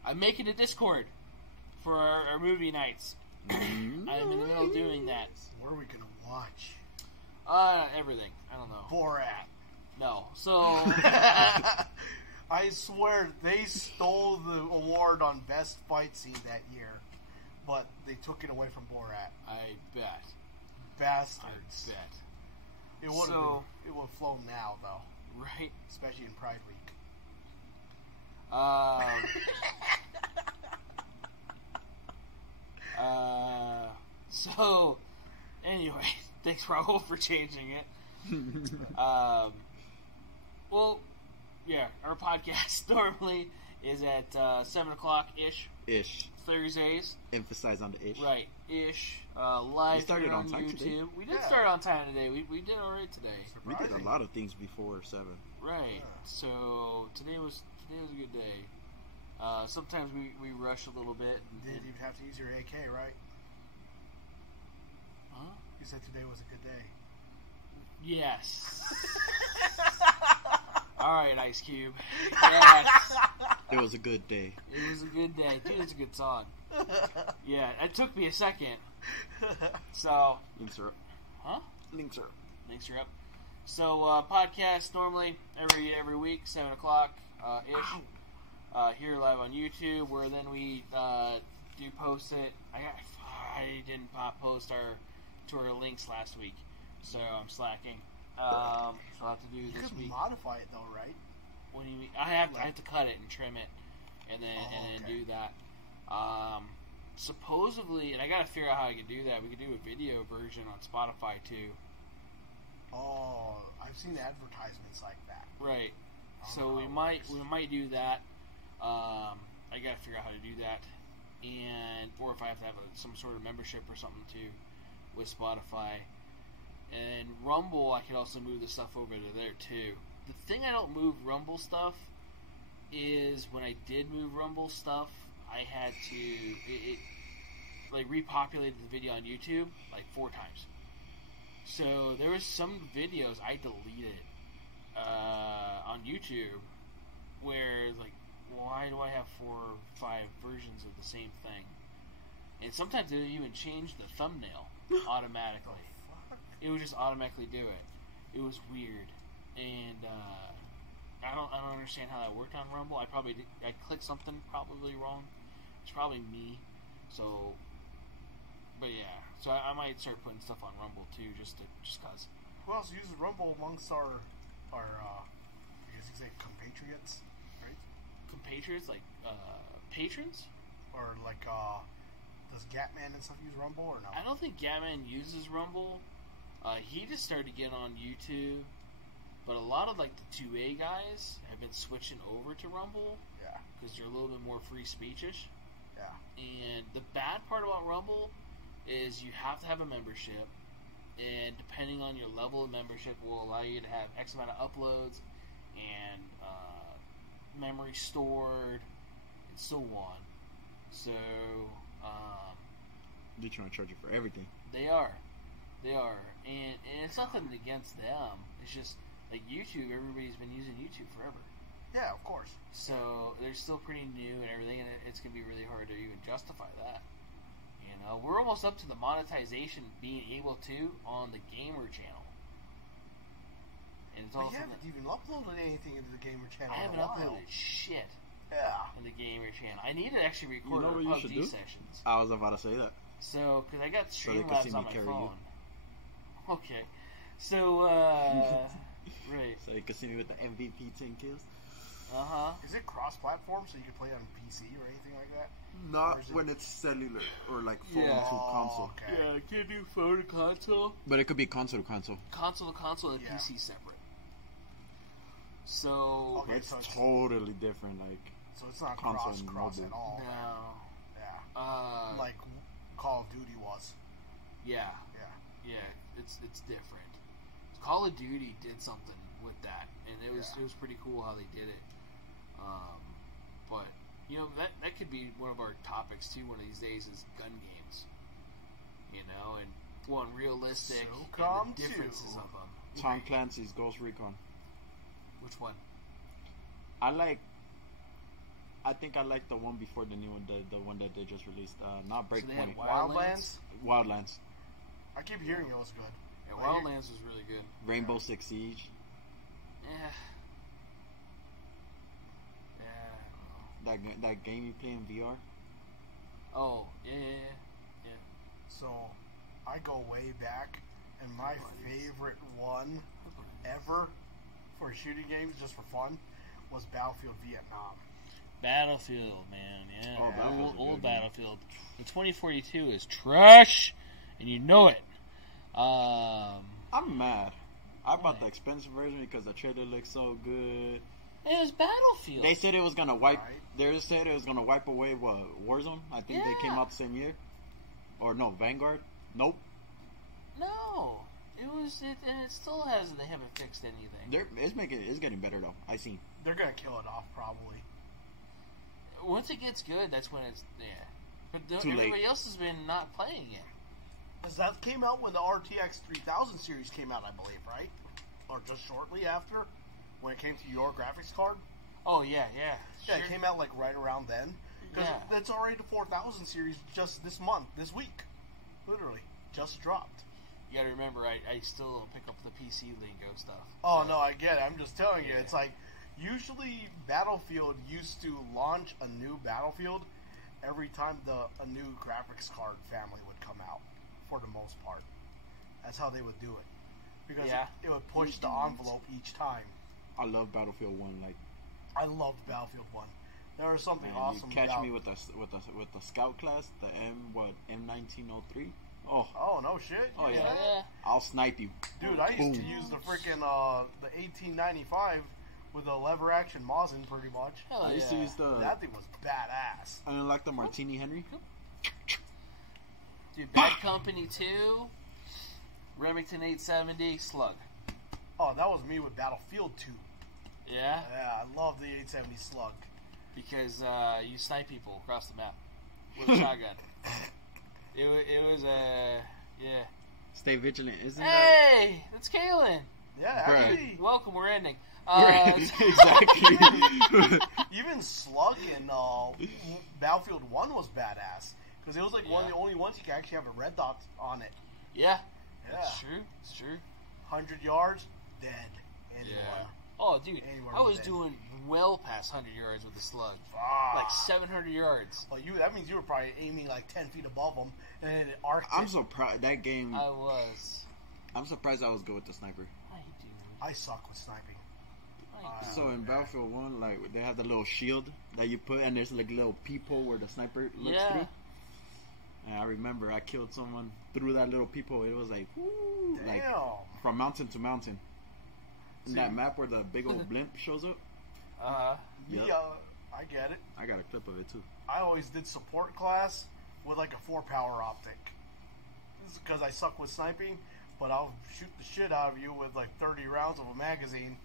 I'm making a Discord for our movie nights. I'm in the middle of doing that. What are we gonna watch? Everything. I don't know. Borat. No. So. I swear they stole the award on best fight scene that year, but they took it away from Borat. I bet. Bastards. I bet. It would have flown now though. Right. Especially in Pride Week. So, anyway, thanks Raul for changing it. Well, yeah, our podcast normally is at 7 o'clock ish. Thursdays. Emphasize on the ish. Right, ish. Live We started here on on time YouTube. today. We did start on time today. We did alright today. We did a lot of things before 7. Right. So today was a good day. Sometimes we rush a little bit. Did you have to use your AK, right? Huh? You said today was a good day. Yes. All right, Ice Cube. Yes. It was a good day. It was a good day. Dude, it's a good song. Yeah, it took me a second. So. Links are up. Huh? Links are up. Links are up. So, podcast normally every week, 7 o'clock ish. Here live on YouTube, where then we do post it. I didn't post our links last week, so I'm slacking. So I'll have to do you this could week. modify it though, right? What do you mean? I have to cut it and trim it, and then do that. Supposedly, and I gotta figure out how I can do that. We could do a video version on Spotify too. Oh, I've seen advertisements like that. Right. So we might do that. I gotta figure out how to do that, or if I have to have some sort of membership or something too with Spotify. And Rumble, I could also move the stuff over to there too. The thing I don't move Rumble stuff is when I did move Rumble stuff, I had to it like repopulated the video on YouTube like 4 times. So there was some videos I deleted on YouTube where like, why do I have 4 or 5 versions of the same thing? And sometimes it would even change the thumbnail automatically. It would just automatically do it. It was weird, and I don't understand how that worked on Rumble. I clicked something probably wrong. It's probably me. So, but yeah. So I might start putting stuff on Rumble too, just cause. Who else uses Rumble amongst our I guess you say compatriots, right? Compatriots, like patrons, or like does Gatman and stuff use Rumble or no? I don't think Gatman uses Rumble. He just started to get on YouTube, but a lot of like the 2A guys have been switching over to Rumble. Yeah, because they're a little bit more free speechish. Yeah, and the bad part about Rumble is you have to have a membership, and depending on your level of membership will allow you to have X amount of uploads and memory stored and so on. So they're trying to charge you for everything. They are, and it's nothing against them. It's just like YouTube. Everybody's been using YouTube forever. Yeah, of course. So they're still pretty new and everything, and it's gonna be really hard to even justify that. You know, we're almost up to the monetization being able to on the gamer channel. And it's But all you haven't even uploaded anything into the gamer channel. I haven't in a while. uploaded shit. Yeah. In the gamer channel, I need to actually record our PUBG sessions. I was about to say that. So, because I got So they could see Streamlabs on me my carry phone. Okay. So, right. So you can see me with the MVP 10 kills. Is it cross-platform so you can play on PC or anything like that? Not when it's cellular or like phone to console. Okay. Yeah, I can't do phone to console. But it could be console to console. Console to console and PC separate. So Okay, it's so totally different. Like so it's not console cross and at all. no. Yeah. Like Call of Duty was. Yeah. It's different. Call of Duty did something with that, and it was pretty cool how they did it. But you know that could be one of our topics too. One of these days is gun games. You know, and one realistic and the differences of them. Tom Clancy's Ghost Recon. Which one? I think I like the one before the new one, the one that they just released. Not Breakpoint. Wildlands. Wildlands. I keep hearing it was good. Yeah, Wildlands was really good. Rainbow Six Siege. Yeah. Yeah. That game you play in VR. Oh, yeah. So, I go way back, and my favorite one ever for shooting games, just for fun, was Battlefield Vietnam. Battlefield, man, yeah. Oh, Battlefield's a old good game. Battlefield. The 2042 is trash, and you know it. I'm mad. I bought Why? the expensive version because the trailer looked so good. It was Battlefield. They said it was gonna wipe. Right. They said it was gonna wipe away what Warzone. I think they came Yeah. out the same year, or no Vanguard. Nope. No, it was it, and it still hasn't. They haven't fixed anything. It's getting better though. I seen. They're gonna kill it off probably. Once it gets good, that's when it's But Too late. everybody else has been not playing it. Because that came out when the RTX 3000 series came out, I believe, right? Or just shortly after, when it came to your graphics card. Oh yeah. Yeah, Sure. it came out like right around then. Because Yeah. it's already the 4000 series just this month, this week. Literally. Just dropped. You gotta remember, I still don't pick up the PC lingo stuff. Oh, So, no, I get it. I'm just telling you. Yeah. It's like, usually Battlefield used to launch a new Battlefield every time a new graphics card family would come out, for the most part. That's how they would do it. Because Yeah. it would push the envelope each time. I love Battlefield 1. Like, I loved Battlefield 1. There was something man, awesome you catch about me with the scout class, the M1903. Oh, Oh, no shit? Oh, You yeah. know that? Yeah. I'll snipe you. Dude, I used to Boom. use the freaking the 1895 with a lever action Mosin pretty much. Hell I used to yeah. use the. That thing was badass. I didn't like the Martini Henry. Dude, Bad Company 2, Remington 870, Slug. Oh, that was me with Battlefield 2. Yeah? Yeah, I love the 870 Slug. Because you snipe people across the map with a shotgun. It was yeah. Stay vigilant, isn't that? Hey, that's Kaylin. Yeah, Right. actually, Welcome, we're ending. Exactly. even Slug in Battlefield 1 was badass. Because it was like one of the only ones you can actually have a red dot on it. Yeah, Yeah. that's true. It's true. 100 yards, dead. Anyone. Yeah. Oh, dude, Anywhere I was dead. doing well past 100 yards with the Slug. Ah. Like 700 yards. Well, that means you were probably aiming like 10 feet above them, and then it arced I'm it. surprised that game. I was. I'm surprised I was good with the sniper. I do. I suck with sniping. I do. So in Battlefield 1, like they have the little shield that you put, and there's like a little peephole where the sniper looks Yeah. through. And I remember I killed someone through that little peephole. It was like, woo, Damn. like from mountain to mountain. In See- that map where the big old blimp shows up, Me, Yep. I get it. I got a clip of it too. I always did support class with like a 4-power optic. This is because I suck with sniping, but I'll shoot the shit out of you with like 30 rounds of a magazine.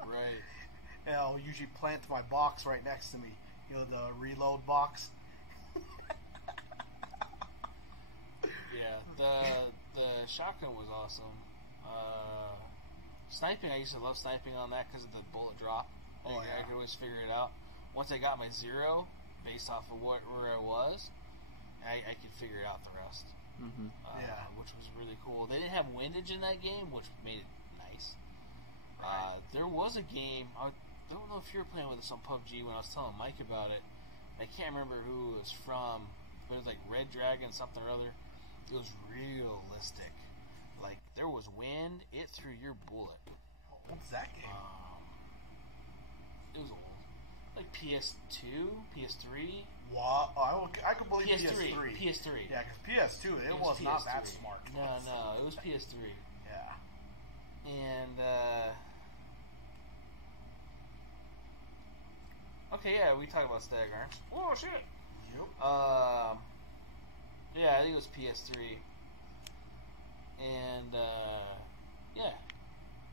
Right. And I'll usually plant my box right next to me. You know, the reload box. Yeah, the shotgun was awesome. Sniping, I used to love sniping on that because of the bullet drop. Oh, I yeah. could always figure it out. Once I got my zero, based off of where I was, I could figure out the rest. Mm-hmm. Yeah. Which was really cool. They didn't have windage in that game, which made it nice. Right. There was a game, I don't know if you were playing with us on PUBG when I was telling Mike about it. I can't remember who it was from, but it was like Red Dragon something or other. It was realistic. Like, there was wind, it threw your bullet. What's that game? It was old. Like PS2, PS3. What? I could believe PS3. PS3. Yeah, because PS2, it was not that smart. No, it was PS3. Yeah. And, okay, yeah, we talked about Stag Arms. Oh, shit! Yep. Yeah, I think it was PS3. And, yeah,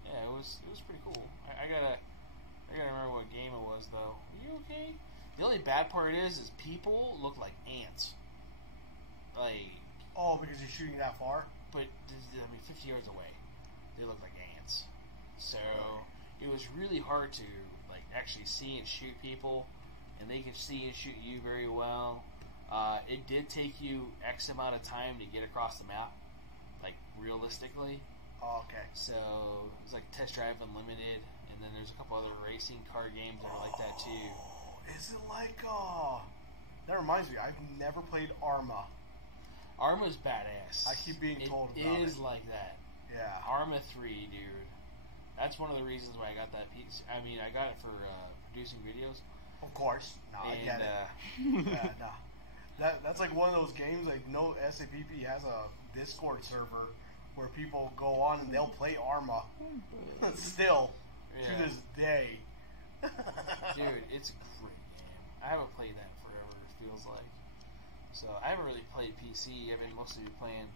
it was pretty cool. I gotta remember what game it was, though. Are you okay? The only bad part is people look like ants. Like, Oh, because you're shooting that far? but, 50 yards away, they look like ants. So, it was really hard to, like, actually see and shoot people, and they could see and shoot you very well. It did take you X amount of time to get across the map, like realistically. Oh, okay. So it's like Test Drive Unlimited, and then there's a couple other racing car games that are like that too. Is it like that reminds me, I've never played Arma. Arma's badass. I keep being told about it. It is like that. Yeah. Arma 3, dude. That's one of the reasons why I got that piece. I mean, I got it for producing videos. Of course. No, I get it. Yeah, no. That's like one of those games, like, no, SAPP has a Discord server where people go on and they'll play Arma. Still. To this day. Dude, it's a great game. I haven't played that forever, it feels like. So, I haven't really played PC. I've been mostly playing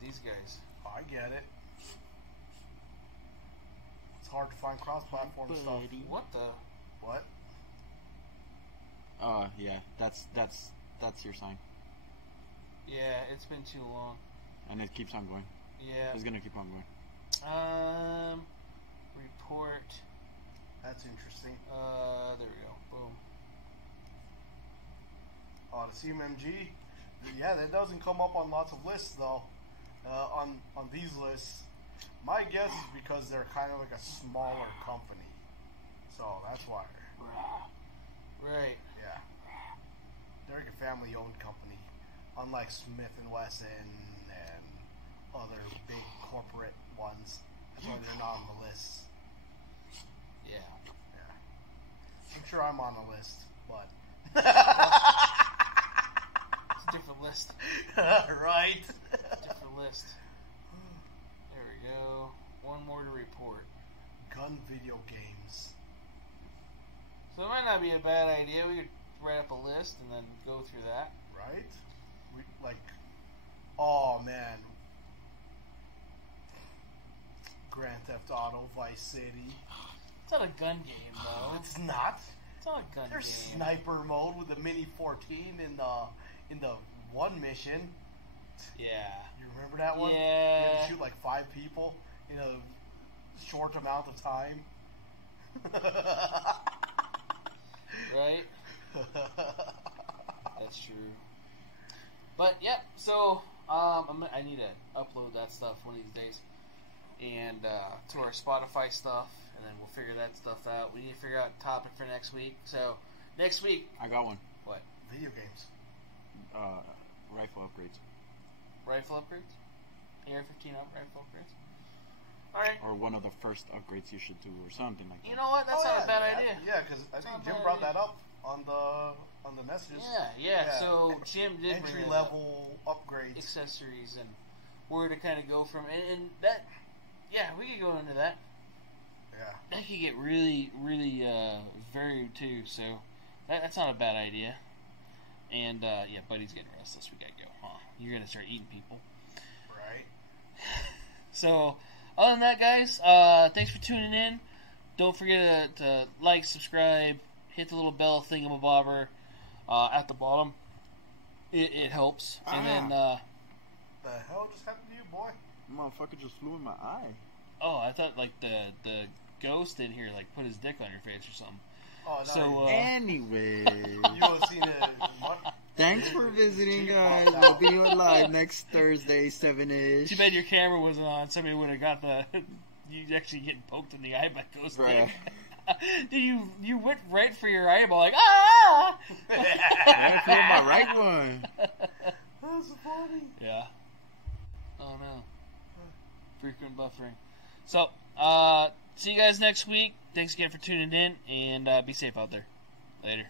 these guys. I get it. It's hard to find cross-platform stuff. What the? What? Yeah, that's your sign. Yeah, it's been too long. And it keeps on going. Yeah. It's gonna keep on going. Report. That's interesting. There we go. Boom. Oh, the CMMG? Yeah, that doesn't come up on lots of lists, though. On these lists. My guess is because they're kind of like a smaller company. So, that's why. Right. Yeah. They're like a family-owned company. Unlike Smith & Wesson and other big corporate ones. That's why they're not on the list. Yeah. Yeah. I'm sure I'm on the list, but... It's a different list. Right? Different list. There we go. One more to report. Gun video games. So it might not be a bad idea. We could write up a list and then go through that. Right? Oh man. Grand Theft Auto, Vice City. It's not a gun game, though. It's not. It's not a gun There's game. sniper mode with the Mini 14 in the one mission. Yeah. You remember that one? Yeah. You had to shoot like 5 people in a short amount of time. Right? That's true. But, yep, so I need to upload that stuff one of these days. And to our Spotify stuff, and then we'll figure that stuff out. We need to figure out a topic for next week. So, next week... I got one. What? Video games. Rifle upgrades. Rifle upgrades? AR-15 rifle upgrades? Alright. Or one of the first upgrades you should do, or something like that. You know what? That's not a bad idea. Yeah, because I think Jim brought that up on the messages. Yeah. So Jim did entry bring level upgrades, accessories, and where to kind of go from, and that. Yeah, we could go into that. Yeah. That could get really, really varied too. So that's not a bad idea. And yeah, Buddy's getting restless. We gotta go. Huh? You're gonna start eating people. Right. So. Other than that, guys, thanks for tuning in. Don't forget to like, subscribe, hit the little bell thingamabobber at the bottom. It helps. And then, the hell just happened to you, boy? Motherfucker just flew in my eye. Oh, I thought like the ghost in here like put his dick on your face or something. Oh, no. So, anyway. You have seen it. Thanks for visiting, guys. We'll be on live next Thursday, 7-ish. Too bad your camera wasn't on. Somebody would have got the... You actually getting poked in the eye by ghost dick. Dude, you went right for your eyeball, like, ah! I flew my right one. That's funny. Yeah. Oh, no. Frequent buffering. So, see you guys next week. Thanks again for tuning in, and be safe out there. Later.